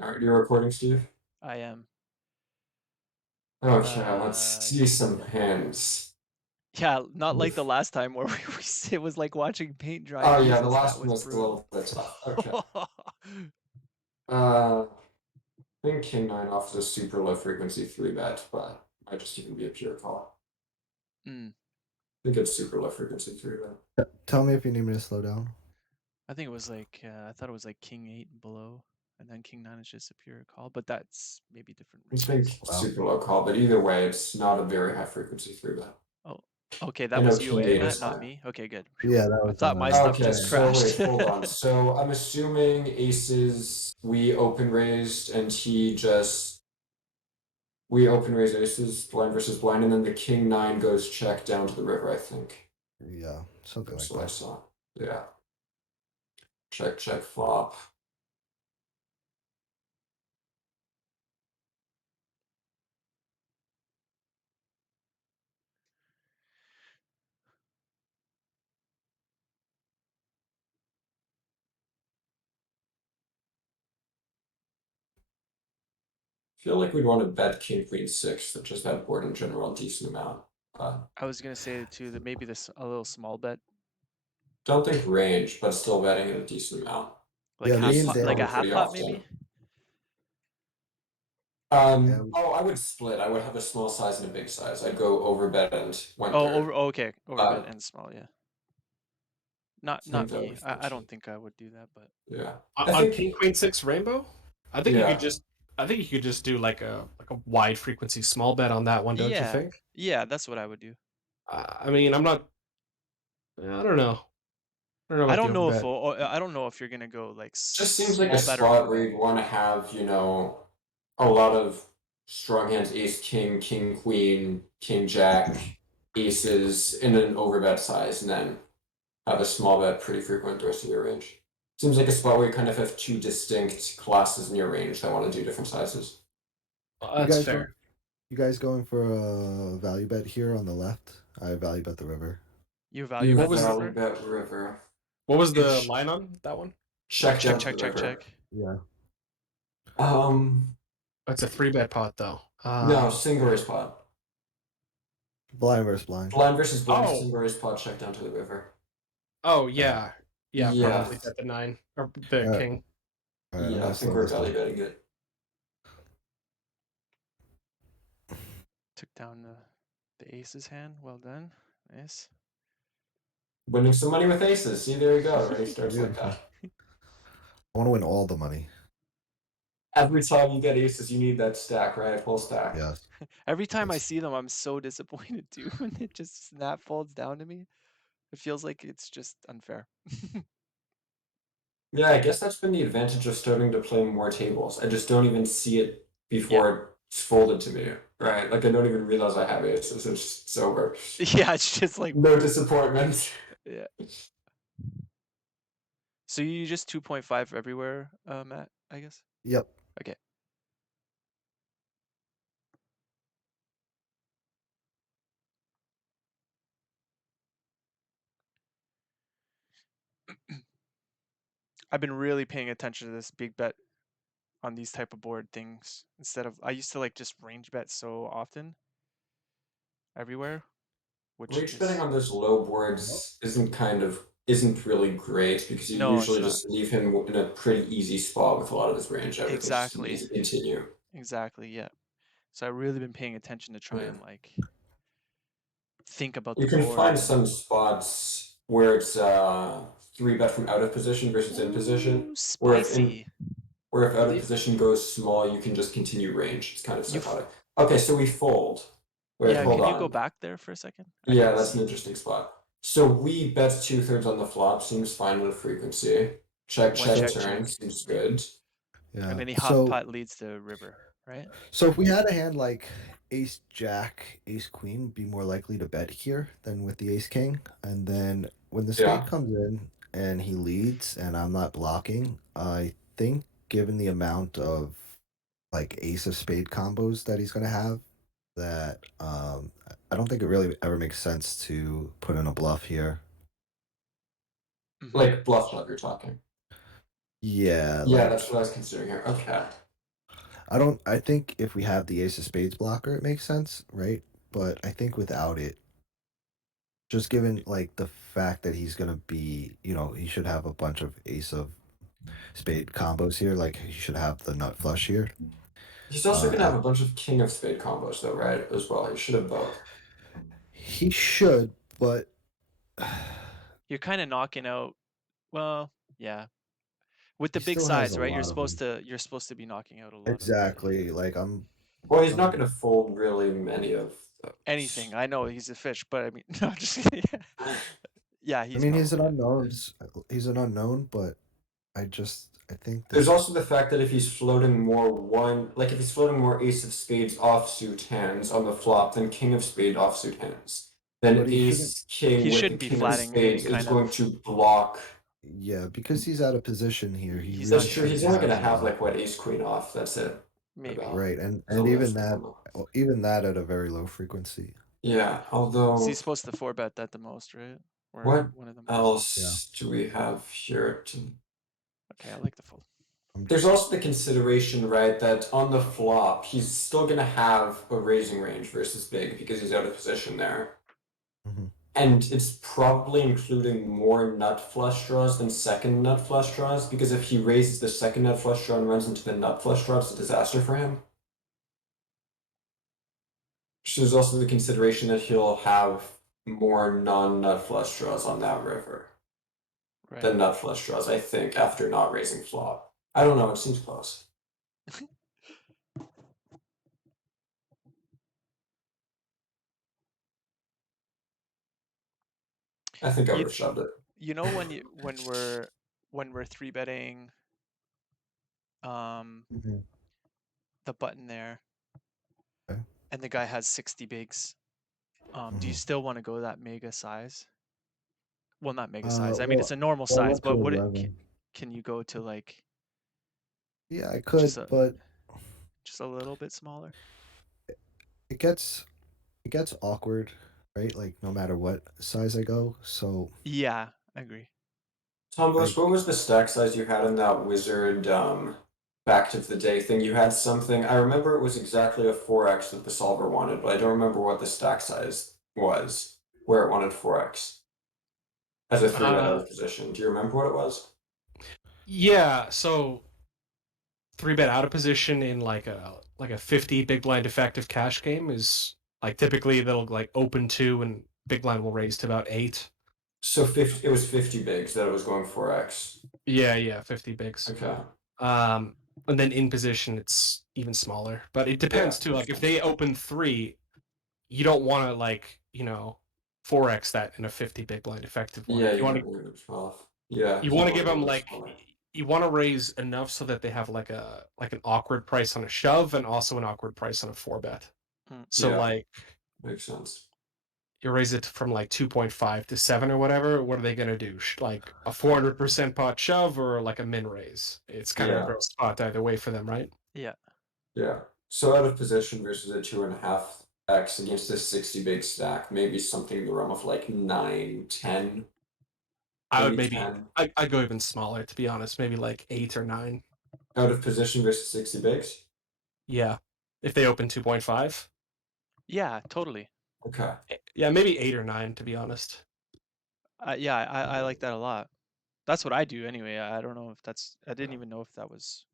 All right, you're recording, Steve? I am. Okay, let's Uh, see some hands. yeah, not like the Oof. last time where it was like watching paint dry Oh yeah, the pieces. That last one was was a brutal. little bit tough. Okay. Uh, I think King 9 offers a super low frequency 3-bet, but might just even be a pure call. Mm, I think it's super low frequency 3-bet. Tell me if you need me to slow down. I think it was like I thought it was like King 8 and below, and then King 9 is just a pure call, but that's maybe different I think ranges. Wow. super low call, but either way, it's not a very high frequency 3-bet. Oh, okay, I that know was you, King eh, 8 Matt, is not high. me. Okay, good. Phew. Yeah, that I was thought my that stuff was Okay, just me. so wait, crashed. hold on. So I'm assuming aces, we open raised, and we open raise aces, blind versus blind, and then the king nine goes check down to the river, I think. Yeah, something That's like what I that. saw. Yeah. Check, check, flop. Feel like we'd want to bet king, queen, six, that just that board in general a decent amount. I was gonna say too that maybe this a little small bet, Don't think range, but still betting at a decent amount. like Yeah, half me and Aces pot, like Dan. a probably half pretty pot maybe. often. Yeah, Oh, I would split. I would have a small size and a big size. I'd go over bet and one Oh, third. okay, over bet I and small, yeah. Not think not that would me. be I fun. don't think I would do that, but Yeah. I On think, King Queen Six Rainbow, I think you could yeah. just I think you could just do like a wide frequency small bet on that one, don't you yeah, think? yeah, that's what I would do. I mean, I'm not. I don't know. I don't know I about the don't know if overbet. I don't know if you're gonna go like Just seems like a small bet or spot over where bet. you'd want to have, a lot of strong hands, ace, king, king, queen, king, jack, aces in an overbet size, and then have a small bet pretty frequent the rest of your range. Seems like a spot where you kind of have two distinct classes in your range that want to do different sizes. you That's guys go. fair. You guys going for a value bet here on the left? I value bet the river. You value You What bet the was value river? bet river. what was the It's line on that one? check Check, down to check, the check, river. check. Yeah. Um, It's a 3-bet pot though. no, single raise pot. Blind versus blind. Blind versus blind, Oh, single raise pot, check down to the river. oh Yeah. yeah, yeah, Yeah, probably bet the 9 or the All right, king. all right. I'm yeah, I gonna think slow we're this value down. betting it. Took down the aces hand. Well done. Nice. Winning some money with aces. See, there you go. It already starts like Beautiful. that. I want to win all the money. Every time you get aces, you need that stack, right? Full stack. Yes. Every time I Yes. see them, I'm so disappointed too when it just snap folds down to me. It feels like it's just unfair. Yeah, I guess that's been the advantage of starting to play more tables. I just don't even see it Yeah. before it's folded to me, right? Like I don't even realize I have aces. It's over. Yeah, it's just like No disappointment. yeah. So you just 2.5 everywhere, Matt, I guess? Yep. Okay. I've been really paying attention to this big bet on these type of board things instead of I used to like just range bet so often everywhere, which Range betting just on those low Well, boards isn't really great because you no, it's usually not. just leave him in a pretty easy spot with a lot of his range. Everything's just an Exactly. easy continue. Exactly, yeah. So I've really been paying attention to try Yeah. and like think about You the can board find and some spots where it's 3-bet from out of position versus in position. ooh, Where if in spicy. where if out of position goes small, you can just continue range. It's kind of You psychotic. Okay, so we fold. Wait, yeah, hold can you go on. back there for a second? I Yeah, didn't that's an see. interesting spot. So we bet 2/3 on the flop, seems fine with frequency. Check, One check, so check turn, check. seems Yeah. good. And yeah. then he half So pot leads to river, right? so if we had a hand like ace jack, ace queen, would be more likely to bet here than with the ace king. And then when the spade Yeah. comes in and he leads and I'm not blocking, I think given the amount of like ace of spade combos that he's gonna have, that I don't think it really ever makes sense to put in a bluff here. Mm-hmm. Like bluff shove, you're talking. Yeah, Yeah, that's like what I was considering here. Okay. I think if we have the ace of spades blocker, it makes sense, right? But I think without it, just given like the fact that he's gonna be, he should have a bunch of ace of spade combos here. Like he should have the nut flush here. He's also gonna I, have a bunch of king of spade combos though, right? As well. He should have both. he should, but You're kind of knocking out. Well, yeah. With the he big still has size, a right? You're lot of supposed them. to be knocking out a lot of Exactly. Like Well, he's not I'm gonna fold really many of anything. those. I know he's a fish, but I mean, no, just kidding. Yeah, I he's mean, he's an probably a unknown. fish. He's an unknown, but I think There's this. also the fact that if he's floating more if he's floating more ace of spades offsuit hands on the flop than king of spade offsuit hands, then But he shouldn't. ace king He with the shouldn't be king of flatting any spades is kind going of. to block. Yeah, because he's out of position here. He He's really not That's true. hitting He's shouldn't his only have gonna a have lot. like what ace queen off. That's it. Maybe. About. Right, There's only a small amount. even that at a very low frequency. Yeah. So Although, he's supposed to four bet that the most, right? Or what one of the most. Yeah. else do we have here? Okay, I like the fold. There's also the consideration, right, that on the flop, he's still going to have a raising range versus big because he's out of position there. Mhm. And it's probably including more nut flush draws than second nut flush draws because if he raises the second nut flush draw and runs into the nut flush draw, it's a disaster for him. So there's also the consideration that he'll have more non-nut flush draws on that river Right. than nut flush draws, I think, after not raising flop. I don't know, it seems close. I think I would You- have shoved it. You know when we're three betting Mhm. the button there Okay. and the guy has 60 bigs. Do you Mhm. still want to go that mega size? Well, not mega size. I mean, Well, it's a normal well, I size, went to but would it 11. can you go to like Yeah, I just could, but a little bit smaller? it gets awkward, right? Like no matter what size I go. So Yeah, I agree. Tombos, like what was the stack size you had in that wizard back of the day thing? You had something, I remember it was exactly a 4x that the solver wanted, but I don't remember what the stack size was, where it wanted 4x as a 3-bet out of position. Do you remember what it was? Yeah, so 3-bet out of position in like a 50 big blind effective cash game is like typically they'll like open 2 and big blind will raise to about 8. So 50, it was 50 bigs that it was going 4x. Yeah, 50 bigs. Okay. And then in position it's even smaller. But it depends too. Like if they open 3, you don't want to like, 4x that in a 50 big blind effective one. Yeah, You want to leave it 12. Yeah. you want to give them it like smaller. you want to raise enough so that they have like an awkward price on a shove and also an awkward price on a 4-bet. So Yeah. like Makes sense. you raise it from like 2.5 to 7 or whatever, what are they going to do? Like a 400% pot shove or like a min raise? It's kind of a gross spot either way for them, right? Yeah. Yeah. So out of position versus a 2.5x against a 60 big stack, maybe something in the realm of like 9, 10. I would maybe maybe 10. I'd go even smaller to be honest, maybe like 8 or 9. Out of position versus 60 bigs? Yeah. If they open 2.5. Yeah, totally. Okay. Yeah, maybe 8 or 9 to be honest. Yeah, I like that a lot. That's what I do anyway. I don't know if that's. I didn't even know if that was.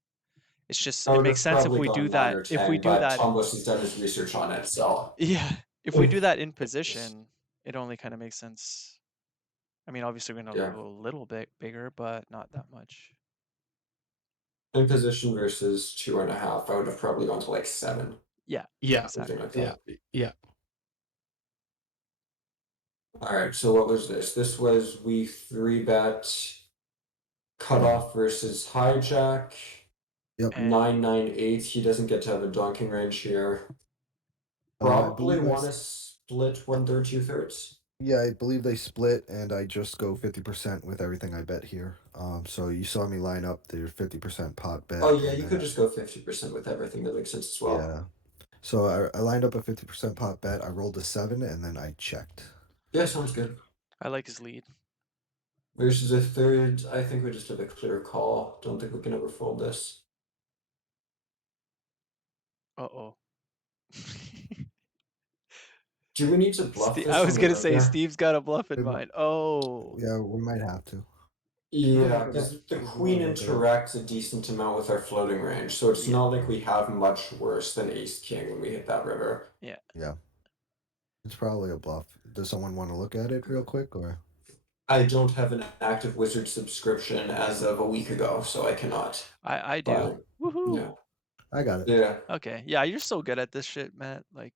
It's just. I It would makes have sense if probably we do gone 9 that. or If we 10, do but that. Tombos has done his research on it, so. Yeah. If we do that in position, it only kind of makes sense. I mean, obviously we're gonna Yeah. go a little bit bigger, but not that much. In position versus 2.5, I would have probably gone to like 7. Yeah. Yeah. Something like Yeah. that. Yeah. Alright, so what was this? This was we 3-bet cutoff versus hijack. Yep. 998. He doesn't get to have a donking range here. I Probably believe want to split 1/3, 2/3. Yeah, I believe they split, and I just go 50% with everything I bet here. So you saw me line up their 50% pot bet. Oh yeah, and you then could just go 50% with everything. That makes sense as well. Yeah. So I lined up a 50% pot bet. I rolled a 7, and then I checked. Yeah, sounds good. I like his lead. Versus a third, I think we just have a clear call. Don't think we can ever fold this. Uh-oh. Do we need to bluff Steve, this I on was the gonna say river? Steve's got a bluff in We might- mind. Oh. Yeah, we might have to. Yeah, because the We'll queen look at it. interacts a decent amount with our floating range, so it's Yeah. not like we have much worse than ace king when we hit that river. Yeah. Yeah. It's probably a bluff. Does someone want to look at it real quick, or? I don't have an active wizard subscription as of a week ago, so I cannot. I do. But, Woohoo. yeah. I got it. Yeah. Okay. Yeah, you're so good at this shit, Matt. Like,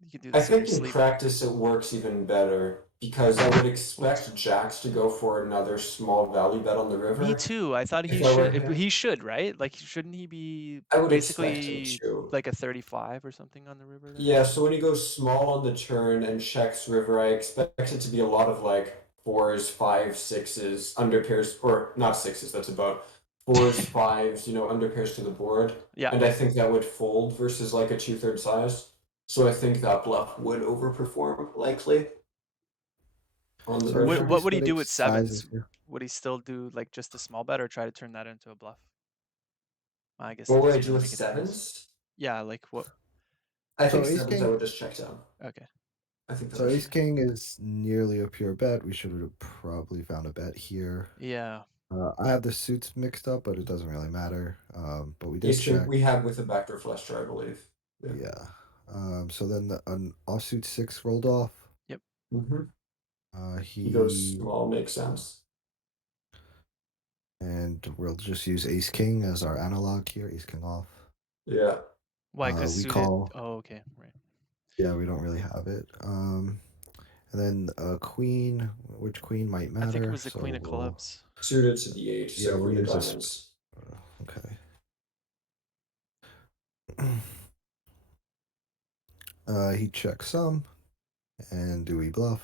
you can do I this in your think in sleep. practice it works even better because I would expect jacks to go for another small value bet on the river. Me too. I thought he If I were should. him. He should, right? Like, shouldn't he be I would expect him basically to. like a 35 or something on the river? There? Yeah, so when he goes small on the turn and checks river, I expect it to be a lot of like 4s, 5s, 6s, under pairs, or not 6s, that's about 4s, 5s, under pairs to the board. Yeah. And I think that would fold versus like a 2/3 size. So I think that bluff would overperform likely on the So river. should be What would he do splitting with sevens? sizes here. Would he still do like just a small bet or try to turn that into a bluff? I guess. What it would I doesn't do really with make a difference. sevens? Yeah, like what? I So think ace sevens I king- would just check down. Okay. I think So that's ace king is nearly a pure bet. We should have probably found a bet here. Yeah. I have the suits mixed up, but it doesn't really matter. But we did ace king check. we had with a backdoor flush draw, I believe. Yeah. So then an offsuit 6 rolled off. Mm-hmm. He He goes small, makes sense. and we'll just use ace king as our analog here. Ace king off. Yeah. Why? Because we suited. call- Oh, okay. Right. Yeah, we don't really have it. And then queen, which queen might matter. I think it was the so queen of we'll- clubs. Suited to the 8, Yeah, so we'll queen of use this- diamonds. Okay. He checks some, and do we bluff?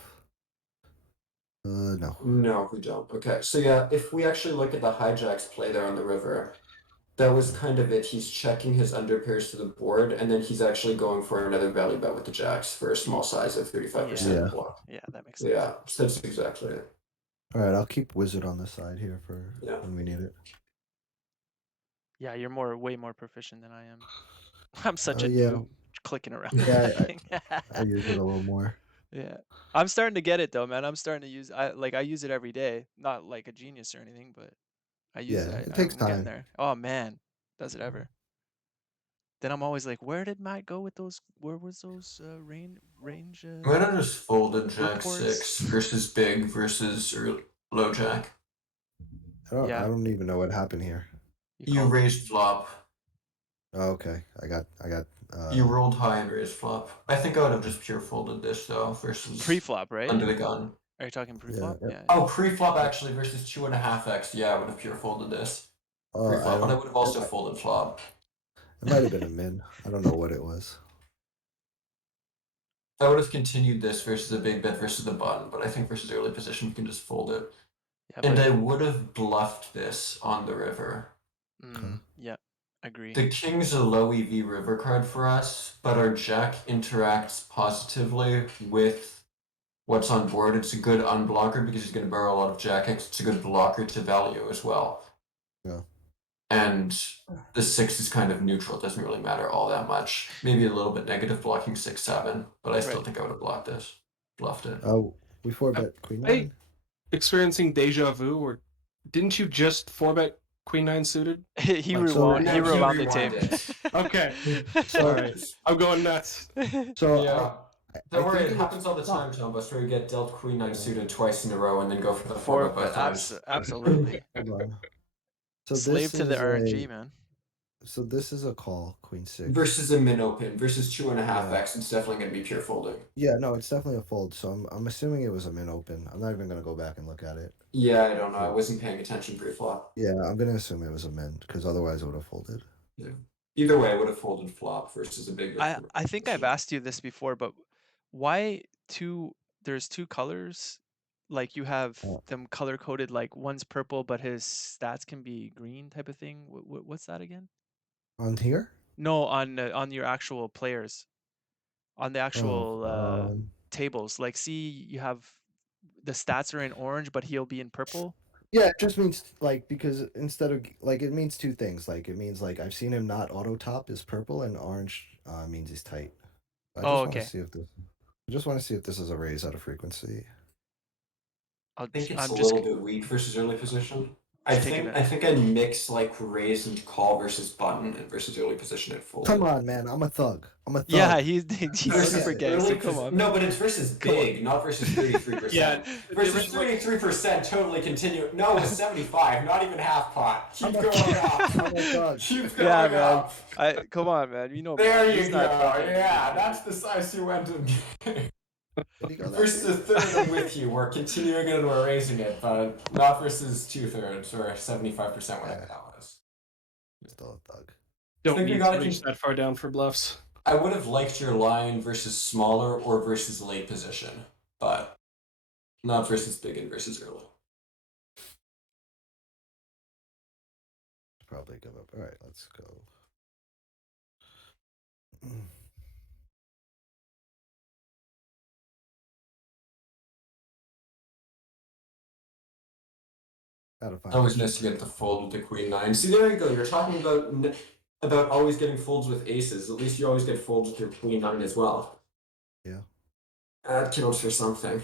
No. No, we don't. Okay, so yeah, if we actually look at the hijacks play there on the river, that was kind of it. He's checking his underpairs to the board, and then he's actually going for another value bet with the jacks for a small size of 35% Yeah. block. Yeah, that makes sense. Yeah, so that's exactly it. All right, I'll keep wizard on the side here for Yeah. when we need it. Yeah, you're way more proficient than I am. I'm such a yeah. noob clicking around. Yeah, that thing. I use it a little more. Yeah, I'm starting to get it though, man. I'm starting to use. I use it every day. Not like a genius or anything, but I use Yeah, it. it takes I'm getting time. there. Oh man, does it ever? Then I'm always like, where did Matt go with those? Where was those range? Why not just folded jack Reports. 6 versus big versus low jack? I Yeah. don't even know what happened here. You called- raised flop. Oh, okay, I got. You rolled high and raised flop. I think I would have just pure folded this though versus pre-flop, right? under the gun. Are you talking pre-flop? yeah. Yeah. Oh, pre-flop actually versus 2.5x. Yeah, I would have pure folded this. I Pre-flop, but I don't- would have also folded flop. It might have been a min. I don't know what it was. I would have continued this versus a big bet versus the button, but I think versus early position we can just fold it. Yeah, And but- I would have bluffed this on the river. Yeah, agree. The king's a low EV river card for us, but our jack interacts positively with what's on board. It's a good unblocker because he's going to borrow a lot of jack X. It's a good blocker to value as well. Yeah. And the 6 is kind of neutral. It doesn't really matter all that much. Maybe a little bit negative blocking 6, 7, but I still Right. think I would have blocked this. Bluffed it. Oh, we 4-bet queen Hey. 9. Experiencing deja vu, or didn't you just 4-bet Queen 9 suited? he Like, so- rewound. No, He he rewound the rewound tape. it. Okay. So- All right. I'm going nuts. So Yeah. I Don't worry, think it happens all the time, Tom Bus, where you get dealt queen 9 suited twice in a row and then go for the 4 bet both times. Absolutely. Hold on. So Slave this to the is RNG, man. So this is a call, queen 6. Versus a min open, versus 2.5x, it's definitely going to be pure folding. Yeah, no, it's definitely a fold. So I'm assuming it was a min open. I'm not even gonna go back and look at it. Yeah, I don't know. I wasn't paying attention pre-flop. Yeah, I'm gonna assume it was a min because otherwise I would have folded. Either way, I would have folded flop versus a big. I think I've asked you this before, but why there's two colors? Like you have Oh. them color coded, like one's purple, but his stats can be green type of thing. What's that again? On here? No, on your actual players, on the actual um, tables. Like, see, you have the stats are in orange, but he'll be in purple. Yeah, it just means like because instead of like it means two things. Like it means like I've seen him not auto top is purple and orange means he's tight. I Oh, just want to okay. see if this. I just want to see if this is a raise out of frequency. I think it's I'm a just little bit weak versus early position. I taking think I mix like raise and call versus button and versus early position and fold. Come on, man! I'm a thug. I'm a thug. Yeah, he's Versus super gangster. early Come on. no, but it's versus Come on. big, not versus 33%. Yeah, Versus 33% totally continue. No, it's 75, not even half pot. Keep going up. I'm a thug. Keep going Yeah, man. up. Come on, man. You know, There he's you go. not fucking- Yeah, that's the size you went to. Did he go that Versus a big? third, I'm with you. We're continuing it and we're raising it, but not versus 2/3 or 75%, whatever that was. Still a thug. Don't think we need gotta to reach that far down for bluffs. I would have liked your line versus smaller or versus late position, but not versus big and versus early. Probably give up. All right, let's go. Gotta find Always a- nice to get the fold with the queen nine. See, there you go. You're talking about always getting folds with aces. At least you always get folds with your queen nine as well. Yeah. That counts for something.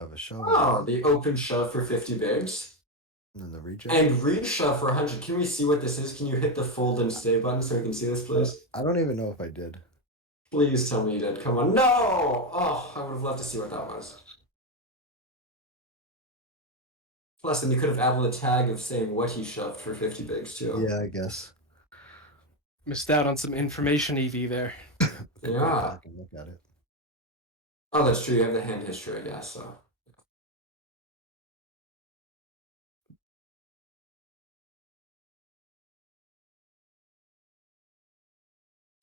Have a shove. Oh, the open shove for 50 bigs. And then the reject. And reshove for 100. Can we see what this is? Can you hit the fold and stay button so we can see this, please? I don't even know if I did. Please tell me you did. Come on. No! Oh, I would have loved to see what that was. Plus, then you could have added a tag of saying what he shoved for 50 bigs, too. Yeah, I guess. Missed out on some information EV there. Yeah. I can look at it. Oh, that's true. You have the hand history, I guess, so.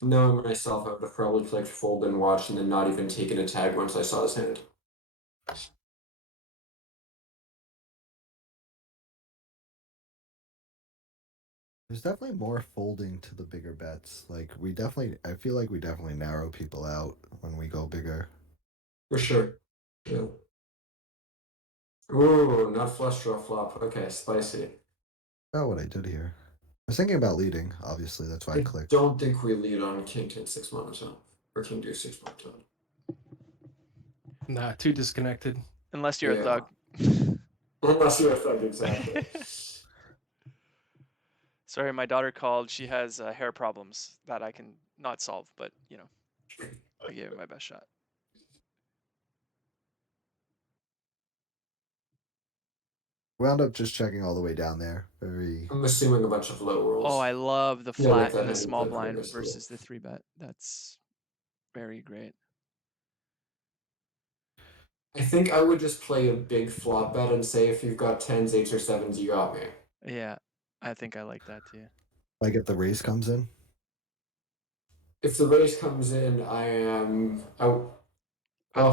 Knowing myself, I would have probably clicked fold and watch and then not even taken a tag once I saw his hand. There's definitely more folding to the bigger bets. Like I feel like we definitely narrow people out when we go bigger. For sure. Yeah. Ooh, not flush draw flop. Okay, spicy. Oh, what I did here. I was thinking about leading, obviously, that's why I clicked. Don't think we lead on king 10 6 monotone. Or king deuce 6 monotone. Nah, too disconnected. Unless you're a Yeah. thug. Unless you're a thug, exactly. Sorry, my daughter called. She has hair problems that I can not solve, but you know, I gave it my best shot. Wound up just checking all the way down there. Very. I'm assuming a bunch of low rolls. Oh, I love the Yeah, like flat that and the hand small like blind Vegas, yeah. versus the 3-bet. That's very great. I think I would just play a big flop bet and say if you've got 10s, 8s, or 7s, you got me. Yeah, I think I like that too. Like if the raise comes in. If the raise comes in, I'm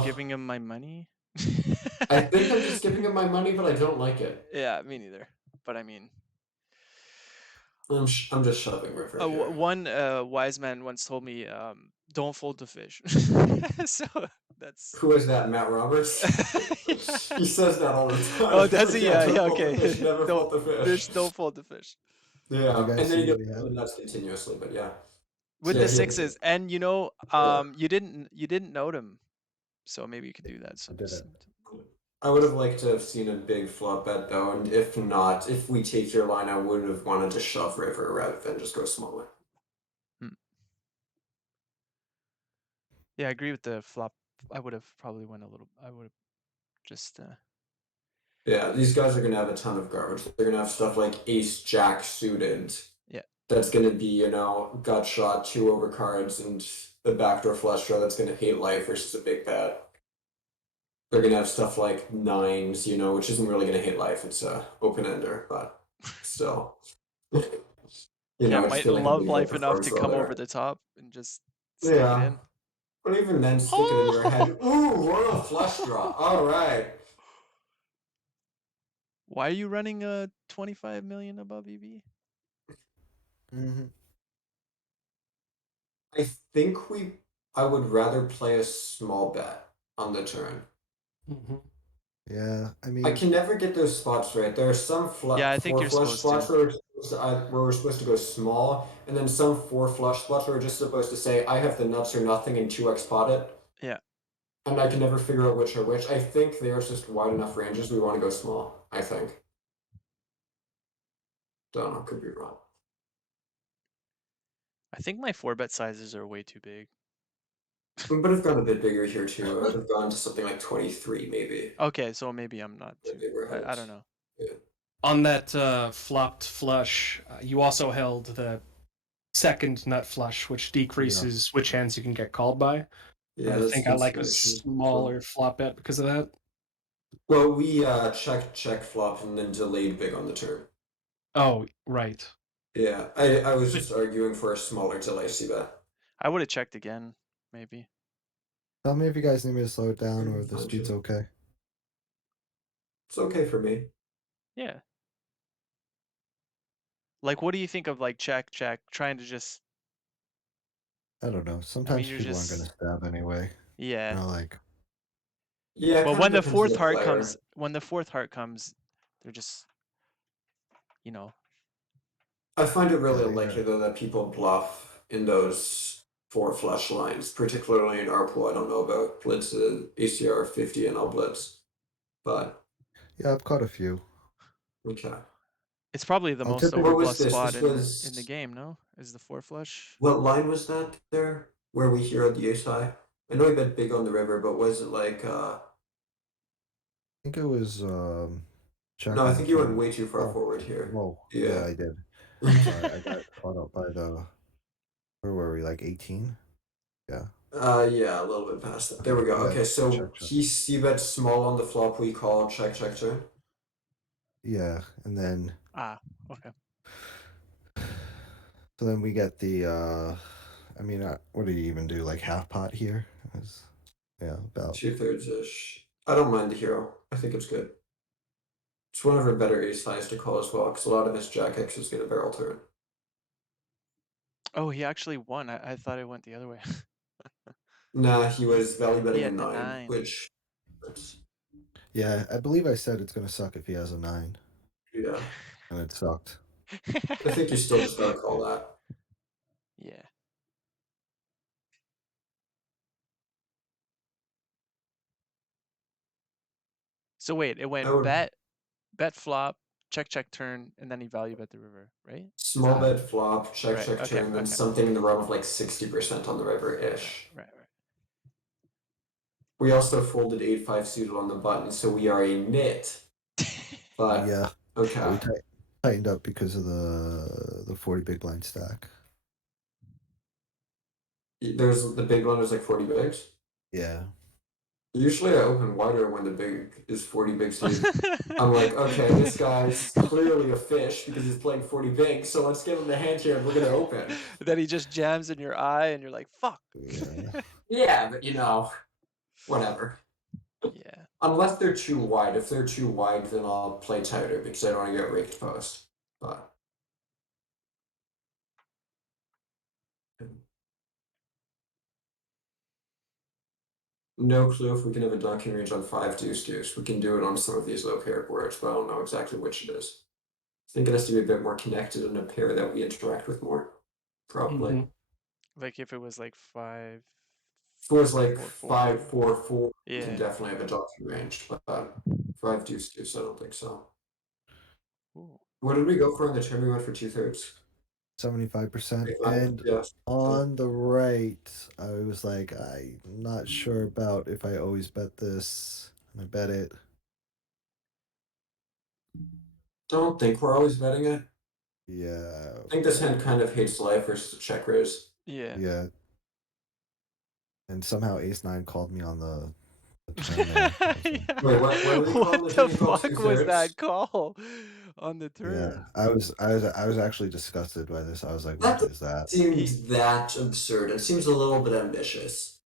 Giving him my money. I think I'm just giving him my money, but I don't like it. Yeah, me neither. But I mean, I'm just shoving river here. one wise man once told me, "Don't fold the fish." So that's. Who is that, Matt Roberts? Yeah. He says that all the time. Oh, does he? Yeah, Don't yeah, fold the okay. fish, never Don't fold the fish. Don't fold the fish. Yeah, You and guys then see you what we get have? nuts continuously, but yeah. With Yeah, the he- sixes, and you know, Yeah. you didn't note him, so maybe you could do that. So I didn't. I would have liked to have seen a big flop bet though, and if not, if we take your line, I would have wanted to shove river rather than just go smaller. Yeah, I agree with the flop. I would have probably went a little. I would have just. Yeah, these guys are gonna have a ton of garbage. They're gonna have stuff like ace jack suited. Yeah. That's gonna be, you know, gut shot, 2 overcards, and the backdoor flush draw that's gonna hate life versus a big bet. They're gonna have stuff like 9s, you know, which isn't really gonna hate life. It's a open ender, but still. You Yeah, know, it's might still gonna love be life the enough first to row come there. over the top and just stick it Yeah. in. But even then, sticking in your head, ooh, we're on a flush draw. All right. Why are you running a 25 million above EV? Mhm. I think I would rather play a small bet on the turn. Mhm. Yeah, I I mean, can never get those spots right. There are some Yeah, I think four you're flush supposed to. spots where we're supposed to go small, and then some four flush spots where we're just supposed to say, I have the nuts or nothing and 2x pot it. Yeah. And I can never figure out which are which. I think there's just wide enough ranges we want to go small, I think. Don't know, could be wrong. I think my 4-bet sizes are way too big. But I've gone a bit bigger here too. I would have gone to something like 23 maybe. Okay, so maybe I'm not The too. bigger I heads. don't know. Yeah. On that flopped flush, you also held the second nut flush, which decreases which hands you can get called by. Yeah, I think I that's like a nice. smaller flop bet because of that. Well, we check flop and then delayed big on the turn. Oh, right. Yeah, I was just arguing for a smaller delay C bet. I would have checked again, maybe. tell me if you guys need me to slow it down or if the Fine, speed's too. okay. It's okay for me. Yeah. Like, what do you think of like check, trying to just? I don't know. Sometimes you're people aren't just. gonna stab anyway. Yeah. Like, Yeah, it But kind when of the depends on fourth the heart player. comes, they're just, you know. I find it really Yeah, unlikely yeah. though that people bluff in those four flush lines, particularly in our pool. I don't know about blitz ACR 50 and I'll blitz, but yeah, I've caught a few. okay. It's probably the I'll most typically. What was overbluff this? spot This in was the game. No, is the 4 flush. what line was that there? Where we heroed the ace high? I know we bet big on the river, but was it like I think it was check no, I on the think you went turn. way too far Oh, forward here. whoa. Yeah. Yeah, I did. Sorry, I got caught up by the. Where were we? Like 18? Yeah. Yeah, a little bit past that. There we go. Yeah. Okay, so Check. he c-bet small on the flop. We call check turn. Yeah, and then Ah, okay. so then we get the. I mean, what do you even do? Like half pot here? Yeah, about. 2/3 ish. I don't mind the hero. I think it's good. It's one of our better ace highs to call as well, because a lot of his jack X is gonna barrel turn. Oh, he actually won. I thought it went the other way. Nah, he was value betting a had the 9, 9. which Yeah, I believe I said it's gonna suck if he has a 9, yeah. and it sucked. I think you still just gotta call that. Yeah. So wait, it went I would bet flop, check turn, and then he value bet the river, right? small bet flop, check Right, okay, turn, then okay. something in the realm of like 60% on the river ish. Right. We also folded 8-5 suited on the button, so we are a nit. But Yeah. okay. So we tightened up because of the 40 big blind stack. There's the big one was like 40 bigs. Yeah. Usually I open wider when the big is 40 bigs deep. I'm like, okay, this guy's clearly a fish because he's playing 40 bigs, so let's give him the hand here and we're gonna open. Then he just jams in your eye and you're like, fuck. Yeah. Yeah, but whatever. Yeah. Unless they're too wide. If they're too wide, then I'll play tighter because I don't want to get raked post. But no clue if we can have a dunking range on 5 deuce. We can do it on some of these low pair boards, but I don't know exactly which it is. I think it has to be a bit more connected in a pair that we interact with more. Probably. Mhm. Like if it was like 5. If it was like 4, 5-4-4, we Yeah. can definitely have a dunking range, but 5 deuce, I don't think so. Ooh. What did we go for on the turn? We went for 2/3. 75%. 85, And yeah. on the right, I was like, I'm not sure about if I always bet this. And I bet it. Don't think we're always betting it. Yeah. I think this hand kind of hates life versus a check raise. Yeah. Yeah. And somehow Ace 9 called me on the turn there. Yeah. Wait, what did he call What the the turn? He called fuck was 2/3? that call on the Yeah, turn? I was actually disgusted by this. I was like, what is that? Seemed that absurd. It seems a little bit ambitious.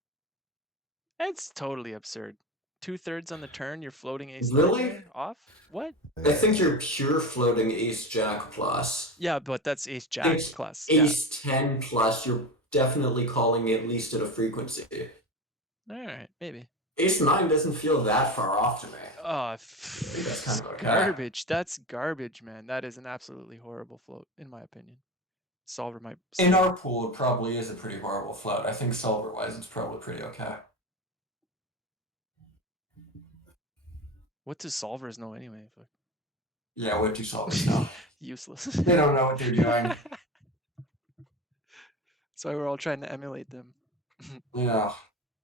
It's totally absurd. 2/3 on the turn, you're floating ace Really? 9 there off? What? I think you're pure floating ace jack plus. Yeah, but that's ace I jack think plus. Yeah. ace 10 plus, you're definitely calling at least at a frequency. All right, maybe. Ace 9 doesn't feel that far off to me. Oh, think that's kind of okay. garbage. That's garbage, man. That is an absolutely horrible float, in my opinion. Solver might. In our pool, it probably is a pretty horrible float. I think solver-wise, it's probably pretty okay. What do solvers know anyway? Yeah, what do solvers know? Useless. They don't know what they're doing. That's why we're all trying to emulate them. Yeah.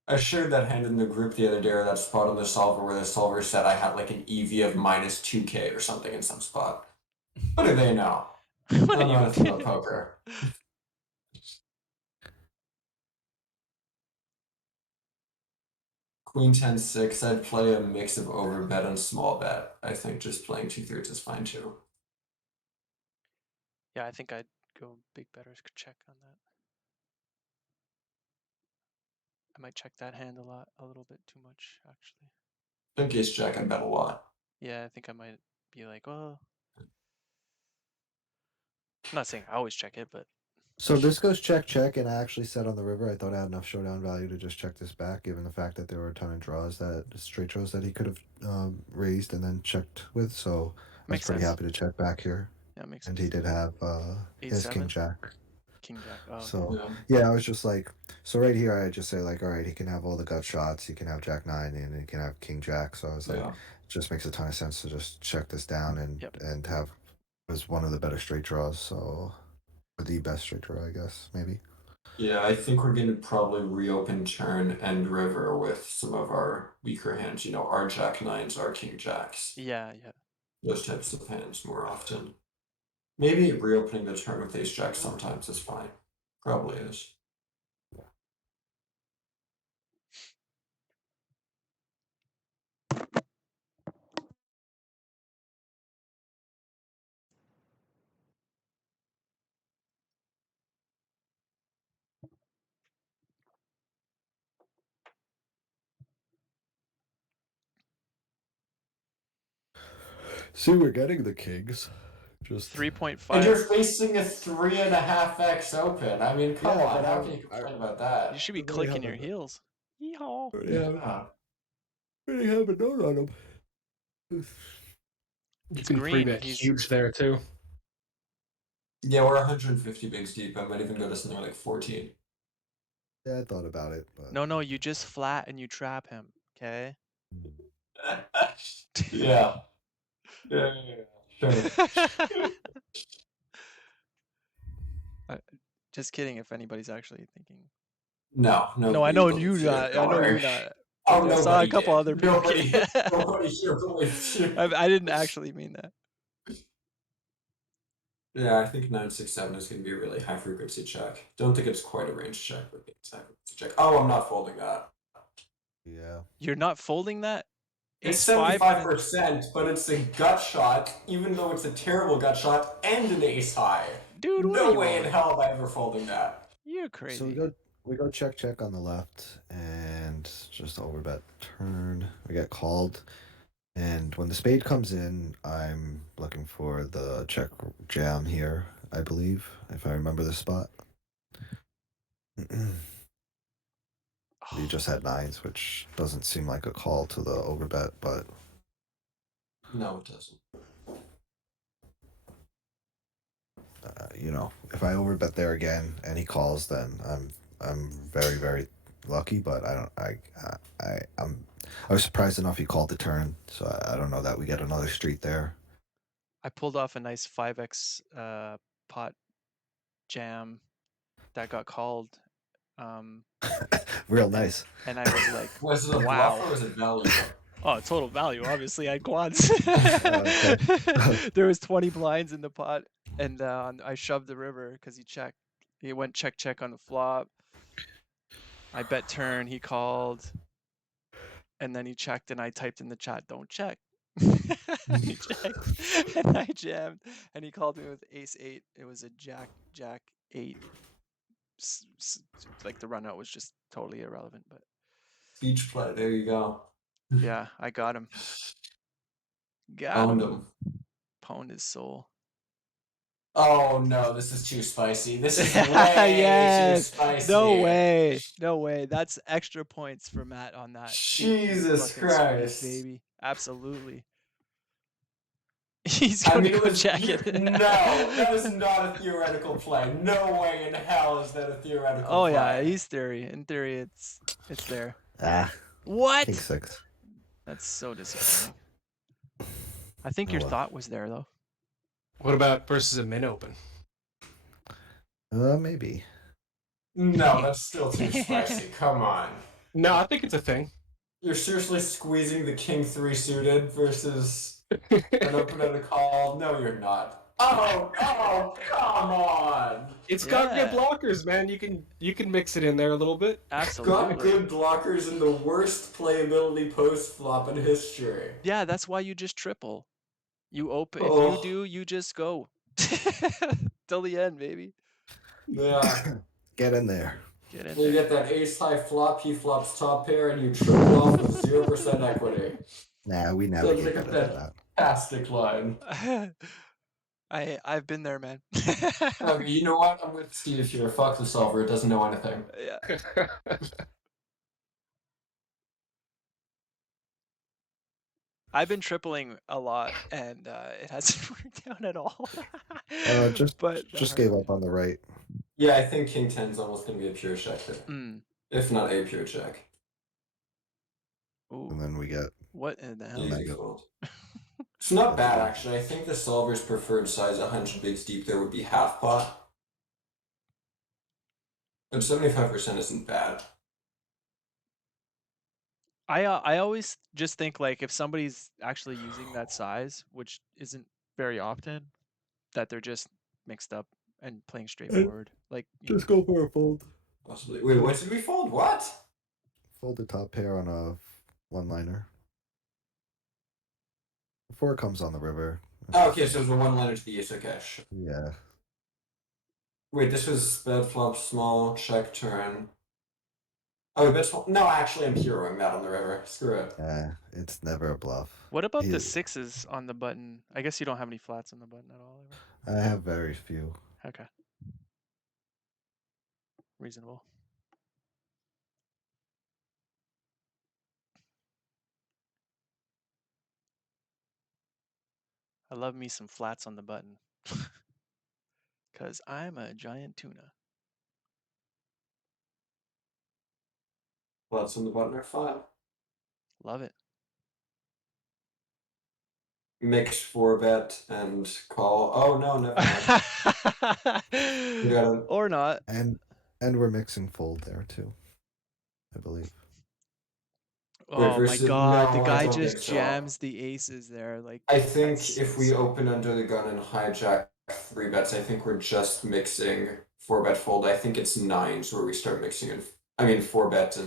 I shared that hand in the group the other day, or that spot on the solver where the solver said I had like an EV of minus 2K or something in some spot. What do they know? What I are don't know you? anything about poker. Queen 10-6, I'd play a mix of overbet and small bet. I think just playing 2/3 is fine too. Yeah, I think I'd go big betters check on that. I might check that hand a little bit too much, actually. I think ace jack and bet a lot. Yeah, I think I might be like, well, I'm not saying I always check it, but So this goes check, and I actually said on the river I thought I had enough showdown value to just check this back, given the fact that there were a ton of draws, that straight draws that he could have raised and then checked with. So I was makes pretty sense. happy to check back here. Yeah, makes And sense. he did have his 8-7? king jack. King jack. Oh, So okay. yeah, I was just like, so right here I just say like, all right, he can have all the gut shots, he can have jack 9, and he can have king jack. So I was like, Yeah. it just makes a ton of sense to just check this down and Yep. and have was one of the better straight draws. So or the best straight draw, I guess, maybe. Yeah, I think we're going to probably reopen turn and river with some of our weaker hands. You know, our jack 9s, our king jacks. Yeah. Those types of hands more often. Maybe reopening the turn with ace jack sometimes is fine. Probably is. See, we're getting the kings. Just 3.5. And you're facing a 3.5x open. I mean, come Yeah, on, but how can you complain about that? You should be But they clicking your haven't- heels. Yeehaw. Yeah. Really have a note on him. You It's can green. 3-bet He's huge there too. Yeah, we're 150 bigs deep. I might even go to something like 14. Yeah, I thought about it, but no. You just flat and you trap him. Okay. Yeah. Yeah. Sure. Just kidding. If anybody's actually thinking. No, No, I know you not. I know you not. Oh, I saw a nobody couple did. other people. Nobody, kidding. nobody here believes you. I didn't actually mean that. Yeah, I think 967 is going to be a really high frequency check. Don't think it's quite a range check, but it's a high frequency check. Oh, I'm not folding that. yeah. You're not folding that? It's Ace 5 75%, but it's a gut shot, even though it's a terrible gut shot, and an ace high. Dude, what No are you way in rolling? hell am I ever folding that. You're crazy. So we go check on the left and just overbet turn. We get called. And when the spade comes in, I'm looking for the check jam here, I believe, if I remember the spot. You just had 9s, which doesn't seem like a call to the overbet, but No, it doesn't. you know, if I overbet there again and he calls, then I'm very, very lucky. But I was surprised enough he called the turn, so I don't know that we get another street there. I pulled off a nice 5x pot jam that got called. Real nice. And I was like, Was it a wow. bluff or was it value? Oh, total value. Obviously, I had quads. Okay. There was 20 blinds in the pot, and I shoved the river because he checked. He went check on the flop. I bet turn. He called, and then he checked, and I typed in the chat, "Don't check." He checked, and I jammed, and he called me with ace 8. It was a jack 8. Like the run out was just totally irrelevant, but Speech play. There you go. Yeah, I got him. Got Owned him. him. Pwned his soul. Oh no, this is too spicy. This is way too Yes. spicy. No way. No way. That's extra points for Matt on that. 18 Jesus fucking squeeze, Christ. baby. Absolutely. He's I going mean, to it go was check it. no, that was not a theoretical play. No way in hell is that a theoretical Oh play. yeah, he's theory. In theory, it's there. Ah, What? king 6. That's so disappointing. I think Oh, your well. thought was there though. What about versus a min open? Maybe. No, that's still too spicy. Come on. No, I think it's a thing. You're seriously squeezing the king 3 suited versus an open at a call? No, you're not. Oh, come on. It's got good Yeah. blockers, man. You can mix it in there a little bit. Got Absolutely. good blockers in the worst playability post flop in history. Yeah, that's why you just triple. You open. If Oh. you do, you just go till the end, baby. Yeah. Get in there. Get in You there. get that ace high flop, he flops top pair, and you triple off with 0% equity. Nah, we Sounds navigate like a better than that. fantastic line. I've been there, man. Okay, you know what? I'm with Steve here. Fuck the solver. It doesn't know anything. Yeah. I've been tripling a lot, and it hasn't worked out at all. Just But gave up on the right. Yeah, I think king 10 is almost going to be a pure check there. Mm. If not a pure check. Ooh, And then we get what in the hell? Yeah. Easy fold. It's not bad, actually. I think the solver's preferred size 100 bigs deep there would be half pot. And 75% isn't bad. I always just think like if somebody's actually using that size, which isn't very often, that they're just mixed up and playing straightforward. Like you just go for a fold. Possibly. Wait, what did we fold? What? Fold the top pair on a one-liner. Before it comes on the river. Oh, okay, so it was a one-liner to the ace. Okay. Yeah. Wait, this was bed flop small, check turn. Oh, bed small. No, actually, I'm puroing that on the river. Screw it. It's never a bluff. What about He- the sixes on the button? I guess you don't have any flats on the button at all. I have very few. Okay. Reasonable. I love me some flats on the button. Cause I'm a giant tuna. Flats on the button are fine. Love it. Mix 4-bet and call. Oh, no, never mind. You gotta... Or not. And we're mixing fold there too. I believe. Oh my versus- god, no, the I guy don't just think so. jams the aces there. Like I think that's if we insane. open under the gun and hijack 3-bets, I think we're just mixing 4-bet fold. I think it's 9s where we start mixing in. I mean 4-bet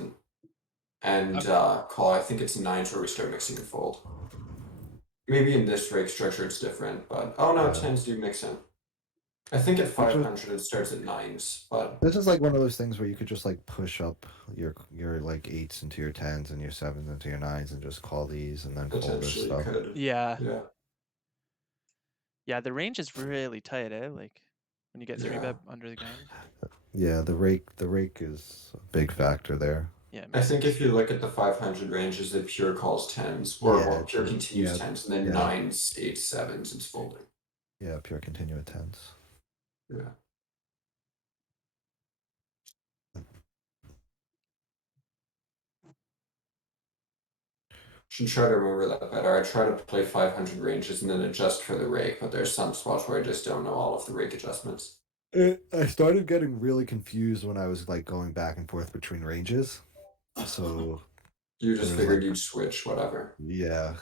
and call. I think it's 9s where we start mixing and fold. Maybe in this rake structure it's different, but oh no, 10s do mix in. I think at 500 it starts at 9s, but This is like one of those things where you could just like push up your like 8s into your 10s and your 7s into your 9s and just call these and then fold this potentially stuff. could. Yeah. Yeah. Yeah, the range is really tight, eh? Like when you get 3-bet under the gun. Yeah, the rake is a big factor there. Yeah. it I makes think sense. if you look at the 500 ranges, it pure calls 10s, or Yeah, well, pure it- continues yeah, 10s, and then yeah. 9s, 8s, 7s, it's folding. Yeah, pure continuous 10s. Yeah. Should try to remember that better. I try to play 500 ranges and then adjust for the rake, but there's some spots where I just don't know all of the rake adjustments. I started getting really confused when I was like going back and forth between ranges. So You just There's, figured like- you'd switch, whatever. yeah,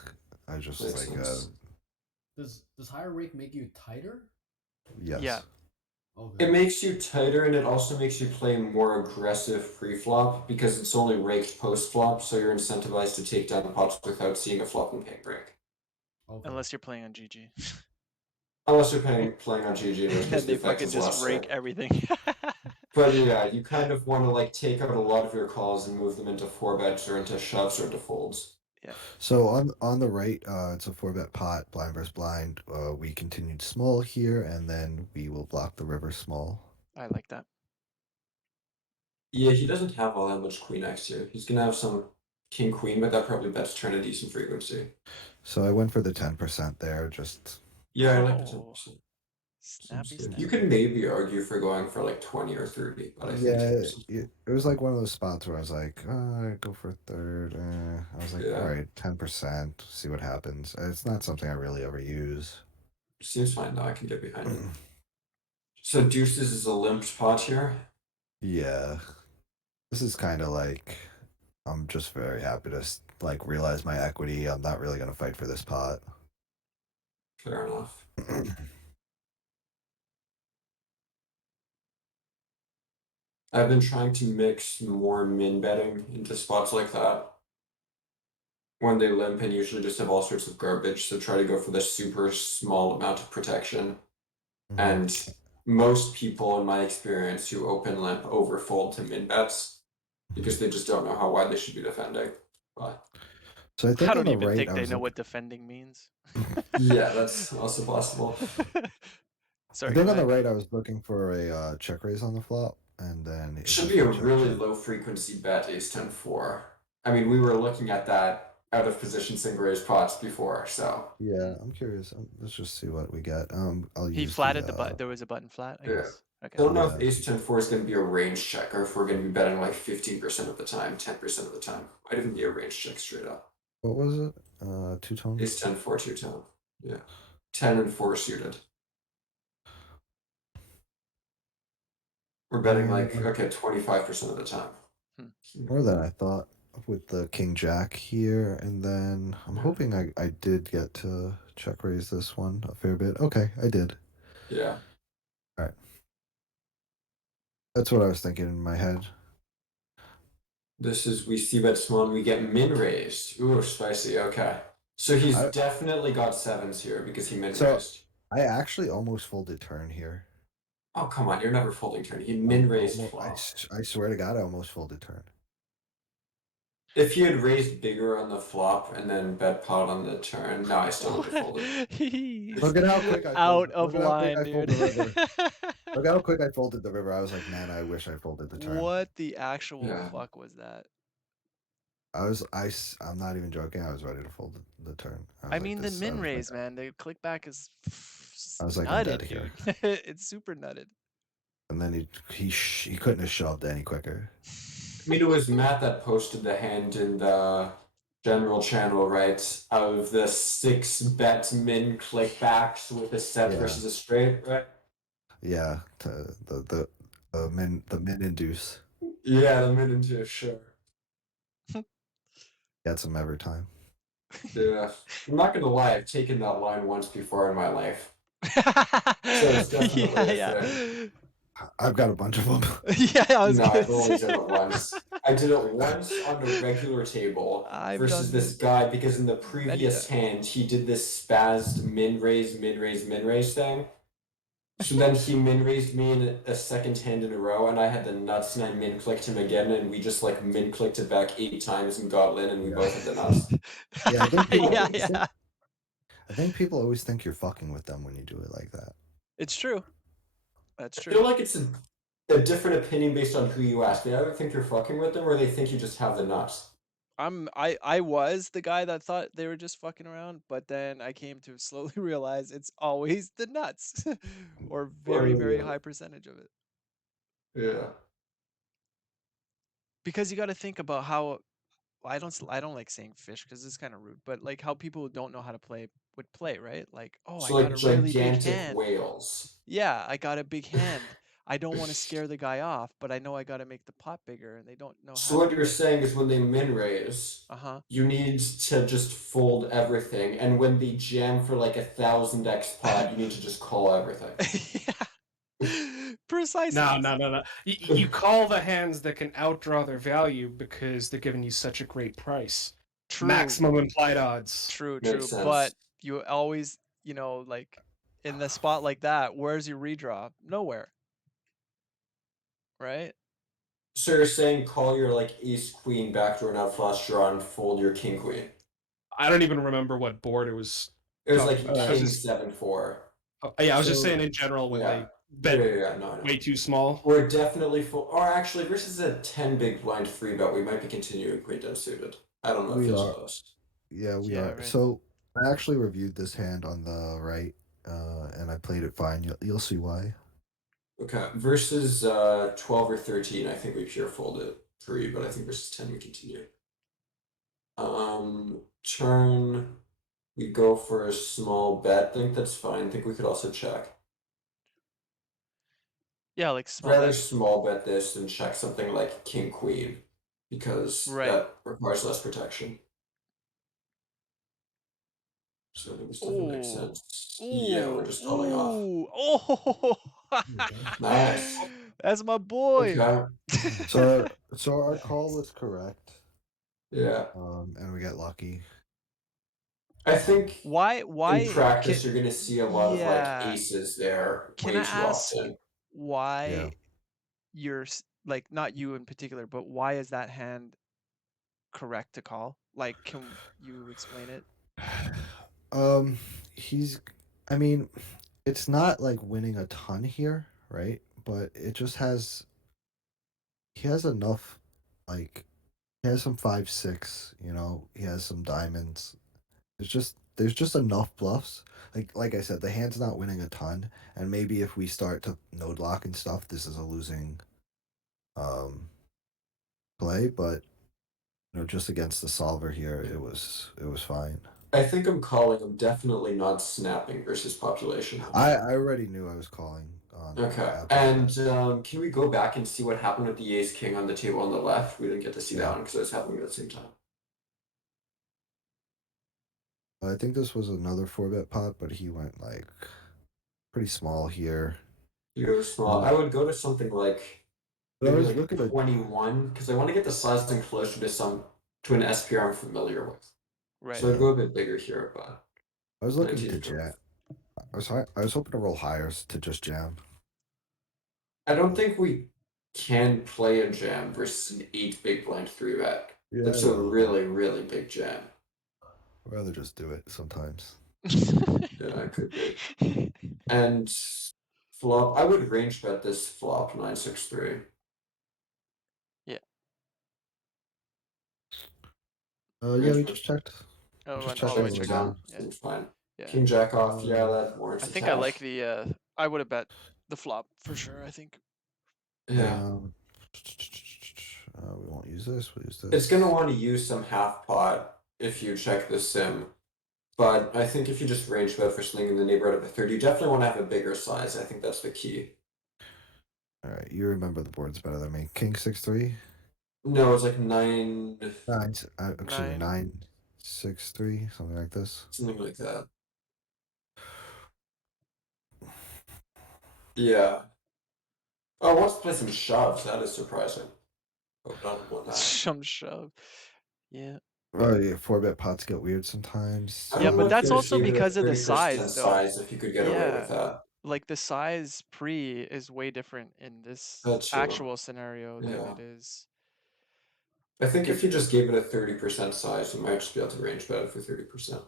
I just Makes like sense. Does higher rake make you tighter? yes. Yeah. Okay. It makes you tighter and it also makes you play more aggressive pre-flop because it's only raked post-flop, so you're incentivized to take down pots without seeing a flop and pay break. Okay. Unless you're playing on GG. Unless you're playing on GG, in which case and the they effect fucking is just less rake sick. everything. But yeah, you kind of want to like take out a lot of your calls and move them into 4-bets or into shoves or into folds. So on the right, it's a 4-bet pot, blind versus blind. We continued small here, and then we will block the river small. I like that. Yeah, he doesn't have all that much queen X here. He's gonna have some king queen, but that probably bets turn a decent frequency. So I went for the 10% there. Just Yeah, I like the Oh. 10%. Snappy, You snappy. could maybe argue for going for like 20 or 30, but I think it was like one of those spots where I was like, go for a third. I was like, Yeah. all right, 10%, see what happens. It's not something I really ever use. Seems fine though, I can get behind it. So deuces is a limped pot here. Yeah, this is kind of like I'm just very happy to like realize my equity. I'm not really gonna fight for this pot. Fair enough. I've been trying to mix more min betting into spots like that. When they limp and usually just have all sorts of garbage, so try to go for the super small amount of protection. And most people, in my experience, who open limp overfold to min bets because they just don't know how wide they should be defending. But So I think I on don't the even right, think I they was know what defending means. yeah, that's also possible. Sorry, I think go on the ahead. right, I was looking for a check raise on the flop, and then it Should just be a went check, really check. low frequency bet ace 10-4. I mean, we were looking at that out of position single raise pots before, so Yeah, I'm curious. Let's just see what we get. I'll He use flatted the button. There was a button flat, I yeah. guess. I Okay. don't know Yeah. if ace 10-4 is going to be a range check or if we're going to be betting like 15% of the time, 10% of the time. Might even be a range check straight up. What was it? Two-tone? Ace 10-4 two-tone. Yeah. 10 and 4 suited. We're betting like, okay, 25% of the time. More than I thought with the king jack here, and then I'm Yeah. hoping I did get to check raise this one a fair bit. Okay, I did. Yeah. All right. That's what I was thinking in my head. This is, we see bet small and we get min raised. Ooh, spicy. Okay. So he's definitely got sevens here because he min raised. I actually almost folded turn here. Oh, come on. You're never folding turn. He min raised flop. I swear to God, I almost folded turn. If he had raised bigger on the flop and then bet pot on the turn, no, I still would have folded. He's Look at how quick I out folded. of Look at how quick line, I folded dude. the river. Look how quick I folded the river. I was like, man, I wish I folded the turn. What the actual Yeah. fuck was that? I'm not even joking. I was ready to fold the turn. I mean, the min raise, man. The click back is I was like, I'm nutted, dead here. dude. It's super nutted. And then he couldn't have shoved any quicker. I mean, it was Matt that posted the hand in the general channel, right? Of the 6-bet min click backs with a set versus a straight, right? Yeah, the min induce. Yeah, the min into sure. Gets him every time. Yeah, I'm not gonna lie. I've taken that line once before in my life. So it's definitely a thing. I've got a bunch of them. Yeah, I was No, gonna I've only say. done it once. I did it once on a regular table I've versus done this guy because in the previous times. hand he did this spazzed min raise thing. So then he min raised me in a second hand in a row, and I had the nuts, and I min clicked him again, and we just like min clicked it back 8 times and got Lin, and we both had the nuts. Yeah, I think people, yeah. I think people always think you're fucking with them when you do it like that. It's true. That's I true. feel like it's a different opinion based on who you ask. They either think you're fucking with them, or they think you just have the nuts. I was the guy that thought they were just fucking around, but then I came to slowly realize it's always the nuts, or very, very high percentage of it. Yeah. Because you got to think about how I don't like saying fish because it's kind of rude, but like how people who don't know how to play would play, right? Like, oh, So I like got a really big gigantic hand. whales. Yeah, I got a big hand. I don't want to scare the guy off, but I know I got to make the pot bigger, and they don't know So how what to do you're it. saying is when they min raise, you need to just fold everything, and when they jam for like 1,000x pot, you need to just call everything. Yeah, precisely. No. You call the hands that can outdraw their value because they're giving you such a great price. True. Maximum implied odds. True. Makes sense. But you always, like in the spot like that, where's your redraw? Nowhere. right? So you're saying call your like ace queen backdoor now flush draw and fold your king queen. I don't even remember what board it was. It was talking like about. I was king just, 7-4. yeah, I was just So- saying in general when Yeah. they bet No, I know. way too small. We're definitely full. Or actually, versus a 10 big blind 3-bet, we might be continuing queen 10 suited. I don't know if We you'll are. post. Yeah, we Yeah, are. right. So I actually reviewed this hand on the right, and I played it fine. You'll see why. Okay, versus 12 or 13, I think we pure folded 3, but I think versus 10 we continue. Turn, we go for a small bet. Think that's fine. Think we could also check. Yeah, like small Rather bet. small bet this than check something like king queen, because Right. that requires less protection. So I think this definitely makes Ooh. sense. Yeah, we're just calling off. Oh, Nice. that's my boy. Okay. So our call was correct. Yeah. And we get lucky. I think Why? in practice you're gonna see a lot of like Yeah. aces there Can way I too ask often. why Yeah. you're like not you in particular, but why is that hand correct to call? Like, can you explain it? He's. I mean, it's not like winning a ton here, right? But it just has. He has enough, like he has some 5-6. You know, he has some diamonds. There's just enough bluffs. Like I said, the hand's not winning a ton, and maybe if we start to node lock and stuff, this is a losing play. But just against the solver here, it was fine. I think I'm calling. I'm definitely not snapping versus population. I already knew I was calling on. Okay, Apple, and can we go back and see what happened with the ace king on the table on the left? We didn't get to see that Yeah. one because it was happening at the same time. I think this was another 4-bet pot, but he went like pretty small here. You go small. I would go to something like But I maybe was like looking at 21 because I want to get the sizing closer to an SPR I'm familiar with. Right. So I'd go a bit bigger here, but I was looking 19 to jam. I was hoping to roll higher to just jam. I don't think we can play a jam versus an 8 big blind 3-bet. Yeah, That's I a know. really, really big jam. I'd rather just do it sometimes. Yeah, it could be. And flop, I would range bet this flop 9-6-3. Yeah, we just checked. Oh, Just went check all the way all the way check down. down. Yeah. Seems fine. Yeah. King jack off, yeah, that warrants I a think I like cash. the I would have bet the flop for sure, I think. Yeah. We won't use this. We'll use this. It's gonna want to use some half pot if you check the sim. But I think if you just range bet for something in the neighborhood of a third, you definitely want to have a bigger size. I think that's the key. All right, you remember the boards better than me. King 6-3. No, it's like 9, Actually 9-6-3, something like this. something like that. Yeah. Oh, wants to play some shoves. That is surprising. Hope not one that. Some shove. Yeah. Oh yeah, 4-bet pots get weird sometimes. I Yeah, don't but know if that's you also gave it a because of the 30% size, though. size if you could get away Yeah. with that. Like the size pre is way different in this That's true. actual scenario than Yeah. it is. I think if you just gave it a 30% size, you might just be able to range bet it for 30%.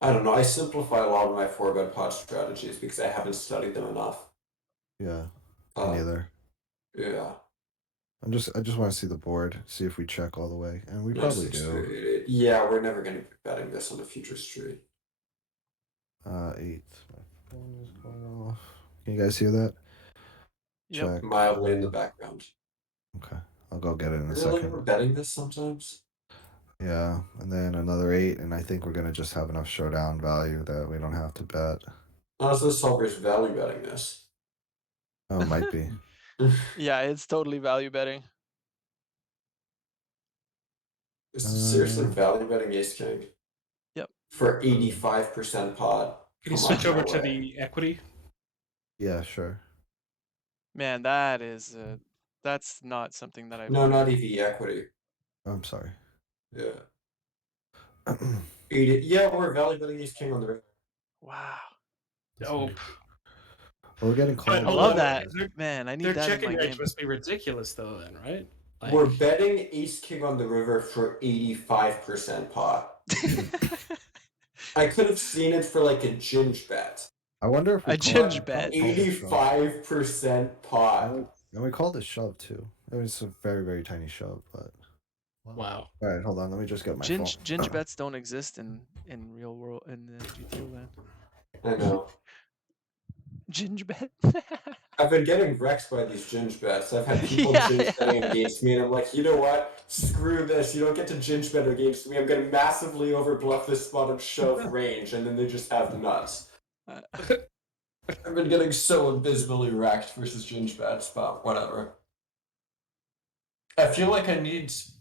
I don't know. I simplify a lot of my 4-bet pot strategies because I haven't studied them enough. Yeah, me Um, neither. Yeah. I just want to see the board, see if we check all the way, and we probably 9-6 do. 3. Yeah, we're never going to be betting this on the futures tree. 8. My phone is going off. Can you guys hear that? Yep. Check. Mildly in the background. Okay, I'll go get it in a Really, second. we're betting this sometimes? Yeah, and then another 8, and I think we're gonna just have enough showdown value that we don't have to bet. Honestly, solver's value betting this. Oh, it might be. Yeah, it's totally value betting. This is seriously Uh, value betting ace king. Yep. For 85% pot. Can you Come on, switch over no to way. the equity? Yeah, sure. Man, that is that's not something that I've No, heard. not EV equity. I'm sorry. Yeah. 80. Yeah, we're value betting ace king on the river. Wow. Dope. We're getting But called. I hold love on, that. Their, Man, I need their that in checking my range game. must be ridiculous, though. Then, right? Like, We're betting ace king on the river for 85% pot. I could have seen it for like a ginge bet. I wonder if we A called, ginge bet. called it shove. 85% pot. And we called it shove too. It was a very, very tiny shove, but wow. all right, hold on. Let me just get my phone. Ginge bets don't exist in real world in the GTO land. I know. Ginge bet. I've been getting wrecked by these ginge bets. I've had people Yeah, ginge yeah. betting against me, and I'm like, you know what? Screw this. You don't get to ginge bet against me. I'm going to massively overbluff this spot and shove range, and then they just have the nuts. I've been getting so abysmally wrecked versus ginge bets, but whatever. I feel like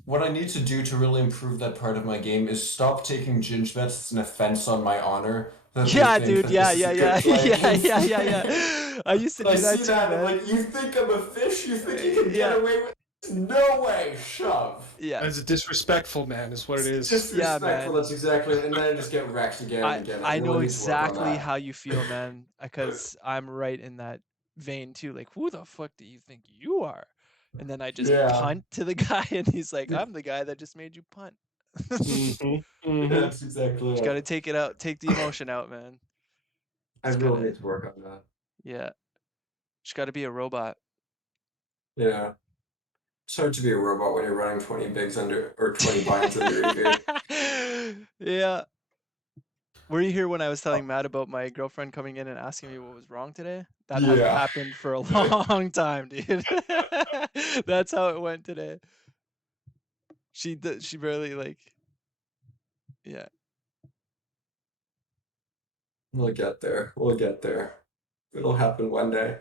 what I need to do to really improve that part of my game is stop taking ginge bets as an offense on my honor. That they Yeah, think dude. that Yeah, this is yeah, a yeah, good play yeah, against yeah, me. yeah, yeah. I used to I do that see too, that, man. I'm like, you think I'm a fish? You think you can Yeah. get away with this? No way, shove. Yeah. It's disrespectful, man. Is what it is. Disrespectful, man. that's exactly it. And then I just get wrecked again and again. I know really need to work on exactly that. how you feel, man, because I'm right in that vein too. Like, who the fuck do you think you are? And then I just Yeah. punt to the guy, and he's like, "I'm the guy that just made you punt." That's exactly Just it. gotta take it out, take the emotion out, man. I Just really gotta, need to work on that. yeah. Just gotta be a robot. Yeah. It's hard to be a robot when you're running 20 bigs under or 20 blinds under EV. Yeah. Were you here when I was telling Matt about my girlfriend coming in and asking me what was wrong today? That hasn't Yeah. happened for a long time, dude. That's how it went today. She barely like, yeah. We'll get there. We'll get there. It'll happen one day.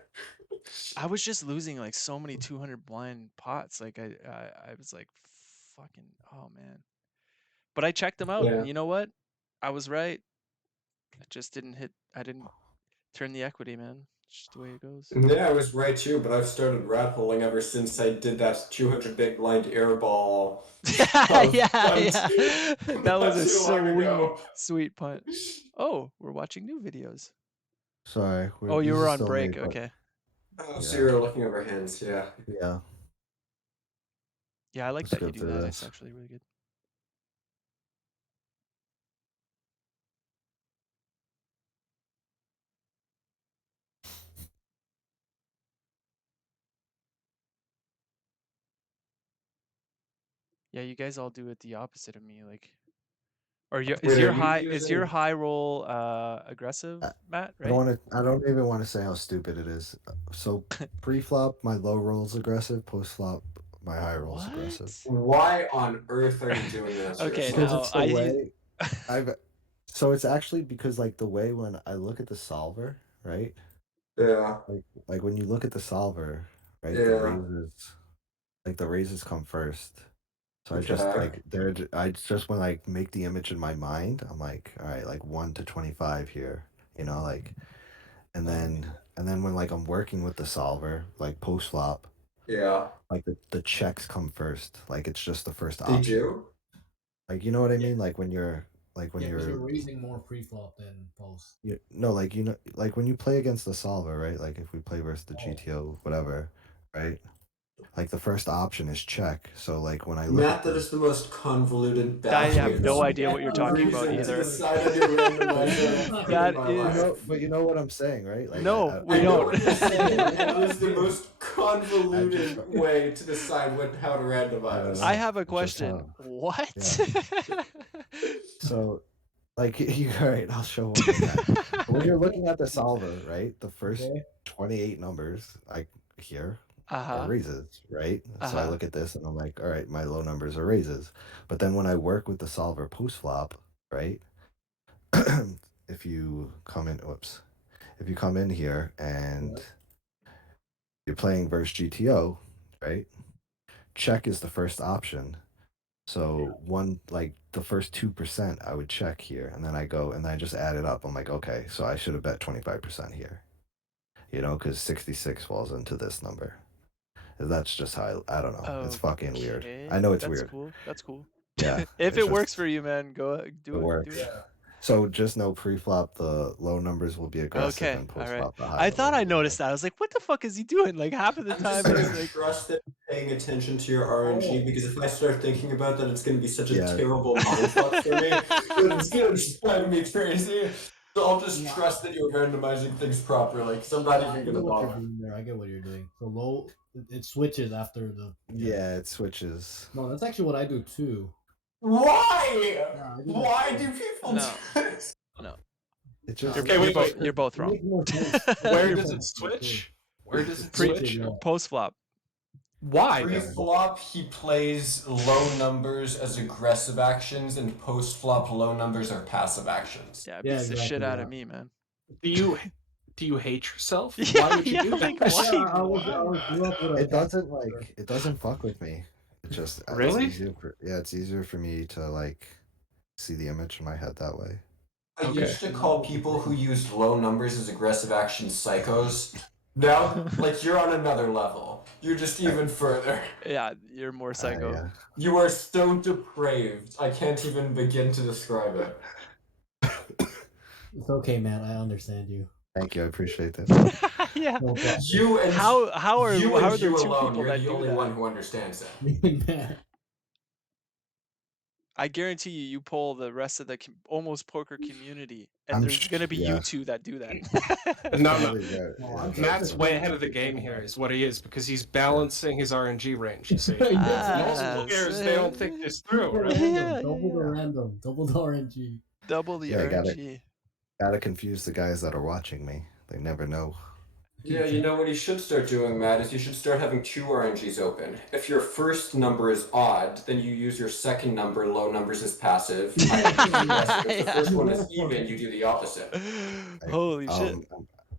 I was just losing like so many 200 blind pots. Like I was like, fucking, oh man. But I checked them out, Yeah. and you know what? I was right. I just didn't hit. I didn't turn the equity, man. It's just the way it goes. Yeah, I was right too, but I've started rat holing ever since I did that 200 big blind airball. Yeah, punt yeah. That was not a too long ago. sweet punt. Oh, we're watching new videos. Sorry. Oh, you this were is on still break. me, but- Okay. Oh, so Yeah. you're looking over hands, yeah. Yeah. Yeah, I like Let's that you go do through that. this. It's actually really good. Yeah, you guys all do it the opposite of me. Like, or Wait, are you is your using- high roll aggressive, Matt? I Right? don't want to. I don't even want to say how stupid it is. So pre-flop, my low roll's aggressive. Post-flop, my high roll's aggressive. Why on earth are you doing this? Okay, yourself? Because now it's the way I've. So it's actually because like the way when I look at the solver, right? Yeah. Like when you look at the solver, right? The Yeah. raises, like the raises come first. So I just Okay. like there. I just when I make the image in my mind, I'm like, all right, like 1 to 25 here, you know, like, and then when like I'm working with the solver, like post flop, Yeah. like the checks come first. Like it's just the first They option. do? Like you know what I Yeah. mean? Like when you're Yeah, because you're raising more pre-flop than post. no, like you know, like when you play against the solver, right? Like if we play versus the Oh. GTO, whatever, right? Like the first option is check. So like when I look Matt, at that is the most convoluted I have bastard no of idea what you're talking about reason to either. decide on your randomizer That in my is- life. but you know what I'm saying, right? Like No, we I know don't. what you're saying, and it is the most convoluted way to decide how to randomize. I have a Just question. how- What? So, like, you all right? I'll show one more time. When you're looking at the solver, right? The first Okay. 28 numbers, like here, are Uh-huh. raises, right? So I Uh-huh. look at this and I'm like, all right, my low numbers are raises. But then when I work with the solver post flop, right? If you come in, if you come in here and you're playing versus GTO, right? Check is the first option. So one like the first 2% I would check here, and then I go and I just add it up. I'm like, okay, so I should have bet 25% here, you know, because 66 falls into this number. That's just how I don't know. It's fucking weird. Okay, I know it's that's weird. cool. That's cool. Yeah, If it's it works just- for you, man, go do it. works. Do it. So just know pre-flop the low numbers will be aggressive Okay, and all right. post-flop the high I thought numbers I will be noticed that. I was like, what the fuck is he doing? Like half of the I'm time just he's gonna like, trust that you're paying attention to your RNG because if I start thinking about that, it's gonna be such a Yeah. terrible mindfuck for me. It's gonna just drive me crazy. So I'll just Yeah. trust that you're randomizing things properly, because I'm not I even get gonna what you're bother. doing there. I get what you're doing. So low, it switches after the. Yeah, it switches. No, that's actually what I do too. Why? Yeah, I do that Why too. do people No. do this? It just Okay, wait, wait. you're both It wrong. makes more sense. Where It does makes it more sense. switch? Where does it Pre- switch? Yeah. Post flop. Why? Pre-flop, he plays low numbers as aggressive actions, and post-flop, low numbers are passive actions. Yeah, it Yeah, beats the shit exactly, out yeah. of me, man. Do you hate yourself? Yeah, Why would you yeah, do that? like, why? I grew up with a it doesn't it doesn't fuck with me. It just Really? it's easier for me to like see the image in my head that way. I Okay. used to call people who used low numbers as aggressive actions psychos. Now, like, you're on another level. You're just even further. Yeah, you're more psycho. Yeah. You are so depraved. I can't even begin to describe it. It's okay, man. I understand you. Thank you, I appreciate that. Yeah. No problem. You and How are you how and are there you two alone. people You're that the do only that? one who understands it. Man. I guarantee you poll the rest of the almost poker community, and I'm there's gonna be you yeah. two that do that. No, no. Probably very- No, yeah, I'm very Matt's good. way ahead of the game here, is what he is, because he's balancing his RNG range. You see, Yeah. most players they don't think this through, Double right? the Yeah, random, double the yeah. random, double the RNG. Double the Yeah, I got it. RNG. Gotta confuse the guys that are watching me. They never know. Yeah, you know what you should start doing, Matt, is you should start having two RNGs open. If your first number is odd, then you use your second number, low numbers as passive, high numbers as aggressive. If the first one is even, you do the opposite. Holy shit.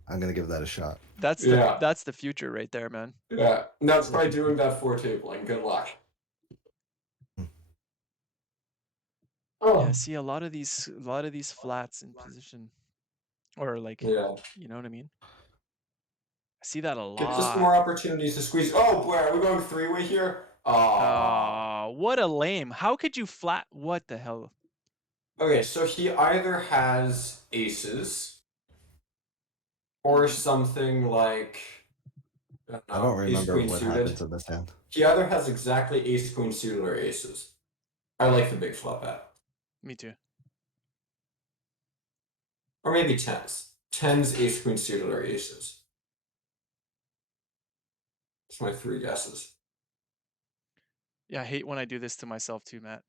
I'm gonna give that a shot. That's Yeah. that's the future right there, man. Yeah, now try doing that for tabling. Good luck. Oh. Yeah, see a lot of these flats in position. Or like Yeah. you know what I mean? I see that a Gives us lot. more opportunities to squeeze. Oh boy, are we going three-way here? Oh, what a lame. How could you flat what the hell? Okay, so he either has aces or something like I don't ace remember queen what suited. happens in this hand. He either has exactly ace queen suited or aces. I like the big flop bet. Me too. Or maybe tens. Tens, ace queen suited, or aces. That's my three guesses. Yeah, I hate when I do this to myself too, Matt.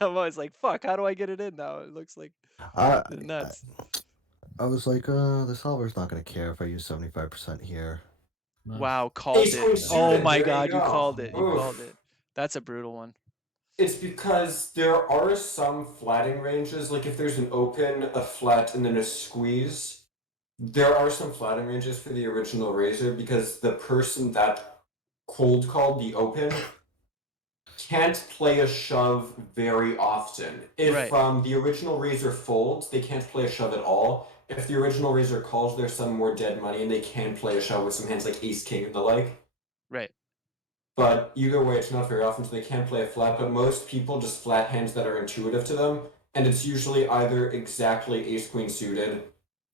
I'm always like, fuck, how do I get it in now? It looks like nuts. I was like, the solver's not gonna care if I use 75% here. Nice. Wow, called Ace queen it. suited, Oh my there you god, you go. called it. You Oof. called it. That's a brutal one. It's because there are some flatting ranges, like if there's an open, a flat, and then a squeeze, there are some flatting ranges for the original razor because the person that cold called the open can't play a shove very often. If Right. the original razor folds, they can't play a shove at all. If the original razor calls, there's some more dead money and they can play a shove with some hands like ace king and the like. Right. But either way, it's not very often, so they can play a flat. But most people just flat hands that are intuitive to them, and it's usually either exactly ace queen suited,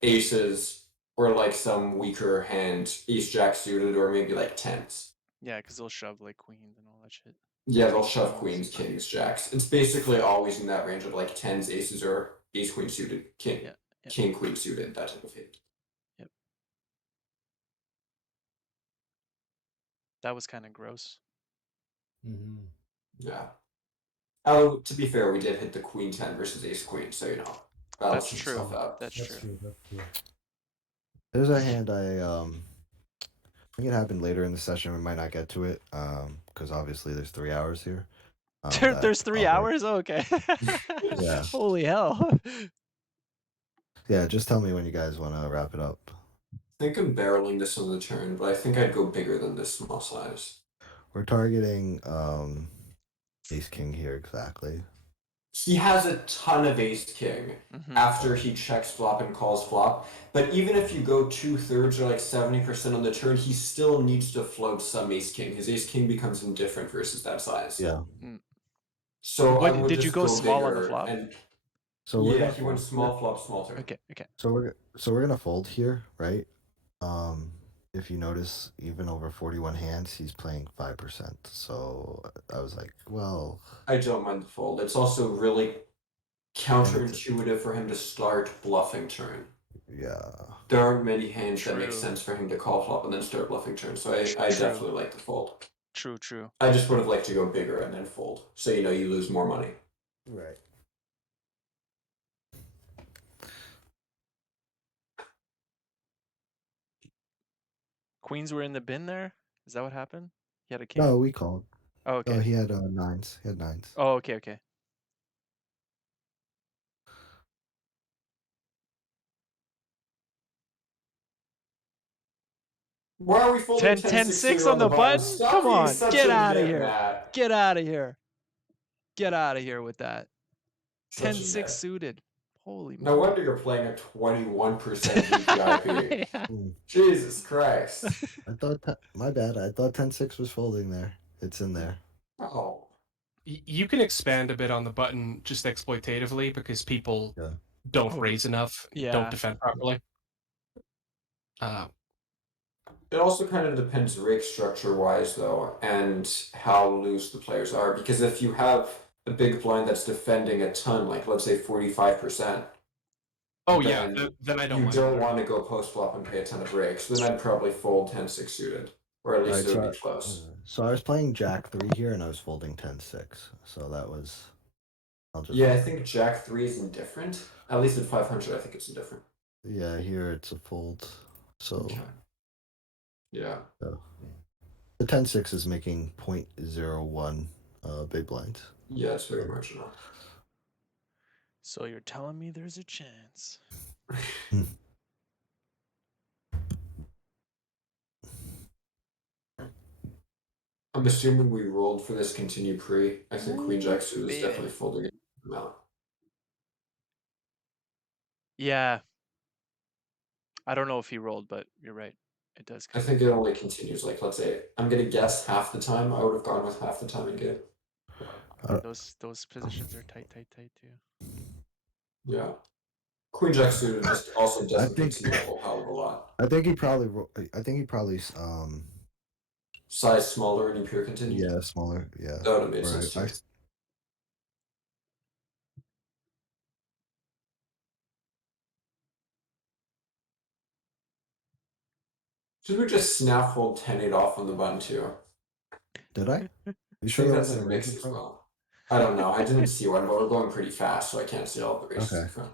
aces, or like some weaker hand, ace jack suited, or maybe like tens. Yeah, because they'll shove like queens and all that shit. Yeah, they'll shove queens, kings, jacks. It's basically always in that range of like tens, aces, or ace queen suited, king, Yeah, yeah. king queen suited, that type of hit. Yep. That was kind of gross. Mm-hmm. Yeah. Oh, to be fair, we did hit the queen 10 versus ace queen, so you know. That's Balance true. itself out. That's That's true. true. That's true. There's a hand I think it happened later in the session. We might not get to it because obviously there's 3 hours here. There's 3 hours? Oh, okay. Yeah. Holy hell. Yeah, just tell me when you guys want to wrap it up. I think I'm barreling this on the turn, but I think I'd go bigger than this small size. We're targeting ace king here exactly. He has a ton of ace king Mhm. after he checks flop and calls flop, but even if you go 2/3 or like 70% on the turn, he still needs to float some ace king. His ace king becomes indifferent versus that size. Yeah. So I What, would did you just go small on the bigger flop? and So we're Yeah, gonna he went fold small here. flop, small turn. Okay. Okay. So we're gonna fold here, right? If you notice, even over 41 hands, he's playing 5%. So I was like, well, I don't mind the fold. It's also really counterintuitive for him to start bluffing turn. yeah. There aren't many hands that make True. sense for him to call flop and then start bluffing turn, so I True. definitely like the fold. True. True. I just would have liked to go bigger and then fold, so you know you lose more money. Right. Queens were in the bin there. Is that what happened? He had a king. No, we called. Oh, okay. Oh, he had nines. He had nines. Oh, okay. Okay. Why are we folding 10-6 10-6 on the button? Stop Come being on, such get a out of nit, here. Matt. Get out of here. Get out of here with that. Such a 10-6 nit. suited. Holy No moly. wonder you're playing a 21% VPIP. Yeah. Jesus Christ. I thought my bad. I thought 10-6 was folding there. It's in there. Oh. You can expand a bit on the button just exploitatively because people Yeah. don't Oh, raise enough, yeah. don't defend properly. It also kind of depends rake structure wise though, and how loose the players are. Because if you have a big blind that's defending a ton, like let's say 45%, Oh yeah, then then I don't you mind don't that. want to go post flop and pay a ton of rakes. Then I'd probably fold 10-6 suited, or at least Right, it would be close. So I was playing Jack 3 here, and I was folding 10-6. So that was. I'll just. Yeah, I think Jack 3 is indifferent. At least at 500, I think it's indifferent. Yeah, here it's a fold. So. Okay. Yeah. The 10-6 is making 0.01 big blind. Yeah, it's very marginal. So you're telling me there's a chance. I'm assuming we rolled for this continue pre. I think Queen Ooh, Jack suited is baby. definitely folding it out. Yeah. I don't know if he rolled, but you're right. It does. I think it only continues, like, let's say, I'm gonna guess half the time. I would have gone with half the time in game. Those positions are tight too. Yeah. Queen Jack suited just also doesn't think- continue a whole hell of a lot. I think he probably. Size smaller and you pure continue? Yeah, smaller. Yeah. That would have made sense Right. too. Should we just snap fold 10-8 off on the button too? Did I? You I sure think there that's wasn't a a mix raise in as front? well. I don't know. I didn't see one, but we're going pretty fast, so I can't see all the races Okay. in front.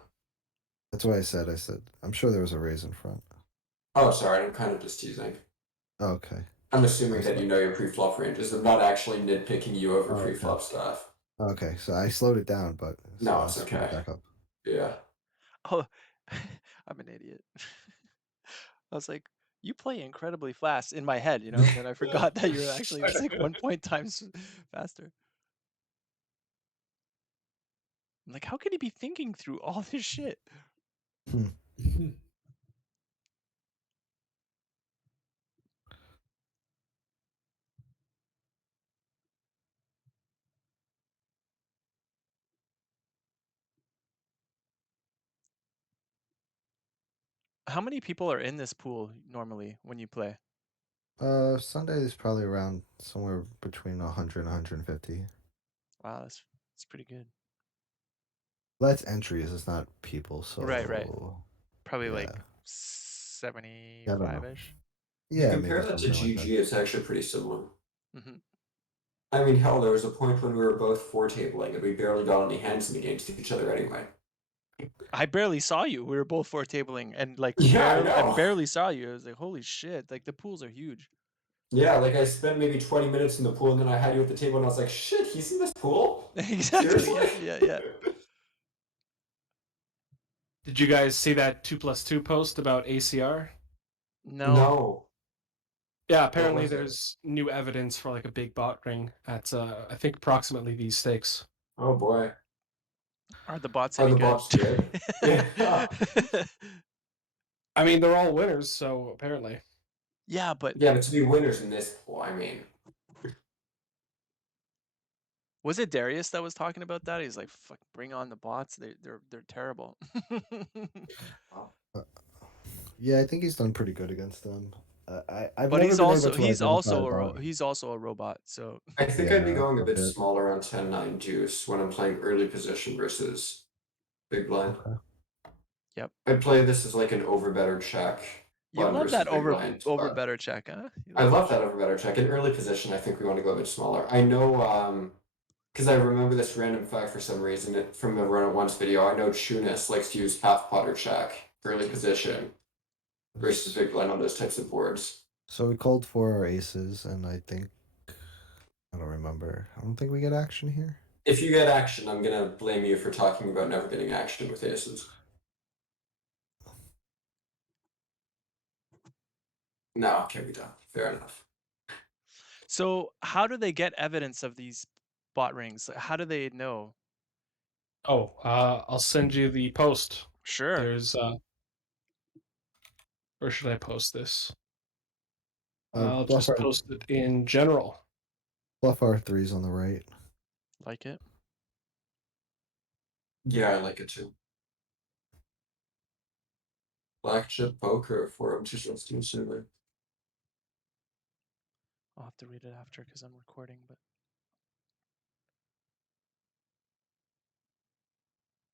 That's what I said. I'm sure there was a raise in front. Oh, sorry. I'm kind of just teasing. Okay. I'm assuming that you know your pre-flop ranges. I'm not actually nitpicking you over Oh, okay. pre-flop stuff. Okay, so I slowed it down, but No, I'll it's speed it okay. back up. Yeah. Oh, I'm an idiot. I was like, you play incredibly fast in my head, and then I forgot that you're actually it's like 1 point times faster. I'm like, how could he be thinking through all this shit? How many people are in this pool normally when you play? Sunday is probably around somewhere between 100 and 150. Wow, that's pretty good. That's entries, it's not people, so Right. Probably like yeah. I don't know. 75-ish. Yeah, compare maybe that to something GG, like it's actually pretty similar. Hmm. I mean, hell, there was a point when we were both four tabling and we barely got any hands in against each other anyway. I barely saw you. We were both four tabling and like Yeah, I know. barely saw you. I was like, holy shit! Like the pools are huge. Yeah, like I spent maybe 20 minutes in the pool and then I had you at the table and I was like, shit, he's in this pool? Exactly. Seriously? Yeah. Did you guys see that 2+2 post about ACR? No. Yeah, apparently was it? there's new evidence for like a big bot ring at I think approximately these stakes. Oh boy. Are the bots Are any the good? bots good? Yeah. I mean, they're all winners, so apparently. Yeah, but Yeah, but to be winners in this pool, I mean. Was it Darius that was talking about that? He's like, "Fuck, bring on the bots. They're terrible." Yeah, I think he's done pretty good against them. I've But never been able to he's identify also a bot. he's also a robot. So I think Yeah, I'd be going a bit okay. smaller on 10-9 deuce when I'm playing early position versus big blind. Okay. Yep. I'd play this as like an over better check. you blind love versus that big over blind, over but better check, huh? You I like love that over better check. In early position, I think we want to go a bit smaller. I know, because I remember this random fact for some reason from the Run It Once video. I know Chunis likes to use half potter check for early position versus big blind on those types of boards. So we called for our aces, and I think I don't remember. I don't think we get action here. If you get action, I'm gonna blame you for talking about never getting action with aces. No, okay, we don't. Fair enough. So how do they get evidence of these bot rings? How do they know? Oh, I'll send you the post. Sure. There's where should I post this? I'll Bluff just R, post it in general. bluff R3's on the right. Like it. Yeah, I like it too. Black chip poker forum too soon. I'll have to read it after because I'm recording, but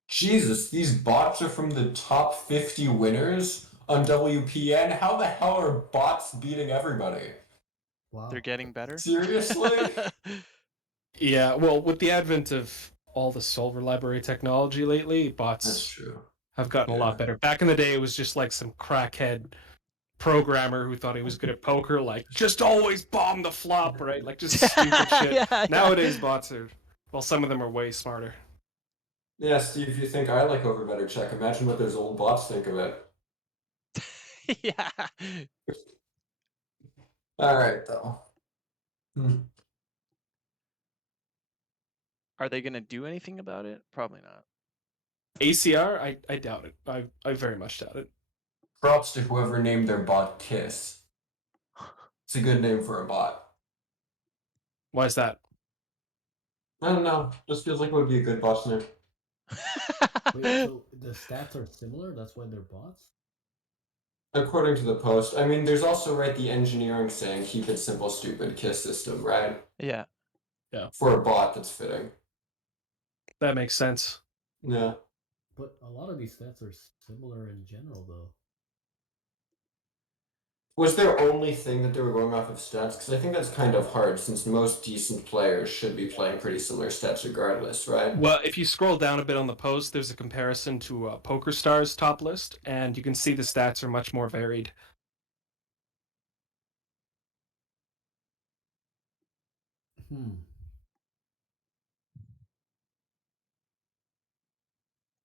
Jesus, these bots are from the top 50 winners on WPN. How the hell are bots beating everybody? Wow. they're getting better. Seriously? Yeah, well, with the advent of all the solver library technology lately, That's bots true. have gotten a lot better. Back in the day, it was just like some crackhead programmer who thought he was good at poker, like just always bomb the flop, right? Like just stupid shit. Yeah, Nowadays, bots are, well, some of them are way smarter. Yeah, Steve, you think I like over better check. Imagine what those old bots think of it. yeah. Alright, though. Are they gonna do anything about it? Probably not. ACR, I doubt it. I very much doubt it. Props to whoever named their bot Kiss. It's a good name for a bot. Why is that? I don't know. Just feels like it would be a good bot's name. Wait, so the stats are similar? That's why they're bots? According to the post. I mean, there's also, right, the engineering saying keep it simple, stupid, Kiss system, right? Yeah. For a bot that's fitting. That makes sense. Yeah. But a lot of these stats are similar in general, though. Was their only thing that they were going off of stats? Because I think that's kind of hard since most decent players should be playing pretty similar stats regardless, right? Well, if you scroll down a bit on the post, there's a comparison to PokerStars top list, and you can see the stats are much more varied.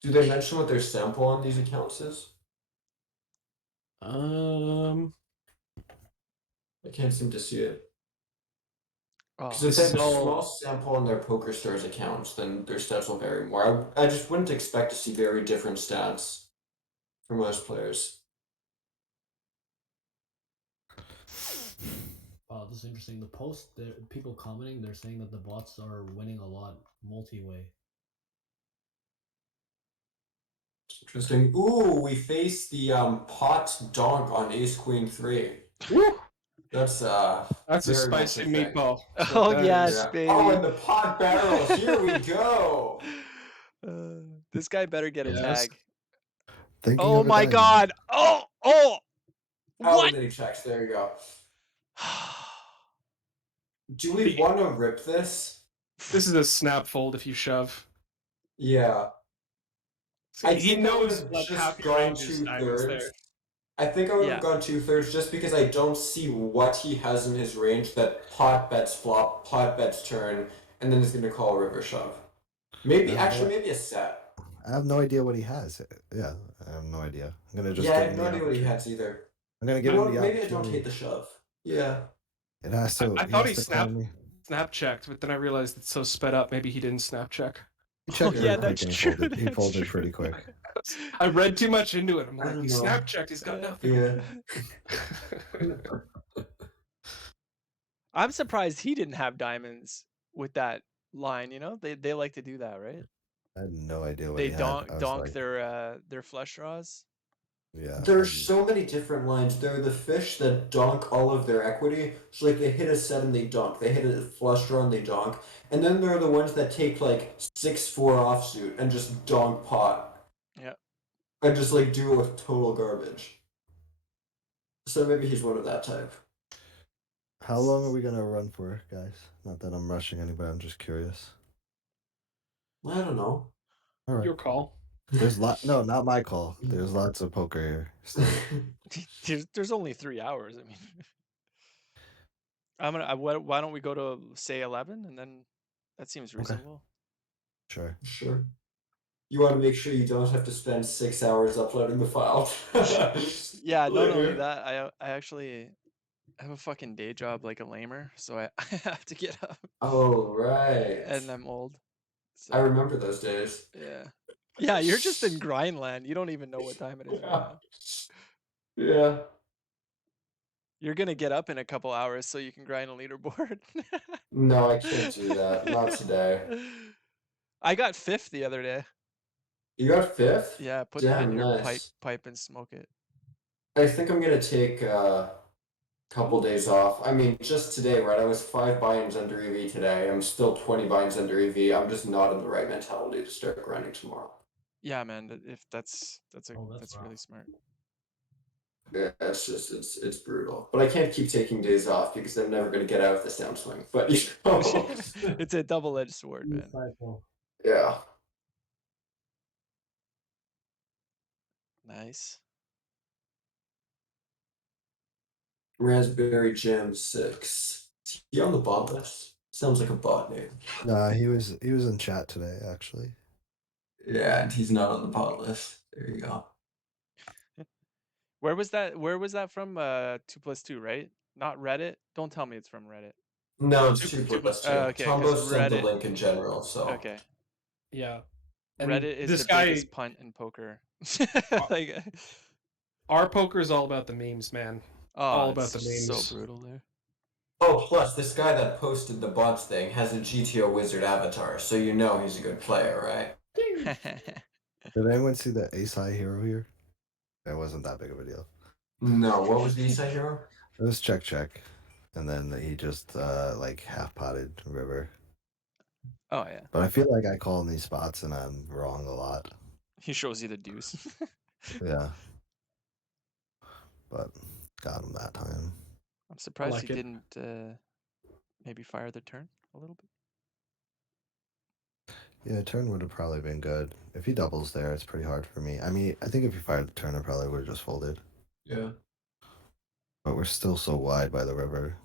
Do they mention what their sample on these accounts is? Um, I can't seem to see it. Oh, Because if they have a This is all- small sample on their PokerStars accounts, then their stats will vary more. I just wouldn't expect to see very different stats for most players. Wow, this is interesting. The post, people commenting, they're saying that the bots are winning a lot multi-way. Interesting. Ooh, we face the pot donk on Ace Queen 3. Woo! That's That's a very much spicy a thing. meatball. That's Oh, what that yes. is. Yeah. baby. Oh, and the pot barrel. Here we go. This guy better get a Yes. tag. Thinking Oh of a my diamond. god. Oh. Oh, What? and then he checks. There you go. Do we want to rip this? This is a snap fold if you shove. Yeah. He knows would've like just half your gone range is diamonds 2/3. there. I think I would Yeah. have gone 2/3 just because I don't see what he has in his range that pot bets flop, pot bets turn, and then is going to call a river shove. Maybe, Yeah, actually, yeah. maybe a set. I have no idea what he has. Yeah, I have no idea. I'm gonna just Yeah, I give have him no the idea what he opportunity. has either. I'm gonna You give know him what? the Maybe I don't hate opportunity. the shove. Yeah. It has to. I he thought has he to call snapped. me. Snap checked, but then I realized it's so sped up. Maybe he didn't snap check. He checked yeah, very quick that's and true, He that's folded true. pretty quick. I read too much into it. I'm I like, don't he know. snap checked. He's got nothing. Yeah. I'm surprised he didn't have diamonds with that line. You know, they like to do that, right? I had no idea what They he had. I was donk like, their flush draws. yeah. There's so many different lines. There are the fish that donk all of their equity. So like they hit a set and they donk. They hit a flush draw and they donk. And then there are the ones that take like 6-4 offsuit and just donk pot. Yeah. And just like do it with total garbage. So maybe he's one of that type. How long are we gonna run for, guys? Not that I'm rushing anybody. I'm just curious. I don't know. All right. Your call. There's no, not my call. There's lots of poker here. Still. There's only 3 hours. I mean, why don't we go to say 11 and then that seems reasonable. Sure. Sure. You want to make sure you don't have to spend 6 hours uploading the file. Yeah, not only Later. that, I actually have a fucking day job like a lamer, so I have to get up Oh right. and I'm old. So, I remember those days. yeah. Yeah, you're just in grind land. You don't even know what time it is right now. Yeah. You're gonna get up in a couple hours so you can grind a leaderboard. No, I can't do that. Not today. I got 5th the other day. You got 5th? Yeah, put that in Damn, your nice. pipe and smoke it. I think I'm gonna take a couple days off. I mean, just today, right? I was 5 buy-ins under EV today. I'm still 20 buy-ins under EV. I'm just not in the right mentality to start grinding tomorrow. Yeah, man. If that's that's really rough. smart. Yeah, it's just it's brutal. But I can't keep taking days off because I'm never gonna get out of this downswing. But you know, It's a double-edged sword, man. Cycle. yeah. Nice. Raspberry Jam 6. Is he on the bot list? Sounds like a bot name. Nah, he was in chat today actually. Yeah, and he's not on the bot list. There you go. Where was that from? 2+2, right? Not Reddit. Don't tell me it's from Reddit. No, it's Two- 2+2. okay, 'cause Tombo sent the Reddit- link in general, so Okay. Yeah. And Reddit is this the guy, biggest punt in poker. Like, our poker is all about the memes, man. oh, All about it's the memes. so brutal there. Oh, plus this guy that posted the bots thing has a GTO wizard avatar, so you know he's a good player, right? Did anyone see the ace high hero here? It wasn't that big of a deal. No, what was the Eastside hero? It was check, and then he just like half potted river. Oh yeah. But I feel like I call in these spots and I'm wrong a lot. He shows you the deuce. Yeah. But got him that time. I'm surprised like he it. didn't maybe fire the turn a little bit. Yeah, turn would have probably been good. If he doubles there, it's pretty hard for me. I mean, I think if he fired the turn, I probably would have just folded. Yeah. But we're still so wide by the river.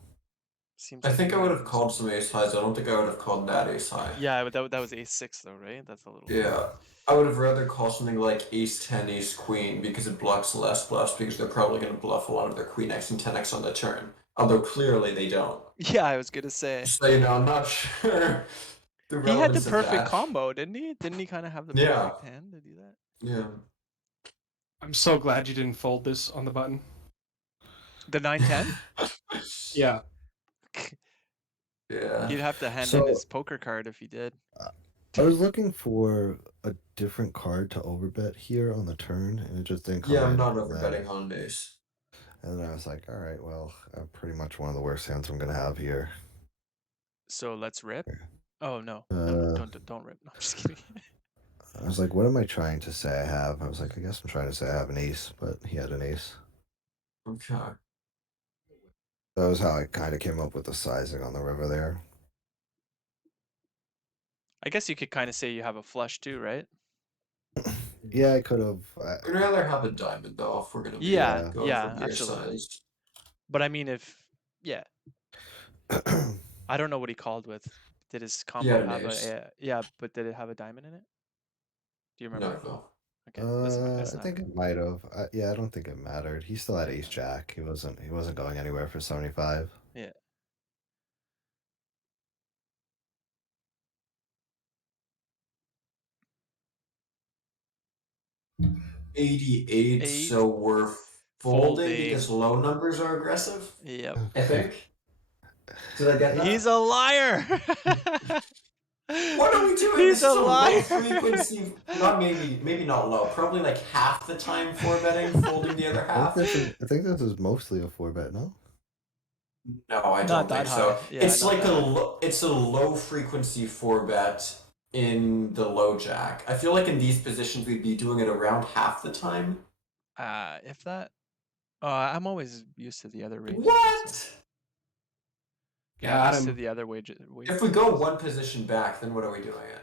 Seems I like think he I would might have lose. called some ace highs. I don't think I would have called that ace high. Yeah, but that was ace-6 though, right? That's a little. Yeah. I would have rather called something like ace 10, ace queen because it blocks less bluffs because they're probably going to bluff a lot of their queen x and 10x on the turn. Although clearly they don't. Yeah, I was gonna say. So, you know, I'm not sure. He had the relevance of perfect that. combo, didn't he? Didn't he kind of have the Yeah. perfect hand to do that? Yeah. I'm so glad you didn't fold this on the button. The 9-10? Yeah. Yeah. He'd have to hand in So- his poker card if he did. I was looking for a different card to overbet here on the turn, and it just didn't come Yeah, I'm in, not and overbetting then- on base. And then I was like, all right, well, pretty much one of the worst hands I'm gonna have here. So let's rip. Yeah. Oh no, Uh, don't rip. No, I'm just kidding. I was like, what am I trying to say I have? I was like, I guess I'm trying to say I have an ace, but he had an ace. Okay. That was how I kind of came up with the sizing on the river there. I guess you could kind of say you have a flush too, right? Yeah, I could have. I'd rather have a diamond though if we're gonna be Yeah, going yeah, for beer absolutely. size. But I mean, I don't know what he called with. Did his combo had an have ace. yeah, but did it have a diamond in it? Do you No, remember? no. Okay, that's I not think it might have. Yeah, I don't think it mattered. He still had ace jack. He wasn't going anywhere for 75. Yeah. $88, Eight. so we're folding Folding. because low numbers are aggressive, Yep. I think. Did I get that? He's a liar. What are we doing? He's This is a low liar. frequency. Not maybe not low. Probably like half the time for betting, folding the other half. I think this is mostly a 4-bet, no? No, I Not don't that think so. high. Yeah, It's not like that high. it's a low frequency 4-bet in the low jack. I feel like in these positions we'd be doing it around half the time. If that. I'm always used to the other ranges. What? Yeah, I'm Got used to him. the other way. If we go one position back, then what are we doing it?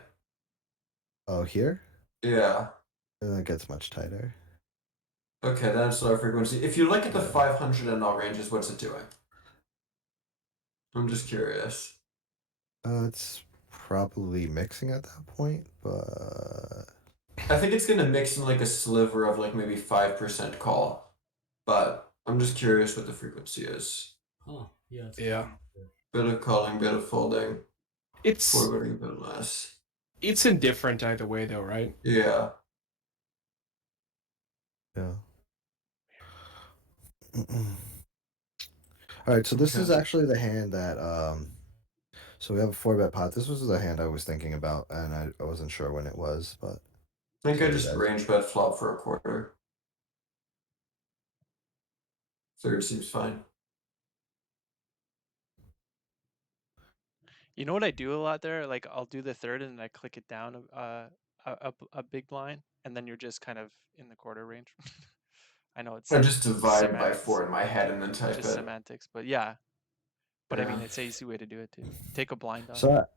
Oh, here? Yeah. Then it gets much tighter. Okay, that's low frequency. If you look at the Yeah. 500 and all ranges, what's it doing? I'm just curious. It's probably mixing at that point, but I think it's gonna mix in like a sliver of like maybe 5% call, but I'm just curious what the frequency is. Huh? Yeah. It's Yeah. Bit of calling, bit of folding, It's forwarding a bit less. it's indifferent either way, though, right? Yeah. yeah. All right, so this is Okay. actually the hand that so we have a 4-bet pot. This was the hand I was thinking about, and I wasn't sure when it was, but I think So I you just guys- range bet flop for a quarter. Third seems fine. You know what I do a lot there? Like I'll do the third and I click it down a big line, and then you're just kind of in the quarter range. I know it's I just divide by semantics, 4 in my head and then type just it. semantics, but yeah. But I Yeah. mean, it's an easy way to do it too. Take a blind on. so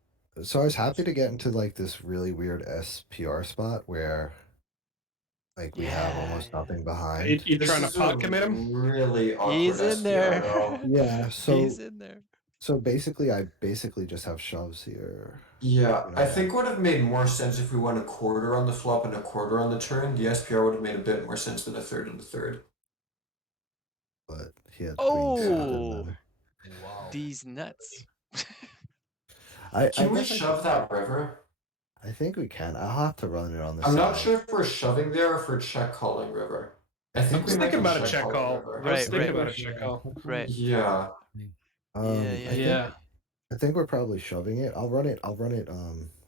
I was happy to get into like this really weird SPR spot where like we have almost Yeah. nothing behind. You This trying to is pot a commit him? really awkward He's in SPR there. though. Yeah, so He's in there. so basically I just have shoves here. Yeah, You know, I yeah. think would have made more sense if we went a quarter on the flop and a quarter on the turn. The SPR would have made a bit more sense than a third and a third. But he had Oh, queens. So it didn't matter. Wow. these nuts. I Can we guess shove that river? I think we can. I'll have to run it on the I'm side. not sure if we're shoving there or if we're check calling river. I I think think we was might thinking be about a check calling call. river. I was Right, thinking right. about a check call. Right. Yeah. Yeah. I think we're probably shoving it. I'll run it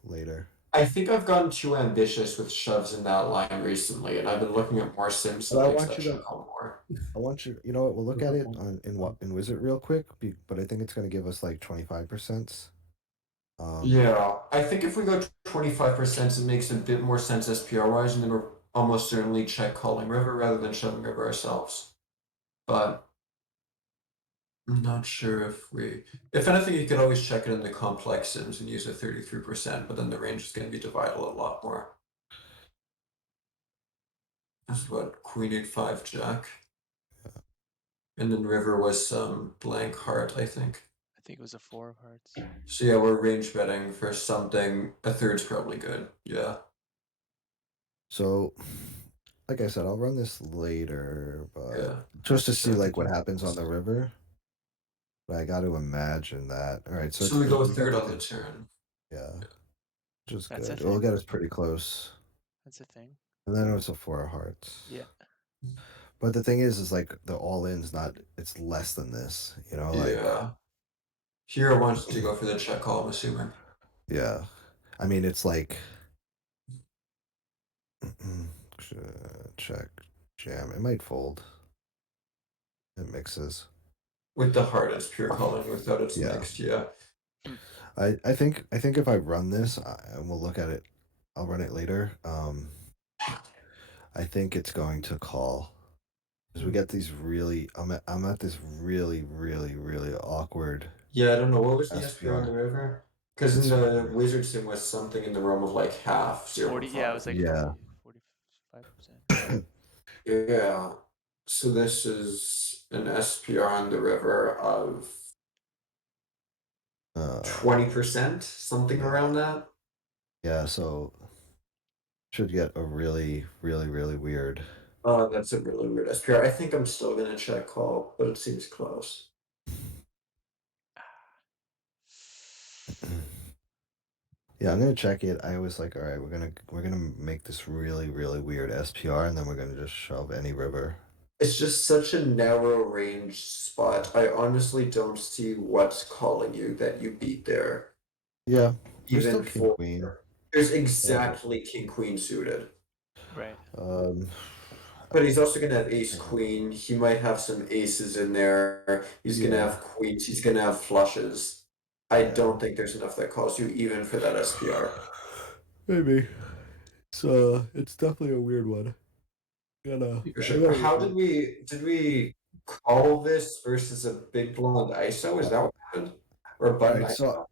later. I think I've gotten too ambitious with shoves in that line recently, and I've been looking at more sims that But I likes want that you to- check call more. I want you know what, we'll look at it in Wizard real quick, but I think it's gonna give us like 25%. Yeah, I think if we go 25%, it makes a bit more sense SPR wise, and then we're almost certainly check calling river rather than shoving river ourselves. But I'm not sure if we. If anything, you could always check it in the complex sims and use a 33%, but then the range is going to be divided a lot more. This is what Queen 8-5 Jack. And then river was some blank heart, I think. I think it was a 4 of hearts. So yeah, we're range betting for something. A third's probably good. Yeah. So like I said, I'll run this later, but Yeah. just to see Sure. like what happens on the river. But I got to imagine that. All right, so, So we go got third the on the thing. turn. Yeah, which is That's a good. It'll thing. get us pretty close. That's a thing. And then it's a 4 of hearts. Yeah. But the thing is like the all-in's not. It's less than this. You know, like Yeah. Hero wants to go for the check call, I'm assuming. yeah. I mean, it's like check jam. It might fold. It mixes. With the heart, it's pure calling. Without it's Yeah. mixed, yeah. I think if I run this, and we'll look at it. I'll run it later. I think it's going to call because we get these really. I'm at this really awkward. Yeah, I don't know. What was the SPR. SPR on the river? Because in the wizard sim was something in the realm of like half, 40. Yeah, it was like Yeah. 45%. Yeah. So this is an SPR on the river of 20%, something around that. Yeah, so should get a really weird. Oh, that's a really weird SPR. I think I'm still gonna check call, but it seems close. Yeah, I'm gonna check it. I was like, all right, we're gonna make this really weird SPR, and then we're gonna just shove any river. It's just such a narrow range spot. I honestly don't see what's calling you that you beat there. Yeah, There's even still king for queen. there's exactly king queen suited. Right. But he's also gonna have ace queen. He might have some aces in there. He's gonna Yeah. have queens. He's gonna have flushes. I Yeah. don't think there's enough that calls you even for that SPR. Maybe. So it's definitely a weird one. For sure. How did we call this versus a big blind ISO? Is that what happened? Or a button Alright, ISO?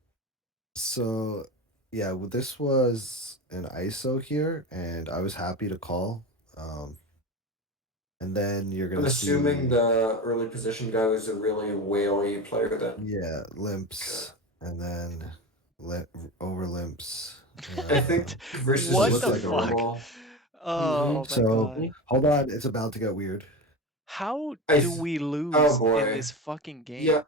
So yeah, well, this was an ISO here, and I was happy to call. And then you're I'm gonna assuming see, the early position guy was a really whaley player then. yeah, limps, and then over limps. I think versus What What just looks the a like a limp. fuck? normal. Oh my So god. hold on, it's about to get weird. How I do th- we oh lose in boy. this fucking game? Yeah,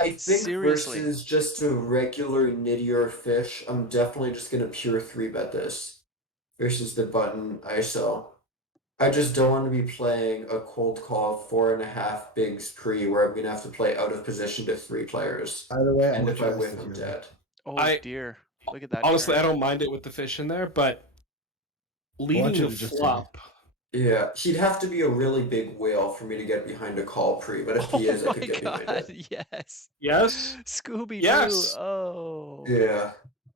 I think Seriously. versus just a regular nittier fish, I'm definitely just gonna pure 3-bet this versus the button ISO. I just don't want to be playing a cold call 4.5 bigs pre where I'm gonna have to play out of position to 3 players. Either way, I And want if you I guys whiff, to I'm hear me. dead. Oh I dear. Look at that honestly, I turn. don't mind it with the fish in there, but I leading want you the to just hear me. flop. Yeah, he'd have to be a really big whale for me to get behind a call pre, but if he Oh is, I my could get behind god, it. yes. Yes. Scooby Doo. Yes. Oh. Yeah.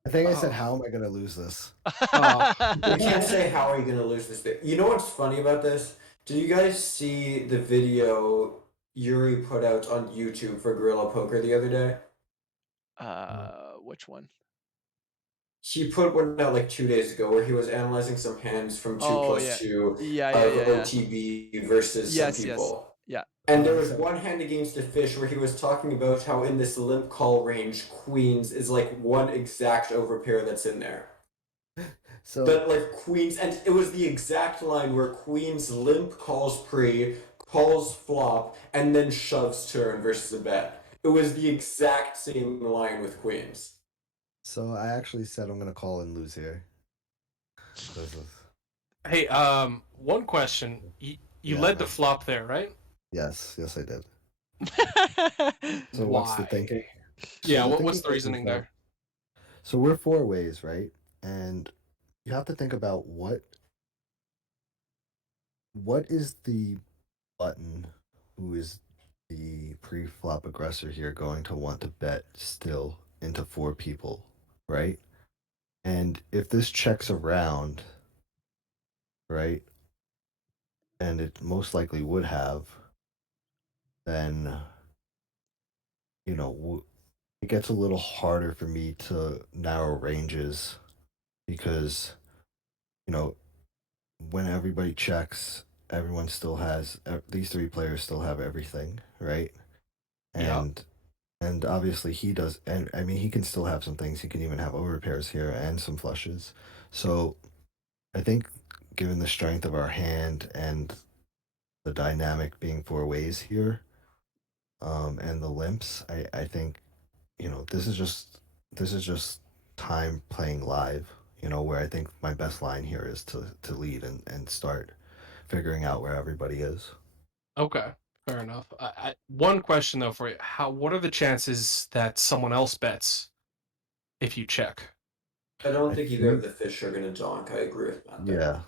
I think I said, Oh. how am I gonna lose this? You can't say how are you gonna lose this bit. You know what's funny about this? Did you guys see the video Yuri put out on YouTube for Gorilla Poker the other day? Which one? He put one out like 2 days ago where he was analyzing some hands from 2 Oh plus yeah. 2 Yeah, of yeah. OTB versus some Yes, yes. people. Yeah. And there was one hand against a fish where he was talking about how in this limp call range, queens is like one exact overpair that's in there. So But like queens, and it was the exact line where queens limp calls pre, calls flop, and then shoves turn versus a bet. It was the exact same line with queens. So I actually said I'm gonna call and lose here. This is Hey, one question. You Yeah, led the man. flop there, right? yes, I did. So Why? what's the thinking? Yeah, So what's thinking the is reasoning that- there? So we're 4 ways, right? And you have to think about what is the button who is the pre-flop aggressor here going to want to bet still into 4 people, right? And if this checks around, right, and it most likely would have, then it gets a little harder for me to narrow ranges because you know when everybody checks, everyone still has these 3 players still have everything, right? Yeah. And obviously he does, and I mean he can still have some things. He can even have overpairs here and some flushes. So I think, given the strength of our hand and the dynamic being 4 ways here, and the limps, I think this is just time playing live. Where I think my best line here is to lead and start figuring out where everybody is. Okay, fair enough. One question though for you: what are the chances that someone else bets if you check? I don't I think either of think- the fish are gonna donk. I agree with Matt there. Yeah.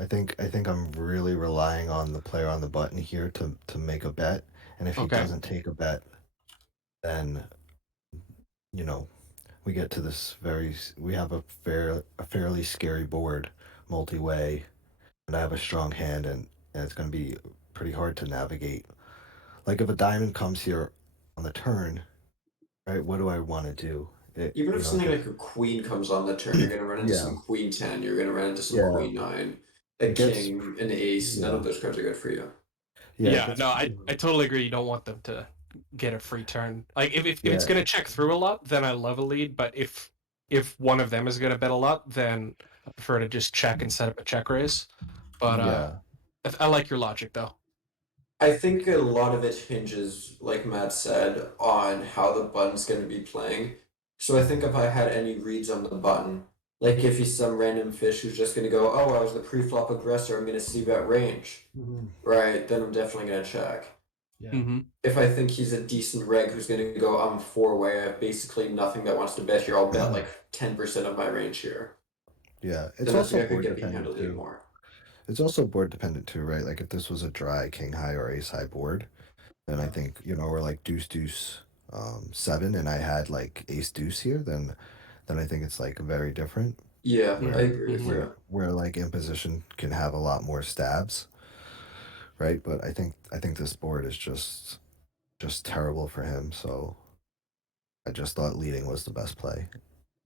I think I'm really relying on the player on the button here to make a bet, and if he Okay. doesn't take a bet, then we get to this we have a fairly scary board, multi-way, and I have a strong hand, and it's going to be pretty hard to navigate. Like if a diamond comes here on the turn, right? What do I want to do? Even if something like a queen comes on the turn, you're gonna run into Yeah. some queen 10, you're gonna run into some Yeah. queen 9, a It gets- king, an ace. None of yeah. those cards are good for you. Yeah, it gets- no, I totally agree. You don't want them to get a free turn. Like if it's Yeah. gonna check through a lot, then I love a lead. But if one of them is gonna bet a lot, then I prefer to just check and set up a check raise. But yeah. I like your logic though. I think a lot of it hinges, like Matt said, on how the button's going to be playing. So I think if I had any reads on the button, like if he's some random fish who's just going to go, oh, I was the pre-flop aggressor, I'm going to see bet range, right? Then I'm definitely going to check. Yeah. Mm-hmm. If I think he's a decent reg who's going to go 4-way, I have basically nothing that wants to bet here. I'll bet like 10% of my range here. Yeah, it's Then I also think I could board get behind a dependent lead too. more. It's also board dependent too, right? Like if this was a dry king high or ace high board, then I think or like deuce deuce 7, and I had like ace deuce here, then I think it's like very different. Yeah, I Where agree with Mhm. you. where like imposition can have a lot more stabs, right? But I think this board is just terrible for him. So I just thought leading was the best play.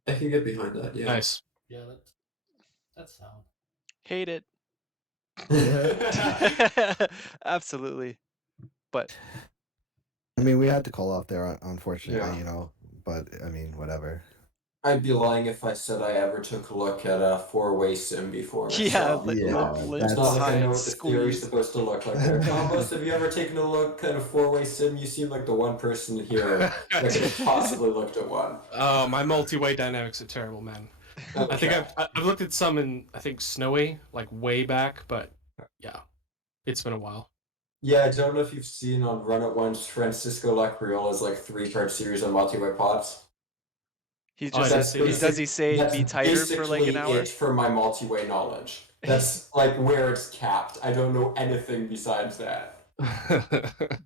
I can get behind that, yeah. Nice. Yeah, that's sound. Hate it. Yeah. Absolutely. But I mean, we had to call off there, unfortunately, Yeah. But I mean, whatever. I'd be lying if I said I ever took a look at a 4-way sim before yeah, myself. Yeah, It's not like I know behind, what the theory is squeeze. supposed to look like there. Combos, have you ever taken a look at a 4-way sim? You seem like the one person here that could have possibly looked at one. Oh, my multi-way dynamics are terrible, man. I think Okay. I've looked at some in Snowy, like way back, but yeah, it's been a while. Yeah, I don't know if you've seen on Run It Once Francisco Lacriola's like 3-card series on multi-way pots. He's Oh, I just didn't see that. does he say That's be tighter for like an basically hour? it for my multi-way knowledge. That's like where it's capped. I don't know anything besides that.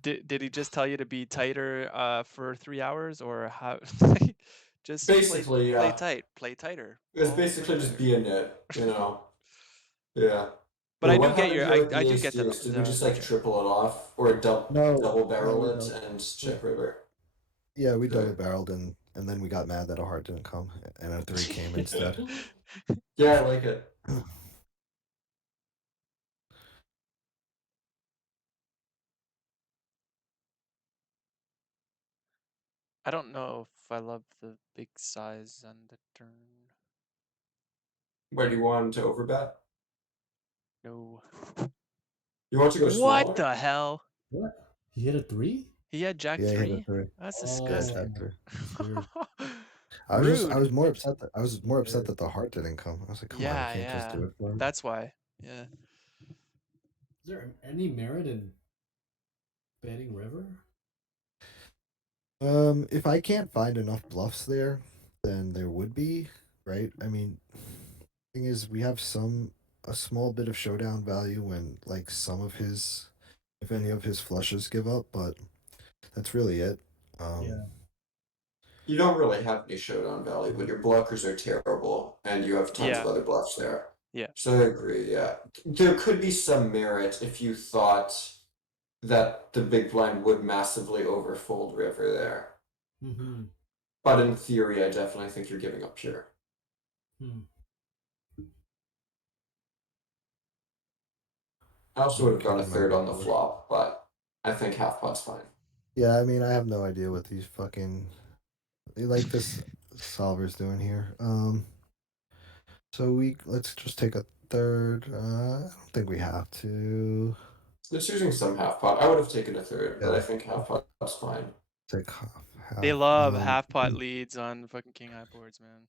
Did he just tell you to be tighter for 3 hours or how just Basically, play yeah. tight, play tighter. It's always basically play just tighter. be a nit, Yeah. But I What do get happened your here with I the do ace get the deuce? Did we just like logic. triple it off or No, double barrel we it don't. and check river? Yeah, we Okay. double barreled and then we got mad that a heart didn't come and a 3 came instead. Yeah, I like it. I don't know if I love the big size on the turn. Where do you want to overbet? No. You want to go What smaller? the hell? What? He hit a 3? He had Jack Yeah, he hit a 3? 3. That's Yeah, disgusting. Jack 3. That's weird. I Rude. was more upset that the heart didn't come. I was like, come on, Yeah, you can't just yeah. do it for him. That's why. Yeah. Is there any merit in betting river? If I can't find enough bluffs there, then there would be, right? I mean, thing is, we have a small bit of showdown value when like some of his, if any of his flushes give up, but that's really it. Yeah. You don't really have any showdown value, but your blockers are terrible, and you have tons Yeah. of other bluffs there. Yeah. So I agree, yeah. There could be some merit if you thought that the big blind would massively overfold river there. Mm-hmm. But in theory, I definitely think you're giving up pure. Hmm. I also would have gone a Kicking my third on the board. flop, but I think half pot's fine. Yeah, I mean, I have no idea what these fucking like this solver's doing here. So let's just take a third. I don't think we have to It's using some half pot. I would have taken a third, but Yeah. I think half pot's fine. take half. They love half pot leads on fucking king high boards, man.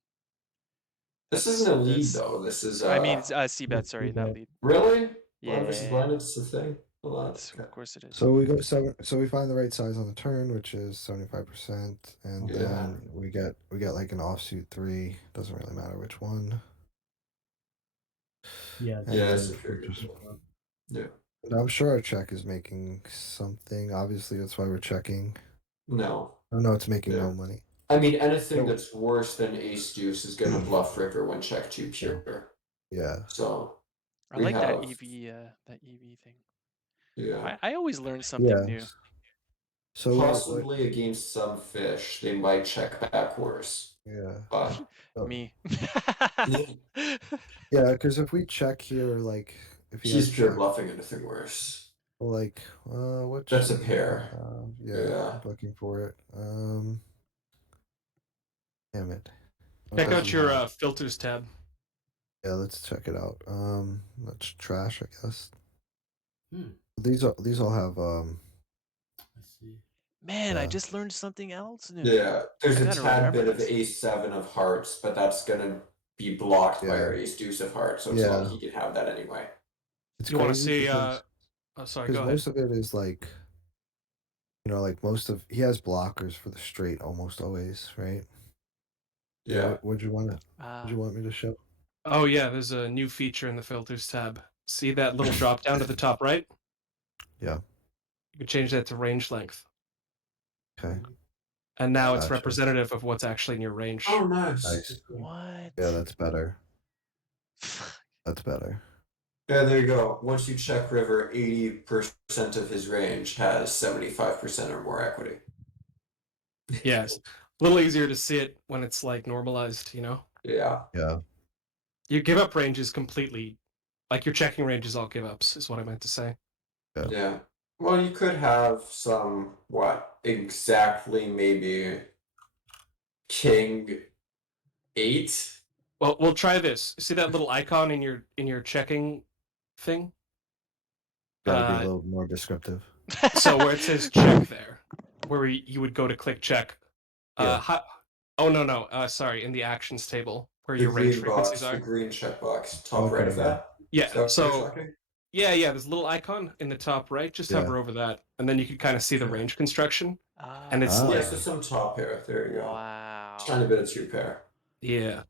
This That's- isn't a lead that's- though. This is I mean, C-bet, sorry, not C-bet. lead. really Yeah. blind versus blind. It's a thing. A lot. Okay. Of course it is. So we go 7. So we find the right size on the turn, which is 75%, and Yeah. then we get like an offsuit 3. Doesn't really matter which one. Yeah. And Yeah, then it's a we're very good just- call. Yeah. and I'm sure our check is making something. Obviously, that's why we're checking. No. Oh no, it's making Yeah. no money. I mean, anything No. that's worse than ace deuce is going to bluff river when check 2 pure. Yeah. So I we like have- that EV thing. yeah. I always learn something Yeah. new. So Possibly against some fish, they might check back worse. yeah. But Oh. Me. Yeah, because if we check here, like if he he's has pure check, bluffing anything worse. like what? That's a should we pair. have? Yeah, Yeah. I'm looking for it. Damn it. What Check does out he your have? filters tab. Yeah, let's check it out. That's trash, I guess. Hmm. These all have I see. Man, I Yeah. just learned something else new. Yeah. There's I a gotta tad remember bit of this. ace 7 of hearts, but that's gonna be blocked by our Yeah. ace deuce of hearts, so it's not Yeah. like he can have that anyway. it's You want to crazy see? because Oh, sorry. Go ahead. most of it is like you know, like he has blockers for the straight almost always, right? Yeah. Would you want me to show? Oh yeah, there's a new feature in the filters tab. See that little drop down to the top right? Yeah. You can change that to range length. Okay. And now it's Gotcha. representative of what's actually in your range. Oh, nice. Nice. What? Yeah, that's better. That's better. Yeah, there you go. Once you check River, 80% of his range has 75% or more equity. Yes. A little easier to see it when it's like normalized, you know? Yeah. Yeah. Your give up range is completely like your checking range is all give ups, is what I meant to say. Yeah. Well, you could have some, exactly maybe King 8? Well, we'll try this. See that little icon in your checking thing? Gotta be a little more descriptive. So where it says check there, where you would go to click check. Yeah. Oh no, sorry, in the actions table where The your range green frequencies box, the are. green checkbox, top right Okay, of yeah. that. Yeah. Is that what you're So talking? yeah, there's a little icon in the top right. Just Yeah. hover over that, and then you can kind of see the range construction. And it's Ah. Yeah, like, so some top pair. There you go. Wow. Tiny bit of 2 pair. yeah.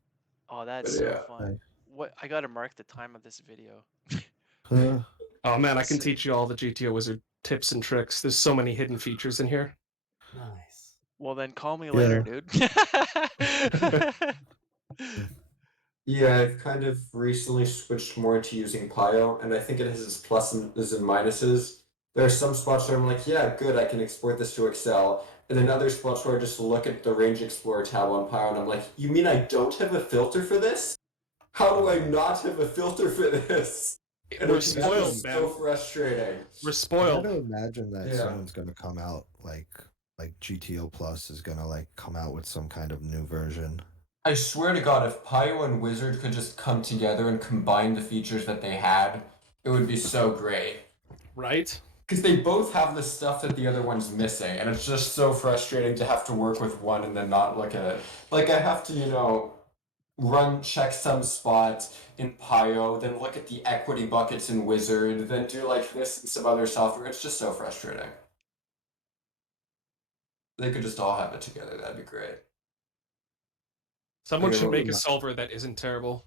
Oh, that's But so yeah. fun. Nice. What? I gotta mark the time of this video. Oh man, I can So- teach you all the GTO Wizard tips and tricks. There's so many hidden features in here. Nice. Well, then call me later, dude. Yeah, I've kind of recently switched more to using Pio, and I think it has its pluses and minuses. There are some spots where I'm like, yeah, good, I can export this to Excel. And then other spots where I just look at the Range Explorer tab on Pio and I'm like, you mean I don't have a filter for this? How do I not have a filter for this? And We're it's just spoiled, so man. frustrating. We're I spoiled. gotta imagine that Yeah. someone's gonna come out like GTO Plus is gonna like come out with some kind of new version. I swear to God, if Pio and Wizard could just come together and combine the features that they had, it would be so great. Right? Because they both have the stuff that the other one's missing, and it's just so frustrating to have to work with one and then not look at it. Like, I have to, check some spots in Pio, then look at the equity buckets in Wizard, then do like this and some other software. It's just so frustrating. They could just all have it together, that'd be great. Someone Okay, should what make we a might- solver that isn't terrible.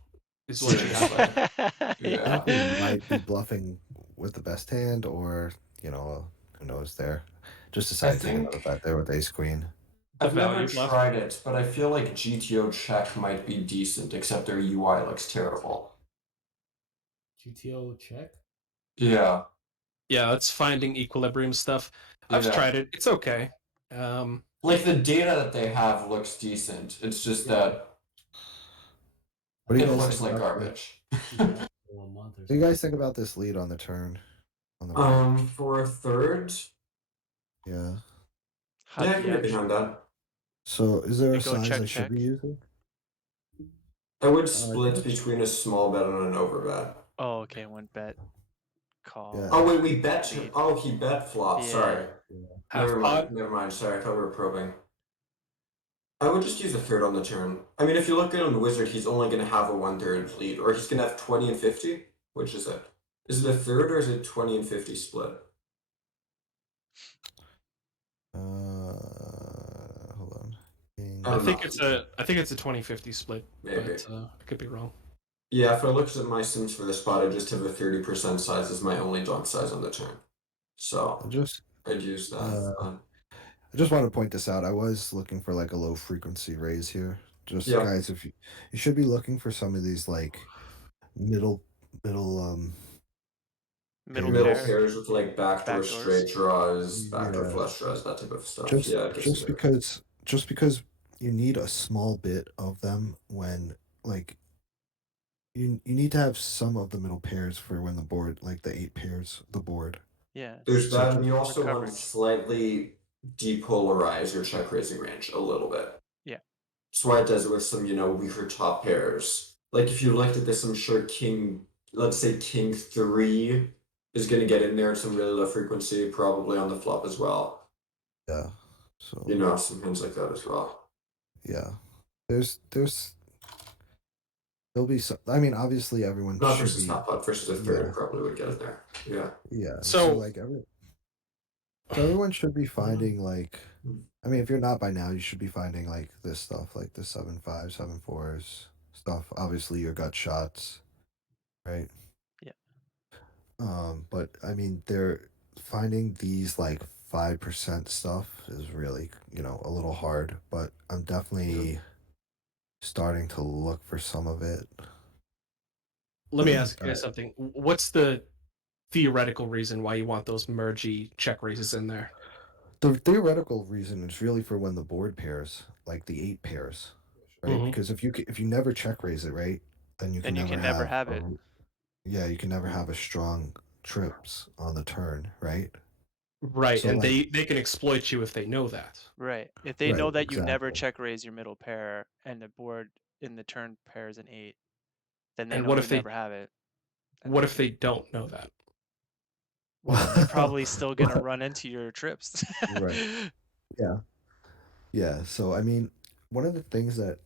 Is what you Seriously. have. I Yeah. think we might be bluffing with the best hand, or who knows there. Just decided to take think- another bet there with Ace Queen. I've never value bluff. tried it, but I feel like GTO check might be decent, except their UI looks terrible. GTO check. Yeah. Yeah, that's finding equilibrium stuff. I've Yeah. tried it. It's okay. Like the data that they have looks decent. It's just that What do you it guys looks think like about garbage. For a month or What do you something. guys think about this lead on the turn? On the right? For a third, Yeah. How yeah, I do can you get behind that. So is there They a go size check, I should be check. using? I would I split think- between a small bet and an over bet. Oh, okay. One bet. Call. Yeah. Oh wait, we bet. Lead. Oh, he bet flop. Yeah. Sorry. Half Never pot. mind. Never mind. Sorry, I thought we were probing. I would just use a third on the turn. I mean, if you look at on the Wizard, he's only going to have a 1/3 lead, or he's going to have 20 and 50. Which is it? Is it a third or is it 20 and 50 split? Hold on. King. Oh, I think no. it's a 20-50 split. Maybe. But I could be wrong. Yeah, if I looked at my sims for the spot, I just have a 30% size as my only donk size on the turn. So I'd use that. I just want to point this out. I was looking for like a low frequency raise here. Just Yeah. guys, if you should be looking for some of these like middle Middle Middle pair. pairs with like backdoor Backdoors. straight draws, backdoor Yeah. flush draws, that type of stuff. just Yeah, I'd just consider. because you need a small bit of them when like you need to have some of the middle pairs for when the board like the 8 pairs of the board. Yeah. There's So that, just and you also want to coverage. slightly depolarize your check raising range a little bit. Yeah. That's why it does it with some, weaker top pairs. Like if you looked at this, I'm sure let's say King 3 is going to get in there at some really low frequency, probably on the flop as well. Yeah. So Some hands like that as well. yeah. There'll be some. I mean, obviously everyone Not should versus be. top pot versus a third Yeah. probably would get in there. Yeah. Yeah. So- like every. So everyone should be finding like, I mean, if you're not by now, you should be finding like this stuff, like the 7.5, 7.4s stuff. Obviously, your gut shots, right? Yeah. But I mean, they're finding these like 5% stuff is really, a little hard. But I'm definitely starting to look for some of it. Let me ask you Alright. guys something. What's the theoretical reason why you want those mergey check raises in there? The theoretical reason is really for when the board pairs, like the 8 pairs, right? Mhm. Because if you never check raise it, right, then you Then can you never can never have have it. yeah, you can never have a strong trips on the turn, right? Right, So and like they can exploit you if they know that. Right. If they right, know that you never exactly. check raise your middle pair and the board in the turn pairs an 8, then they And know you never have it. And what if they don't know that? well, then they're probably still gonna run into your trips. Right. Yeah. Yeah. So I mean, one of the things that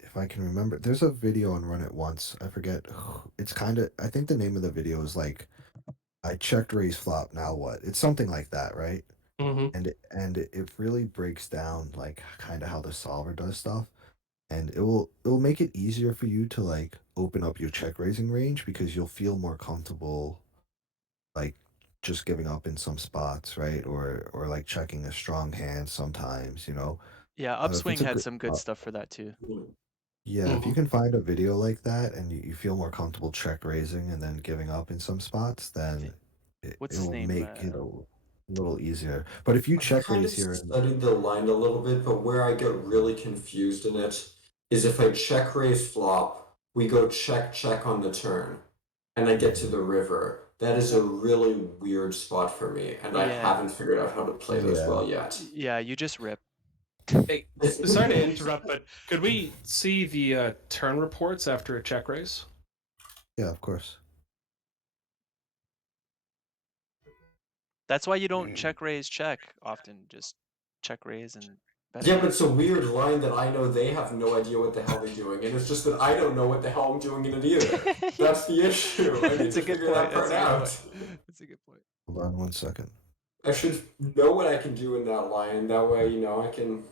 if I can remember, there's a video on Run It Once. I forget. It's kind of. I think the name of the video is like, I checked raise flop. Now what? It's something like that, right? Mm-hmm. And it really breaks down like kind of how the solver does stuff, and it will make it easier for you to like open up your check raising range because you'll feel more comfortable like just giving up in some spots, right? Or like checking a strong hand sometimes, Yeah, if it's Upswing a had good some good stuff for that too. yeah, if Mm-hmm. you can find a video like that and you feel more comfortable check raising and then giving up in some spots, then What's his it'll name? make it a little easier. But if you I check kind of raise here and studied the line a little bit, but where I get really confused in it is if I check raise flop, we go check check on the turn, and I get to the river. That is a really weird spot for me, and I Yeah. haven't figured out how to play those yeah, well yet. Yeah, you just rip. Hey, sorry to interrupt, but could we see the turn reports after a check raise? yeah, of course. That's why you don't check raise check often. Just check raise and bet Yeah, again. but it's a weird line that I know they have no idea what the hell they're doing, and it's just that I don't know what the hell I'm doing in it either. That's the issue. I need That's to a good figure that point. That's part a good out. point. That's a good point. Hold on 1 second. I should know what I can do in that line. That way, I can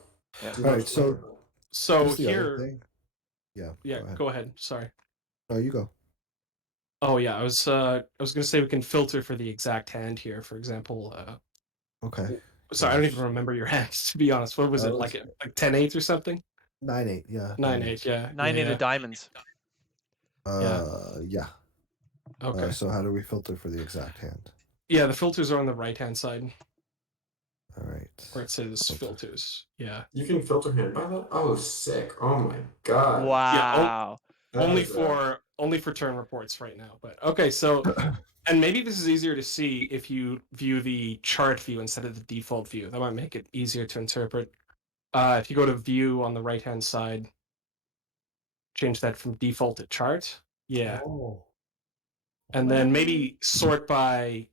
Yeah. do All much right, so better. So here's the other here, thing. Yeah, yeah, go ahead. go ahead. Sorry. No, you go. Oh yeah, I was gonna say we can filter for the exact hand here. For example, Okay. sorry, I don't even Yes. remember your hands to be honest. What was it like? Like 10-8 or something? 9-8, yeah. 9-8, yeah, 9 8 yeah. of diamonds. Yeah. Okay. So how do we filter for the exact hand? Yeah, the filters are on the right-hand side All right. where it says Filter. filters. Yeah. You can filter hand by that? Oh, sick. Oh my god. Wow. That Only is, for turn reports right now. But okay, so and maybe this is easier to see if you view the chart view instead of the default view. That might make it easier to interpret. If you go to view on the right-hand side, change that from default to chart. Yeah. Oh. And then maybe sort by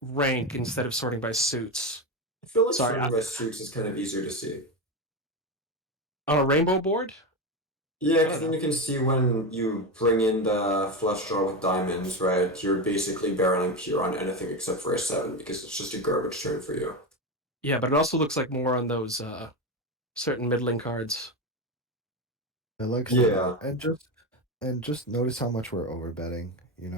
rank instead of sorting by suits. I feel like Sorry, sorting by suits is kind of easier to see. on a rainbow board? Yeah, I because don't then know. you can see when you bring in the flush draw with diamonds, right? You're basically barreling pure on anything except for a 7 because it's just a garbage turn for you. Yeah, but it also looks like more on those certain middling cards. I like Yeah. and just notice how much we're overbetting,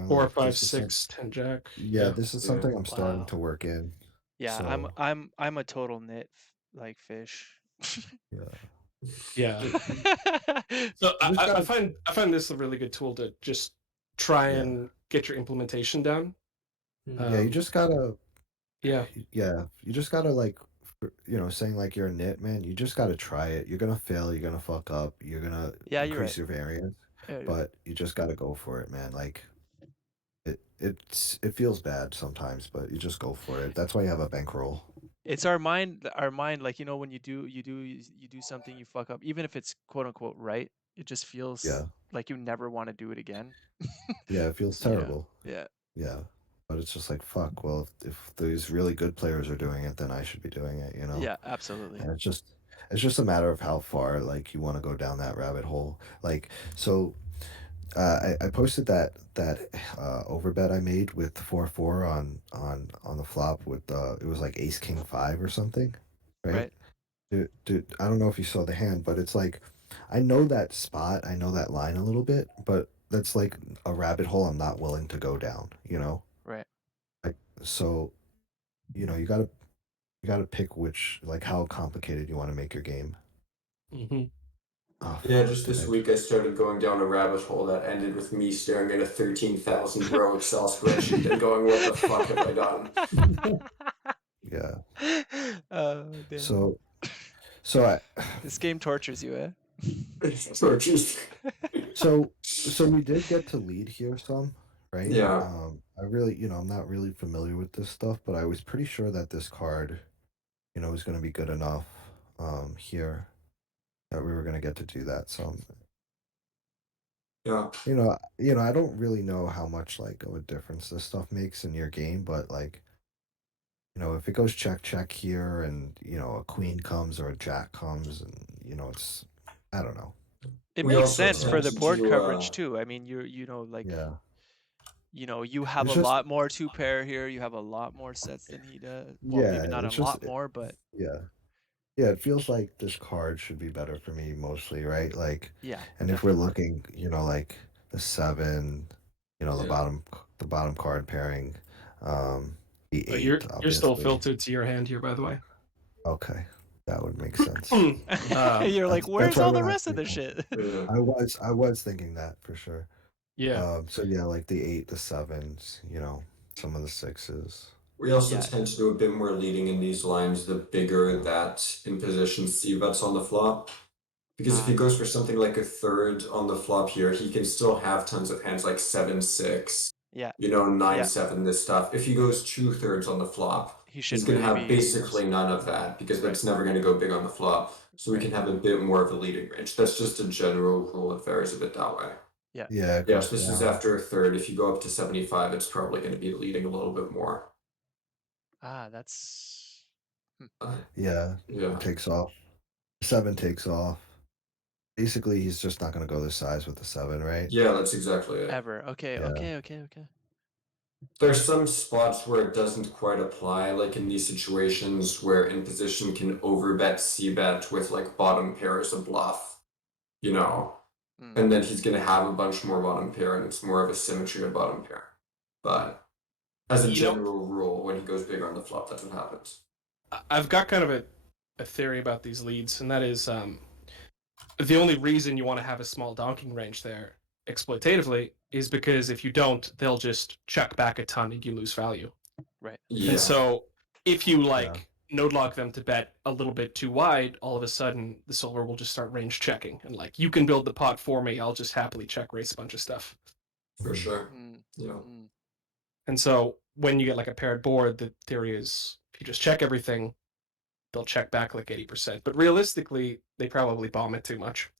4, like 5, this is 6, 10 jack. yeah, this is Yeah. something I'm starting Wow. to work in. Yeah, So I'm a total nit like fish. yeah. Yeah. So You just I gotta find this a really good tool to just try yeah. and get your implementation down. Yeah, you just gotta Yeah. you just gotta like saying like you're a nit, man, you just gotta try it. You're gonna fail, you're gonna fuck up, you're gonna Yeah, you're increase right. your variance, Yeah, you're right. but you just gotta go for it, man. Like it feels bad sometimes, but you just go for it. That's why you have a bankroll. It's our mind like when you do something, you fuck up, even if it's quote unquote right, it just feels Yeah. like you never want to do it again. Yeah, it feels terrible. Yeah. Yeah. But it's just like fuck, well if these really good players are doing it, then I should be doing it, Yeah, absolutely. And it's just a matter of how far like you want to go down that rabbit hole. Like so I posted that overbet I made with 4-4 on the flop with it was like Ace King 5 or something, right? Right. Dude, I don't know if you saw the hand, but it's like I know that spot, I know that line a little bit, but that's like a rabbit hole I'm not willing to go down, you know? Right. Like so, you gotta pick which like how complicated you want to make your game. Hmm. Oh, Yeah, just did this I? week I started going down a rabbit hole that ended with me staring at a 13,000 row Excel spreadsheet and going, what the fuck have I done? Yeah. Oh damn. So so I This game tortures you, eh? So just, so we did get to lead here some, right? yeah. I really, I'm not really familiar with this stuff, but I was pretty sure that this card, was going to be good enough here that we were going to get to do that. So, Yeah. I don't really know how much like of a difference this stuff makes in your game, but like, if it goes check check here and, a queen comes or a jack comes and, it's I don't know. It We makes also sense for tend the to board do coverage too. I mean, like, Yeah. you have a It's just lot more two pair here. You have a lot more sets than he does. Well, yeah, maybe not a it's just lot more, but yeah. Yeah, it feels like this card should be better for me mostly, right? Like, yeah, and if we're definitely. looking, like the 7, the Yeah. bottom card pairing, the But 8, you're still obviously. filtered to your hand here, by the way. Okay, that would make sense. You're like, That's where's why all we're the not rest of the thinking. shit? Yeah. I was thinking that for sure. Yeah. So yeah, like the 8, the 7s, some of the 6s. We also Yeah. tend to do a bit more leading in these lines the bigger that imposition C bets on the flop. Because if he goes for something like a third on the flop here, he can still have tons of hands like 7-6, Yeah. 9-7, this stuff. If he goes 2/3 on the flop, He he's shouldn't gonna really have be using those. basically none of that because Right. that's never gonna go big on the flop. So we Right. can have a bit more of a leading range. That's just a general rule. It varies a bit that way. Yeah. Yeah, it Yes, goes this is down. after a third. If you go up to 75, it's probably going to be leading a little bit more. That's. Yeah, Yeah. it takes off. 7 takes off. Basically, he's just not going to go this size with the 7, right? Yeah, that's exactly it. Ever. Okay. Yeah. Okay. There's some spots where it doesn't quite apply, like in these situations where in position can overbet c-bet with like bottom pair as a bluff, and then he's going to have a bunch more bottom pair and it's more of a symmetry of bottom pair. But as a You know- general rule, when he goes bigger on the flop, that's what happens. I've got kind of a theory about these leads, and that is the only reason you want to have a small donking range there exploitatively is because if you don't, they'll just check back a ton and you lose value. Right. Yeah. And so if you node lock them to bet a little bit too wide, all of a sudden the solver will just start range checking and like, you can build the pot for me, I'll just happily check raise a bunch of stuff. For sure. Mm. Yeah. Mm. And so when you get like a paired board, the theory is if you just check everything, they'll check back like 80%. But realistically, they probably bomb it too much.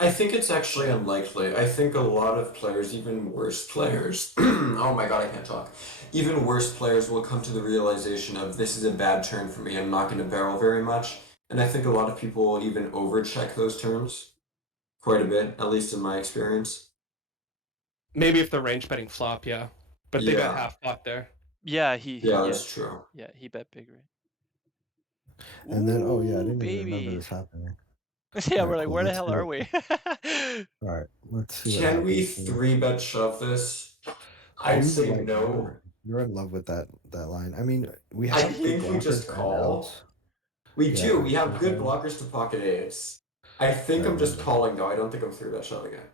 I think it's actually unlikely. I think a lot of players, even worse players, oh my god, I can't talk. Even worse players will come to the realization of this is a bad turn for me, I'm not going to barrel very much. And I think a lot of people will even overcheck those turns quite a bit, at least in my experience. Maybe if they're range betting flop, yeah. But they bet Yeah. half pot there. Yeah. Yeah, that's true. Yeah. He bet big, right? And then, I didn't baby. even remember this happening. Yeah, All we're right, like, cool. where the Let's hell see are what- we? All right, let's see what Can we happens here. 3-bet shove this? I'd You say like- no. You're in love with that line. I mean, we I have think we just blockers and call. outs. We Yeah, do. We have good okay. blockers to pocket eights. I think I I'm just remember. calling though. I don't think I'm 3-bet shoving it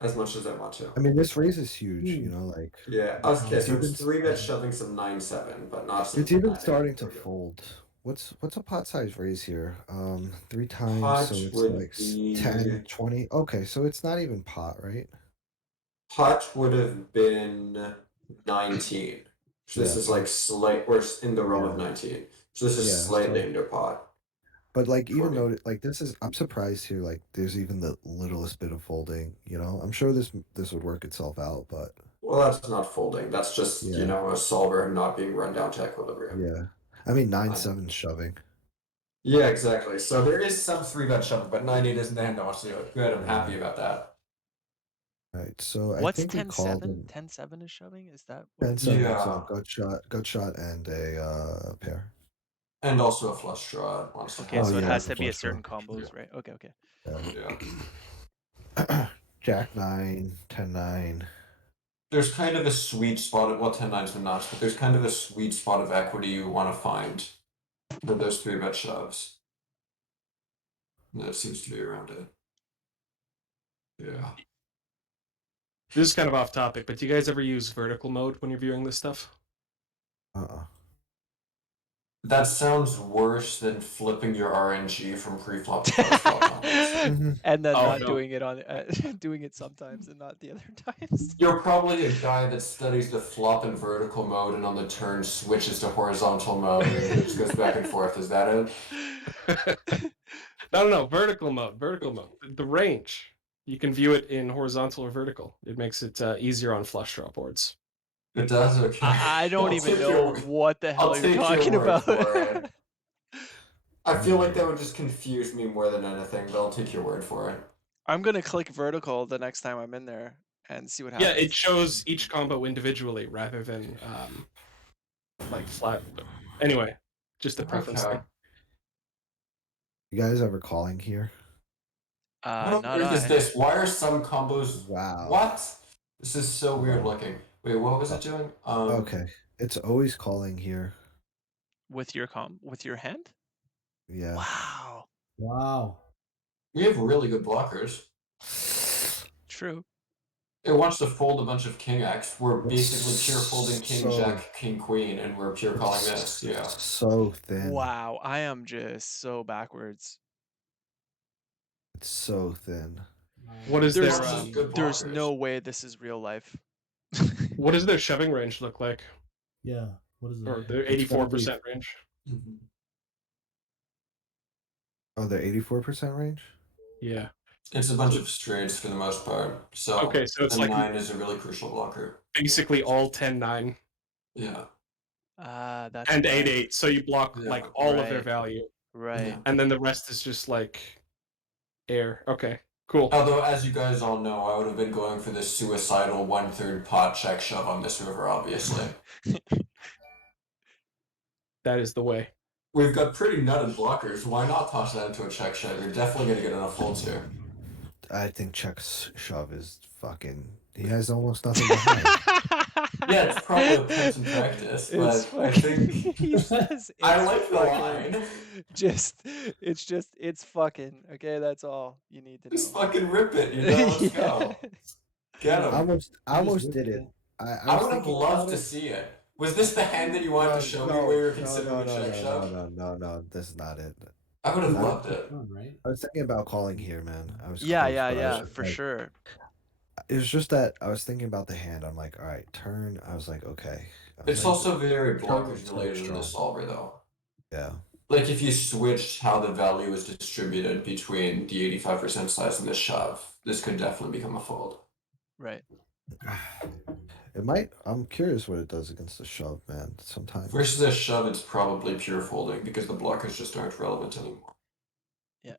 as much as I want to. I mean, this raise is huge. Like Yeah. Okay, so even it's 3-bet shoving some 9-7, but not some. it's even 9-8. starting to There we go. fold. What's a pot size raise here? 3 times, Pot so it's would like be 10, 20. Okay, so it's not even pot, right? pot would have been 19. So this Yeah, is so- like slight, or in the realm of Yeah. 19. So this is Yeah, slightly so- under pot. But like even 20. though like this is, I'm surprised here. Like there's even the littlest bit of folding. I'm sure this would work itself out, but Well, that's not folding. That's just Yeah. a solver not being run down to equilibrium. yeah. I mean 9-7 shoving. Yeah, exactly. So there is some 3-bet shoving, but 9-8 isn't there. No, so good. I'm Yeah. happy about that. Right. So I What's think we called 10-7? him 10-7 is shoving? Is that what 10-7. Yeah. It's a gut shot, and a pair. And also a flush draw wants to Okay, have so it yeah, has the to be a flush draw. certain combos, right? Okay, okay. Yeah. Jack 9, 10-9. There's kind of a sweet spot of, well, 10-9's the nuts, but there's kind of a sweet spot of equity you want to find for those 3-bet shoves. And that seems to be around it. Yeah. This is kind of off topic, but do you guys ever use vertical mode when you're viewing this stuff? That sounds worse than flipping your RNG from pre-flop to post-flop combos. And then Oh, not no. doing it on doing it sometimes and not the other times. You're probably a guy that studies the flop in vertical mode and on the turn switches to horizontal mode and it just goes back and forth. Is that it? No. Vertical mode. The range. You can view it in horizontal or vertical. It makes it easier on flush draw boards. It does? Okay. I don't I'll even take know your- what the hell I'll you're take your talking word about. for it. I feel like that would just confuse me more than anything, but I'll take your word for it. I'm gonna click vertical the next time I'm in there and see what happens. Yeah, it shows each combo individually rather than like flat. But anyway, just a preference Okay. thing. You guys ever calling here? What on not earth is I. this? Why are some combos? Wow. What? This is so weird looking. Wait, what was it doing? Okay. It's always calling here. With your hand? Yeah. Wow. Wow. We have really good blockers. True. It wants to fold a bunch of king X. We're It's basically pure folding king so- jack, king queen, and we're pure calling this. Yeah. So thin. Wow, I am just so backwards. It's so thin. What is There's their just good there's blockers. no way this is real life. what does their shoving range look like? Yeah. What is Or it? their It's gotta 84% range? Oh, they're 84% range? Yeah. It's a bunch of straights for the most part. So, Okay, so it's the like 9 is a really crucial blocker. basically all 10-9 Yeah. That's and why. 8-8. So you block Yeah. like all of their Right. value. Right. Yeah. And then the rest is just like air. Okay, cool. Although, as you guys all know, I would have been going for the suicidal 1/3 pot check shove on this river, obviously. That is the way. We've got pretty nutted blockers. Why not toss that into a check shove? You're definitely going to get enough folds here. I think Check's shove is fucking. He has almost nothing behind. Yeah, it's probably a punch in practice, but It's I fucking. think He says I it's like the fucking- line. It's fucking. Okay, that's all you need to know. Just fucking rip it, you know? Let's go. Get I him. almost did it. I I was would have thinking loved about to it. see it. Was this the hand that you wanted to show me where you were considering a check shove? No, this is not it. I would have No. loved it. Right? I was thinking about calling here, man. I was Yeah, close, but I yeah, was for like- sure. It was just that I was thinking about the hand. I'm like, all right, turn. I was like, okay. I was It's like, also very blockers Strong. related in the solver, though. yeah. Like, if you switched how the value is distributed between the 85% size and the shove, this could definitely become a fold. Right. It might. I'm curious what it does against the shove, man. Sometimes. Versus a shove, it's probably pure folding because the blockers just aren't relevant anymore. Yeah.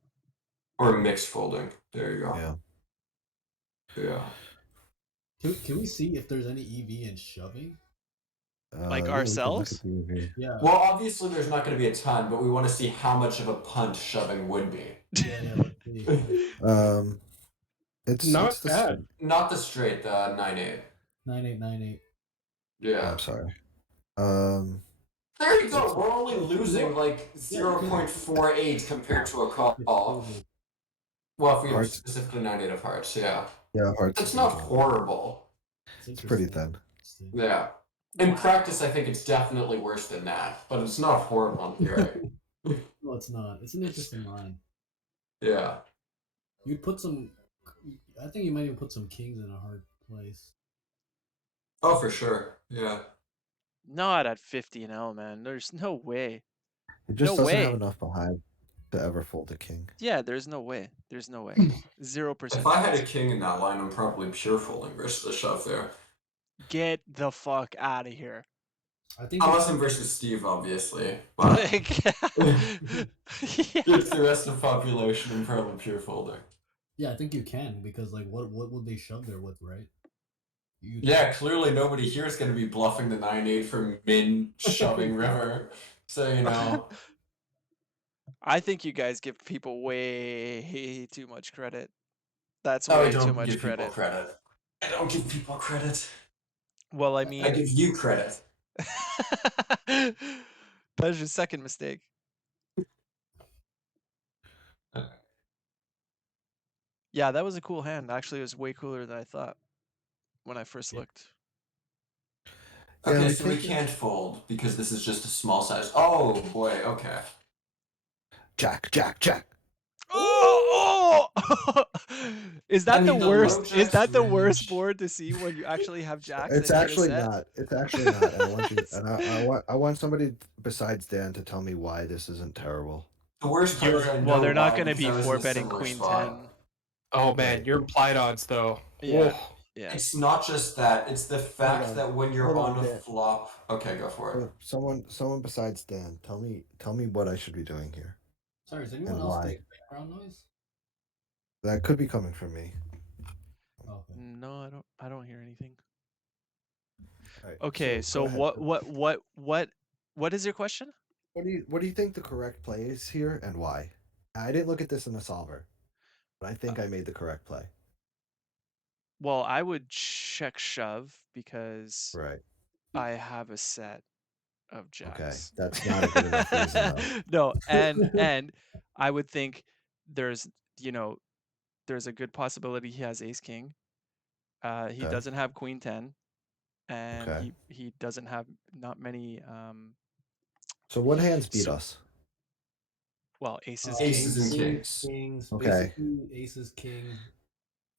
Or mixed folding. There you go. Yeah. Yeah. Can we see if there's any EV in shoving? Like yeah, we can look ourselves? at the EV. Yeah. Well, obviously, there's not going to be a ton, but we want to see how much of a punt shoving would be. Yeah, let's see. It's Not it's the bad. Not the straight, the 9-8. 9898. Yeah. I'm sorry. There you go. We're only losing like 0.48 compared to a call. Well, if we have Hearts. specifically 9-8 of hearts, yeah. Yeah, hearts. That's is not good. horrible. It's pretty thin. Yeah. In practice, I think it's definitely worse than that, but it's not horrible in theory. No, it's not. It's an interesting line. Yeah. You'd put some. I think you might even put some kings in a hard place. Oh, for sure. Yeah. Not at 50 L, man. There's no way. It just No doesn't way. have enough behind to ever fold a king. Yeah, there's no way. There's no way. 0%. If I had a king in that line, I'm probably pure folding versus a shove there. Get the fuck out of here. I think. Unless I'm versus Steve, obviously. But Like, it's the rest of the population, I'm probably pure folding. Yeah, I think you can because like what would they shove there with, right? You Yeah, clearly nobody here is going to be bluffing the 9-8 from min shoving river. So, you know. I think you guys give people way too much credit. That's I way too don't much give people credit. credit. I don't give people credit. Well, I I mean, give you credit. that's your second mistake. Yeah, that was a cool hand. Actually, it was way cooler than I thought when I first looked. Yeah, Okay, we so we take it- can't fold because this is just a small size. Oh boy, okay. Jack, Jack, Jack. Oh! Is that I the mean, the worst? low Is jacks that the worst range. board to see when you actually have jacks It's and hit a actually set? not. It's actually not. And I want you. And I want somebody besides Dan to tell me why this isn't terrible. The worst part is I know Well, they're not why, going to because be I was in a 4-betting similar queen spot. 10. Oh man, Right. your implied odds though. Yeah. Oh. Yeah. It's not just that, it's the fact on. that when you're Hold on on, a Dan. flop. Okay, go for it. Someone besides Dan, tell me what I should be doing here. Sorry, is anyone And else why? making background noise? That could be coming from me. Okay. No, I don't hear anything. All right, Okay, so go ahead. what is your question? What do you think the correct play is here and why? I didn't look at this in the solver, but I think I made the correct play. Well, I would check shove because Right. I have a set of Okay. jacks. That's not a good enough reason though. No, and I would think there's there's a good possibility he has ace king. He Okay. doesn't have queen 10, and Okay. he doesn't have not many So what hands beat So- us? well, aces, Aces kings, and kings. Kings. Okay. Basically, aces, kings.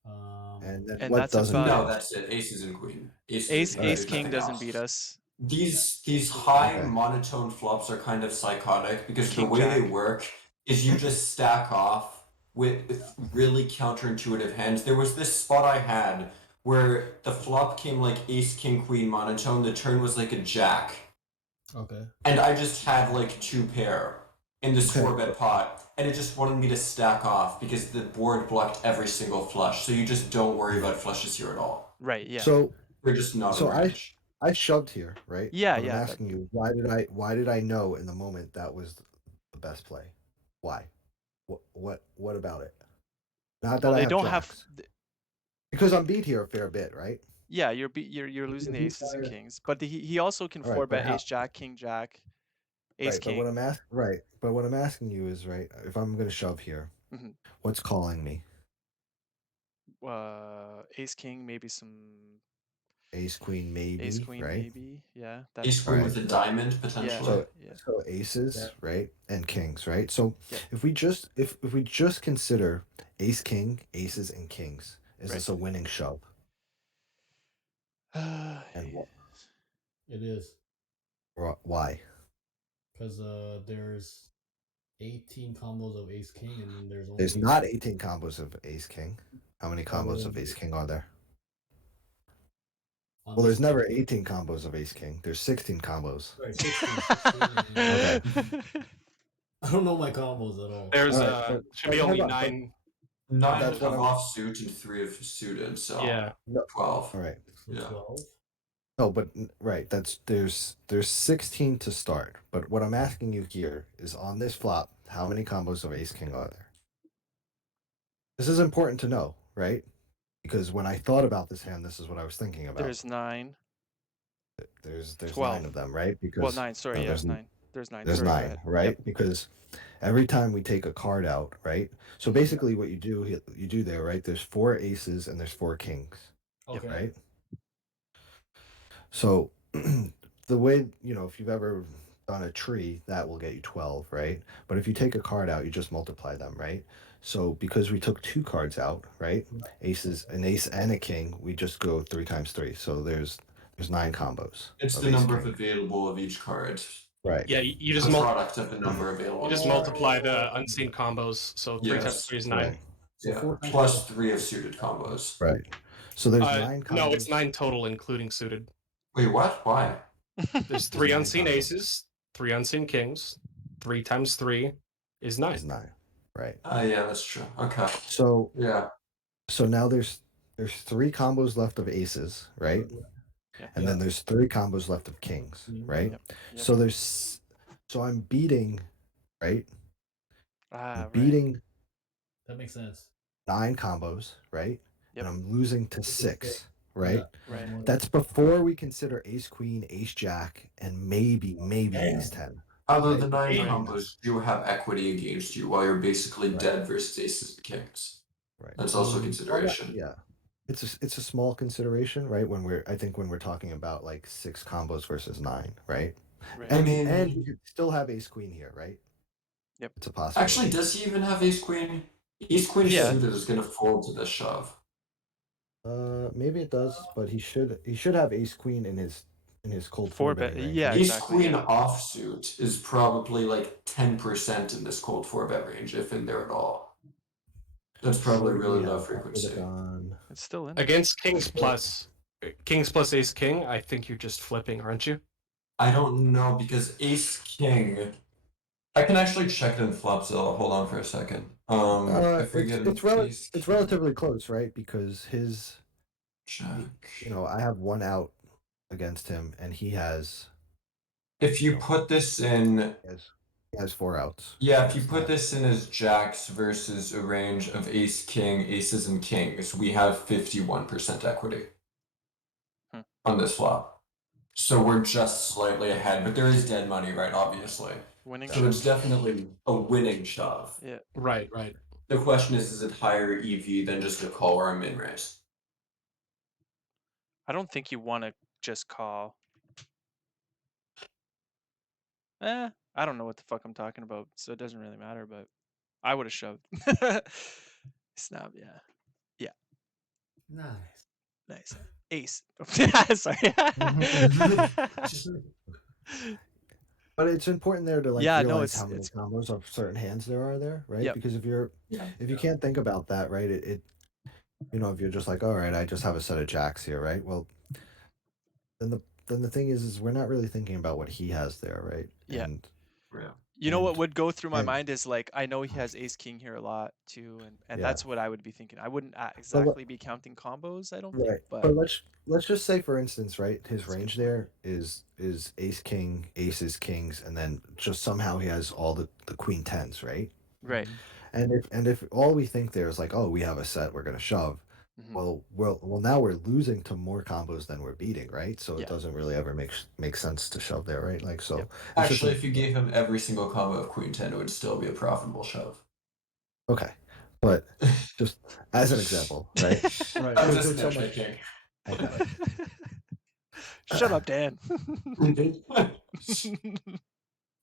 And then And what that's doesn't about beat No, it. us? that's it. Aces and queen. Aces Ace and queen. ace There's king nothing doesn't else. beat us. These high Okay. monotone flops are kind of psychotic because King the way they jack. work is you just stack off with really counterintuitive hands. There was this spot I had where the flop came like ace king queen monotone, the turn was like a jack, Okay. and I just had like 2 pair in this Okay. 4-bet pot, and it just wanted me to stack off because the board blocked every single flush, so you just don't worry about flushes here at all. Right, yeah. So We're just not So in range. I shoved here, right? Yeah, But yeah, I'm that- asking you, why did I know in the moment that was the best play? Why? What about it? Not that well, I they have don't jacks. Because I'm beat here a fair bit, right? yeah, you're losing the He's aces and got- kings. But he also can All right, 4-bet but how- ace jack, king jack, ace Right, but king. but what I'm asking you is, right, if I'm gonna shove here, Mhm. what's calling me? Ace king, maybe some Ace queen maybe, ace queen, right? maybe. Yeah, that's Ace queen Right. with a diamond potentially. So yeah. so aces, Yeah. right? And kings, right? So Yep. if we just consider ace king, aces, and kings, is Right. this a winning shove? And It is why? because there's 18 combos of ace king, and then there's only There's not 18 combos of ace king. How many combos of Oh. ace king are there? on Well, this there's never 18 combos of ace king. There's 16 combos. Sorry, 16, and- Okay. I don't know my combos at all. There's All right, but- should be but only hold on, but- 9. 9 That's what of I'm- offsuit and 3 of suited, so Yeah. 12. All right. So Yeah. 12. No, but right. There's 16 to start. But what I'm asking you here is on this flop, how many combos of ace king are there? This is important to know, right? Because when I thought about this hand, this is what I was thinking about. There's 9. There's 12. 9 of them, right? Because Well, 9. Sorry, no, yeah, there's 9. There's 9. There's Sorry, go 9, ahead. right? Yep. Because every time we take a card out, right? So basically, what you do there, right? There's 4 aces and there's 4 kings, Okay. right? So the way if you've ever done a tree, that will get you 12, right? But if you take a card out, you just multiply them, right? So because we took 2 cards out, right? Aces, an ace and a king, we just go 3 times 3. So there's 9 combos. It's of the ace number king. available of each card. Right. Yeah, you The just product of the number available. you just multiply the unseen combos. So 3 times Yes. 3 is 9. Right. So Yeah. 4 times Plus 3 of suited combos. Right. So there's 9 combos. No, it's 9 total, including suited. Wait, what? Why? There's 3 9 unseen combos. aces, 3 unseen kings. 3 times 3 is 9. Is 9. right? Yeah, that's true. Okay. So Yeah. now there's 3 combos left of aces, right? Yeah. And then there's 3 combos left of kings, right? Yep. Yep. So I'm beating, right? I'm Right. beating That makes sense. 9 combos, right? Yep. And I'm losing to 6, right? Yeah, Right. more than- That's before we consider ace queen, ace jack, and maybe ace 10. Although Right. the 9 Right. combos do have equity against you while you're basically Right. dead versus aces and kings. Right. That's also a Mm. Well, that- consideration. yeah. It's a small consideration, right? When we're talking about like 6 combos versus 9, right? Right. I And mean, you could still have ace queen here, right? Yep. It's a possibility. actually, does he even have ace queen? Ace queen Yeah. suited is gonna fold to the shove. Maybe it does, but he should have ace queen in his cold 4 4-bet. betting range. Yeah, right? Ace exactly, queen yeah. offsuit is probably like 10% in this cold 4-bet range, if in there at all. That's probably So really we low have frequency. Octagon. It's still in there. Against kings plus ace king, I think you're just flipping, aren't you? I don't know because ace king. I can actually check it in Flopzilla. Hold on for a second. If we get an ace It's king, relatively close, right? Because his, check. I have 1 out against him, and he has If you put this in, he has 4 outs. yeah, if you against put that. this in as jacks versus a range of ace king, aces, and kings, we have 51% equity on this flop. So we're just slightly ahead, but there is dead money, right? Obviously. Winning So it's shove. definitely a winning shove. Yeah. Right. The question is it higher EV than just a call or a min raise? I don't think you want to just call. I don't know what the fuck I'm talking about, so it doesn't really matter, but I would have shoved. Snap, yeah. Nice. Nice. Ace. Sorry. But it's important there to like Yeah, no, realize it's- how many it's- combos of certain hands there are there, right? Yep. Because if Yeah. you can't think about that, right, it if you're just like, all right, I just have a set of jacks here, right? Well, then the thing is we're not really thinking about what he has there, right? Yeah. And Yeah. You know what And- would go through my and- mind is like, I know he has ace king here a lot too, and Yeah. that's what I would be thinking. I wouldn't exactly be counting combos, I don't right. think, But but let's just say for instance, right, his That's a good range point. there is ace king, aces, kings, and then just somehow he has all the queen tens, right? right. And if all we think there is like, oh, we have a set, we're gonna shove. Mhm. Well, now we're losing to more combos than we're beating, right? So Yeah. it doesn't really ever make sense to shove there, right? Like so. Yep. it's just Actually, if you gave him every single combo of queen 10, it would still be a profitable shove. okay, but just as an example, right? Right. I'm There's just so much- nitpicking. Okay. Shut up, Dan.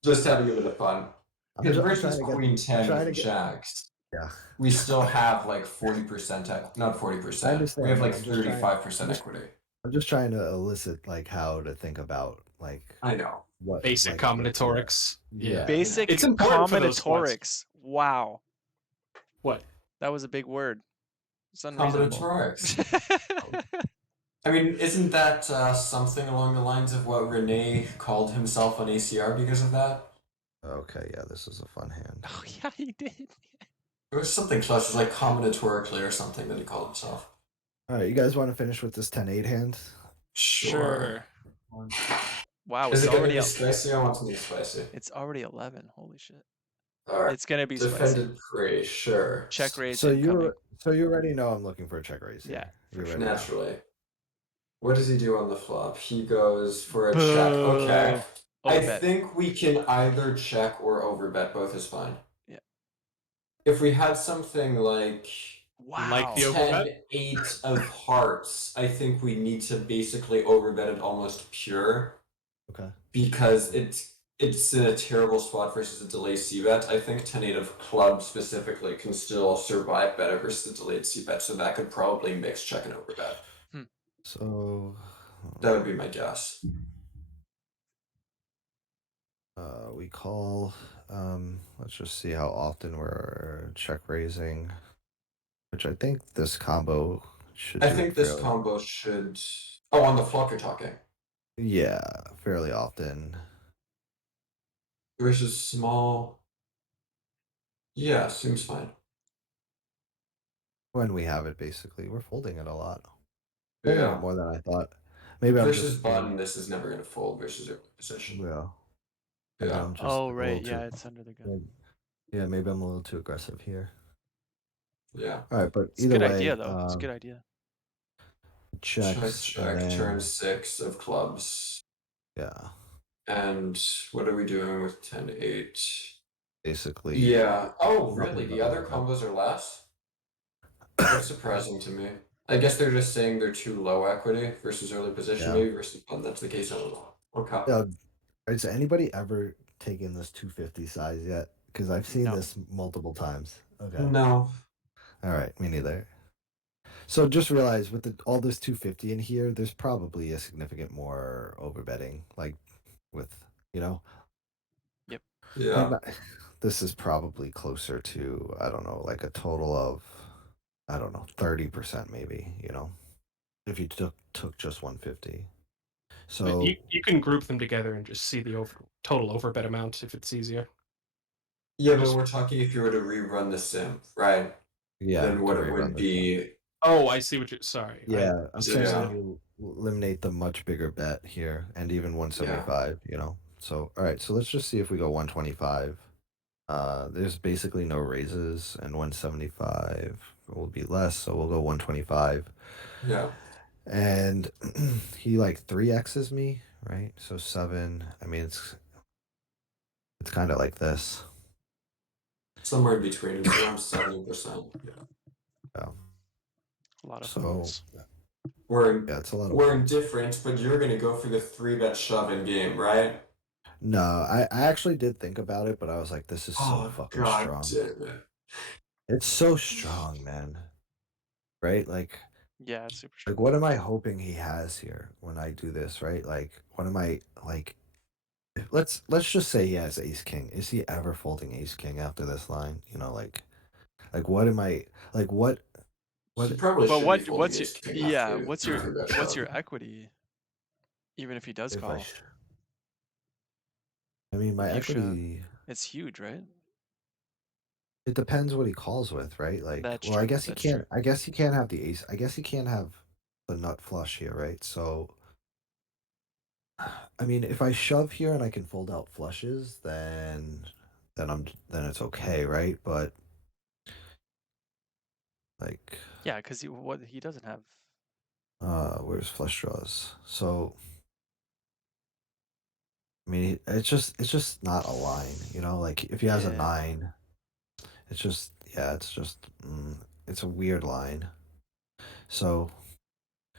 Just having a bit of fun. I'm Because trying versus to get- queen 10 trying to with get- jacks, Yeah. we still have like 40% not I 40%. understand, We have but like I'm just trying- 35% equity. I'm just trying to elicit like how to think about like I know. what Basic like, combinatorics. Yeah. Basic It's important for those ones. combinatorics. Wow. What? That was a big word. It's unreasonable. Combinatorics. I mean, isn't that something along the lines of what Rene called himself on ACR because of that? Okay, yeah, this is a fun hand. Oh yeah, he did. It was something close. It was like combinatorically or something that he called himself. All right, you guys want to finish with this 10-8 hand? Sure. Wow, Is it's it gonna already be spicy? I want to be spicy. it's already 11. Holy shit. Alright. It's gonna be spicy. Defended prey, sure. Check raise So incoming. you already know I'm looking for a check raise. Here. Yeah, You for already know. Naturally. What does he do on the flop? He goes for a check. Okay. I Overbet. think we can either check or overbet. Both is fine. Yeah. If we had something like Wow. Like the 10-8 of hearts, I think we need to basically overbet it almost pure. Okay. Because it's in a terrible spot versus a delayed c-bet. I think 10-8 of clubs specifically can still survive better versus a delayed c-bet, so that could probably mix check and overbet. So That would be my guess. we call. Let's just see how often we're check raising. Which I think this combo should. I do think this fairly- combo should. Oh, on the flop you're talking. Yeah, fairly often. Versus small. Yeah, seems fine. When we have it, basically, we're folding it a lot. Folding it Yeah. more than I thought. Maybe I'm Versus just button, this is never gonna fold versus early position. yeah. Maybe Yeah. I'm just Oh a right, little yeah, too. it's under the gun. Yeah, maybe I'm a little too aggressive here. Yeah. All right, but It's a either good idea way, though. It's a good idea. Check, checks and check, turn then 6 of clubs. yeah, And what are we doing with 10-8? basically. Yeah. Oh, nothing really? The but other overbet. combos are less? That's surprising to me. I guess they're just saying they're too low equity versus early position, Yeah. maybe versus button. That's the case. I don't know. Okay. Has anybody ever taken this 250 size yet? Because I've seen No. this multiple times. Okay. No. All right, me neither. So just realize with all this 250 in here, there's probably a significant more overbetting, like with Yep. Yeah. like this is probably closer to I don't know, like a total of I don't know, 30% maybe. If you took just 150. But So you can group them together and just see the total overbet amount if it's easier. Yeah, but Just- we're talking if you were to rerun the sim, right? yeah, Then what to it would rerun this. be. Oh, I see what you're. Sorry. Yeah, I'm saying Yeah. when you eliminate the much bigger bet here, and even 175, So, all right, so let's just see if we go 125. There's basically no raises, and 175 will be less, so we'll go 125. Yeah. And he like 3x's me, right? So 7. I mean, it's kind of like this. Somewhere in between. It's around 70%. Yeah. Yeah. A lot of So folds. We're yeah, it's a lot of. we're indifferent, but you're gonna go for the 3-bet shove in game, right? No, I actually did think about it, but I was like, this is so Oh fucking god strong. damn it. It's so strong, man. Right? Like Yeah, it's super strong. what am I hoping he has here when I do this, right? Like what am I like let's just say he has ace king. Is he ever folding ace king after this line? Like what am I like what He probably But should be folding what's your ace king yeah, after what's the your 3-bet what's shove. your equity? Even if he does if call. I mean my You shove. equity It's huge, right? it depends what he calls with, right? Like That's well I true. guess he That's can't true. I guess he can't have the ace. I guess he can't have the nut flush here, right? So I mean, if I shove here and I can fold out flushes, then it's okay, right? But like, Yeah, because he doesn't have. where's flush draws? So I mean, it's just not a line, Like if he has a Yeah. 9, it's a weird line. So I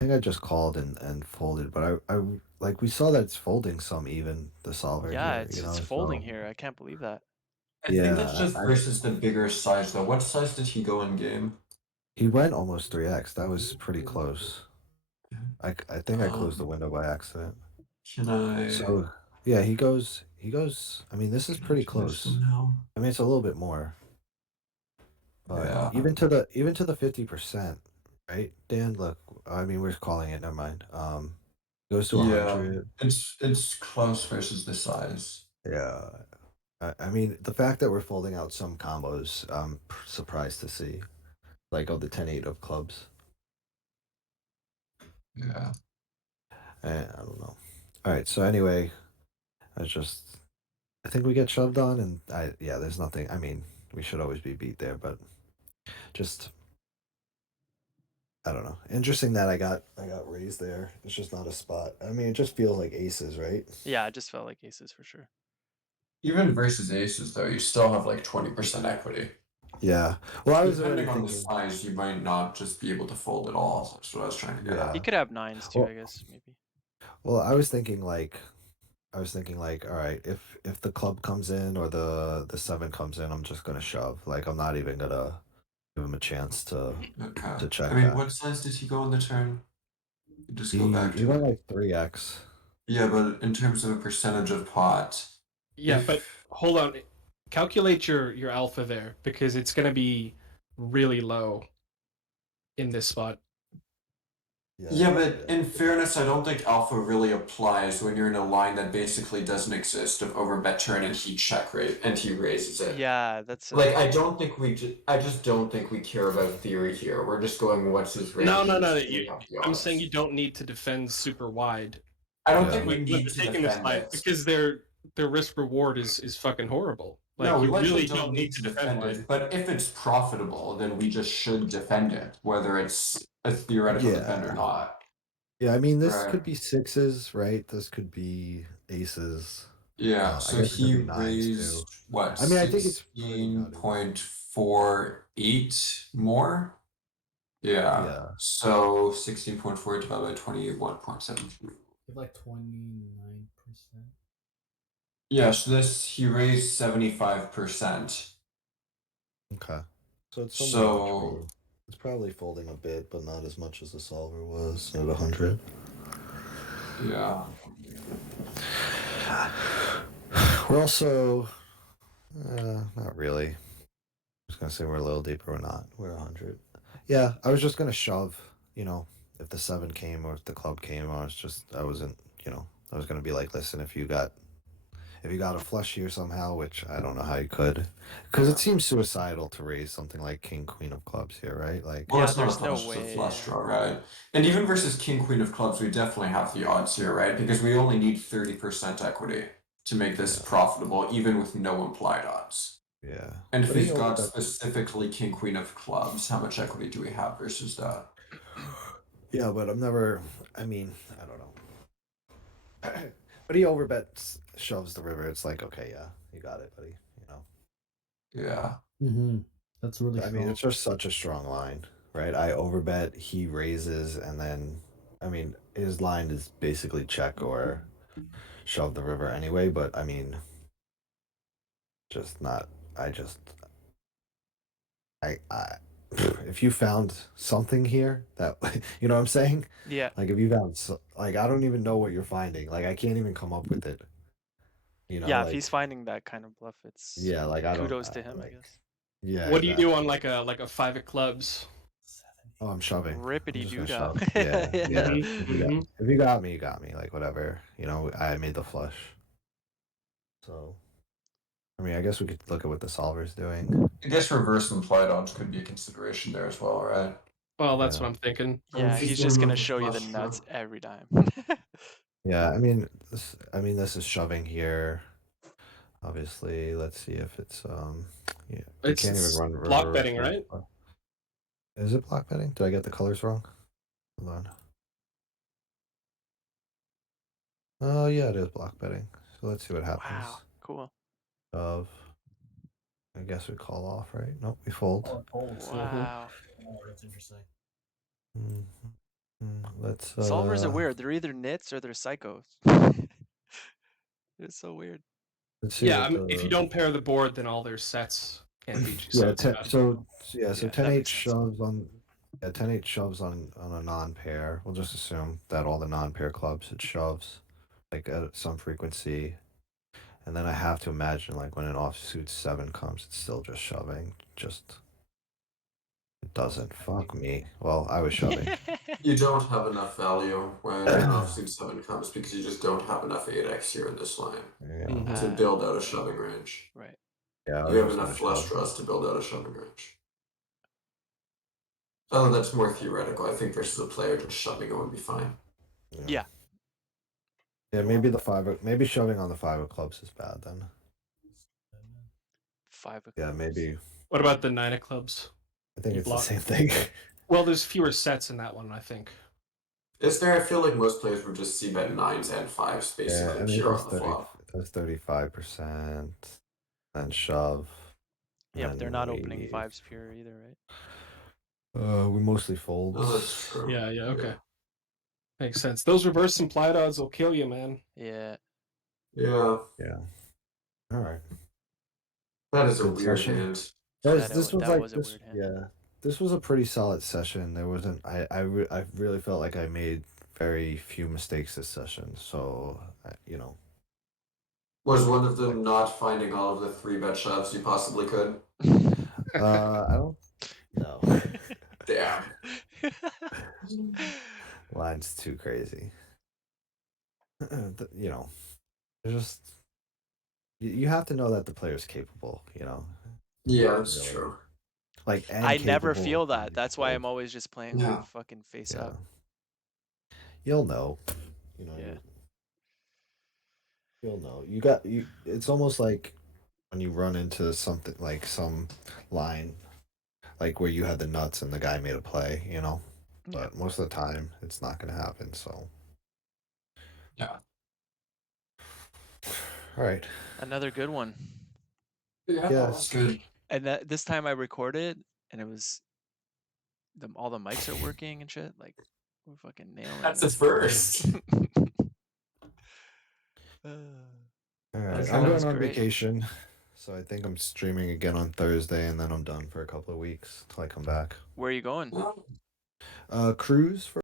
think I just called and folded, but I like we saw that it's folding some even the solver Yeah, here, it's folding here. I can't believe that. I think that's Yeah, just versus the bigger size though. What size did he go in game? he went almost 3x. That was pretty close. I think I closed the window by accident. Can I So yeah, he goes. I mean, this is pretty can I do this close. somehow? I mean, it's a little bit more, but Yeah. even to the 50%, right? Dan, look. I mean, we're calling it. Never mind. Goes to Yeah. 100. It's close versus the size. Yeah. I mean, the fact that we're folding out some combos, I'm surprised to see. Like, the 10-8 of clubs. Yeah. I don't know. All right. So anyway, I think we get shoved on, and there's nothing. I mean, we should always be beat there, but just I don't know. Interesting that I got raised there. It's just not a spot. I mean, it just feels like aces, right? Yeah, I just felt like aces for sure. Even versus aces though, you still have like 20% equity. Yeah. Well, I was already Depending on the thinking. size, you might not just be able to fold at all. That's what I was trying to get Yeah. at. He could have nines too, Well, I guess, maybe. well, I was thinking like, all right, if the club comes in or the 7 comes in, I'm just gonna shove. Like, I'm not even gonna give him a chance to Okay. check I mean, back. what size did he go in the turn? Just go He back he to went it. like 3x. Yeah, but in terms of a percentage of pot. Yeah, but hold on. Calculate your alpha there because it's going to be really low in this spot. Yeah, but in fairness, I don't think alpha really applies when you're in a line that basically doesn't exist of overbet turn and he check rate and he raises it. Yeah, that's Like I just don't think we care about theory here. We're just going what's his range. No. and we have the I'm odds. saying you don't need to defend super wide. I don't Yeah. think we With need the to taking defend aside, it. because their risk reward is fucking horrible. Like No, we you likely really don't need to defend wide. it. But if it's profitable, then we just should defend it, whether it's a theoretical defend or not. Yeah, I mean, this Right. could be sixes, right? This could be aces. Yeah, I so guess it could he be nines, too. raised what? I mean, I think it's pretty nutty. 16.48 more. Yeah. Yeah. So 16.4 divided by 21.73. You have like 29%. Yeah, so he raised 75%. Okay. So it's somewhat So true. It's probably folding a bit, but not as much as the solver was at 100. yeah. We're also not really. I was gonna say we're a little deeper. We're not. We're 100. Yeah, I was just gonna shove. You know, if the 7 came or if the club came, I wasn't. You know, I was gonna be like, listen, if you got a flush here somehow, which I don't know how you could, because it seems suicidal to raise something like king queen of clubs here, right? Like, Well, Yeah, it's not a there's no flush, it's a way. flush draw, right? And even versus king queen of clubs, we definitely have the odds here, right? Because we only need 30% equity to make this profitable, even with no implied odds. yeah. And if But he's he got overbet- specifically king queen of clubs, how much equity do we have versus that? Yeah, but I'm never. I mean, I don't know. But he overbets, shoves the river. It's like, okay, yeah, you got it, buddy. You know. Yeah. Mm-hmm. That's really I strong. mean, it's just such a strong line, right? I overbet, he raises, and then, I mean, his line is basically check or shove the river anyway. But I mean, just not. I if you found something here that you know what I'm saying, Yeah. like if you found like I don't even know what you're finding, like I can't even come up with it. You know, Yeah, like, if he's finding that kind of bluff, it's yeah, like I don't. kudos to him, I like, guess. Yeah. What do you exactly. do on like a 5 of clubs? Oh, I'm shoving. I'm Rippity just gonna doo dah. shove. Yeah, yeah. Mhm, If you got me, you got me. Like whatever. You know, I made the flush. So, I mean, I guess we could look at what the solver's doing. I guess reverse implied odds could be a consideration there as well, right? Well, that's Yeah. what I'm thinking. Yeah, he's just gonna show you the Flush nuts draw. every time. Yeah, I mean, this is shoving here. Obviously, let's see if it's yeah. You It's can't even run block reverse betting, right? Is it block betting? Did I get the colors wrong? Hold on. Oh yeah, it is block betting. So let's see what happens. Wow, cool. Of, I guess we call off, right? Nope, we fold. Oh, it folds. Wow. Oh, that's interesting. Let's. Solvers are weird. They're either nits or they're psychos. It's so weird. Let's see. Yeah, what I mean, if you the- don't pair the board, then all their sets can't beat you. Yeah, it's so bad. so Yeah, 10-8 that makes sense. shoves on. Yeah, 10-8 shoves on a non-pair. We'll just assume that all the non-pair clubs it shoves, like at some frequency, and then I have to imagine like when an offsuit 7 comes, it's still just shoving. Just it doesn't. Fuck me. Well, I was shoving. You don't have enough value when an offsuit 7 comes because you just don't have enough 8x here in this line Yeah, Mhm. to build out a shoving range. Right. yeah. I You was have just enough gonna flush shove. draws to build out a shoving range. Oh, that's more theoretical. I think versus a player just shoving it would be fine. Yeah. Yeah, maybe maybe shoving on the 5 of clubs is bad then. 5 of Yeah, clubs. maybe. What about the 9 of clubs? I think You it's block. the same thing. Well, there's fewer sets in that one, I think. Is there? I feel like most players would just see bet 9s and 5s Yeah, basically I mean pure that's on the flop. That's 35%. Then shove. Yeah, but they're not opening we- 5s pure either, right? We mostly fold. Oh, that's true. Yeah, okay. Makes sense. Those reverse implied odds will kill you, man. Yeah. Yeah. Yeah. All right. That is a Good weird session. hand. This That was was like a this. weird hand. Yeah. This was a pretty solid session. There wasn't. I really felt like I made very few mistakes this session. So you know. Was one of them not finding all of the 3-bet shoves you possibly could? I don't. No. Damn. Line's too crazy. You know, just you have to know that the player's capable. You know. Yeah, that's Really. true. Like, and I never capable feel of that. being That's why I'm controlled. always just playing Yeah. fucking face Yeah. up. You'll know. You know. Yeah. You'll know. You got you. It's almost like when you run into something like some line, like where you had the nuts and the guy made a play. You know. Yeah. But most of the time, it's not going to happen. So. Yeah. All right. Another good one. Yeah, Yes. that's good. And this time I recorded, and it was all the mics are working and shit. Like we're fucking nailing That's it. the first. All right. That I'm going sounds on great. vacation, so I think I'm streaming again on Thursday, and then I'm done for a couple of weeks till I come back. Where are you going? Oh. Cruise for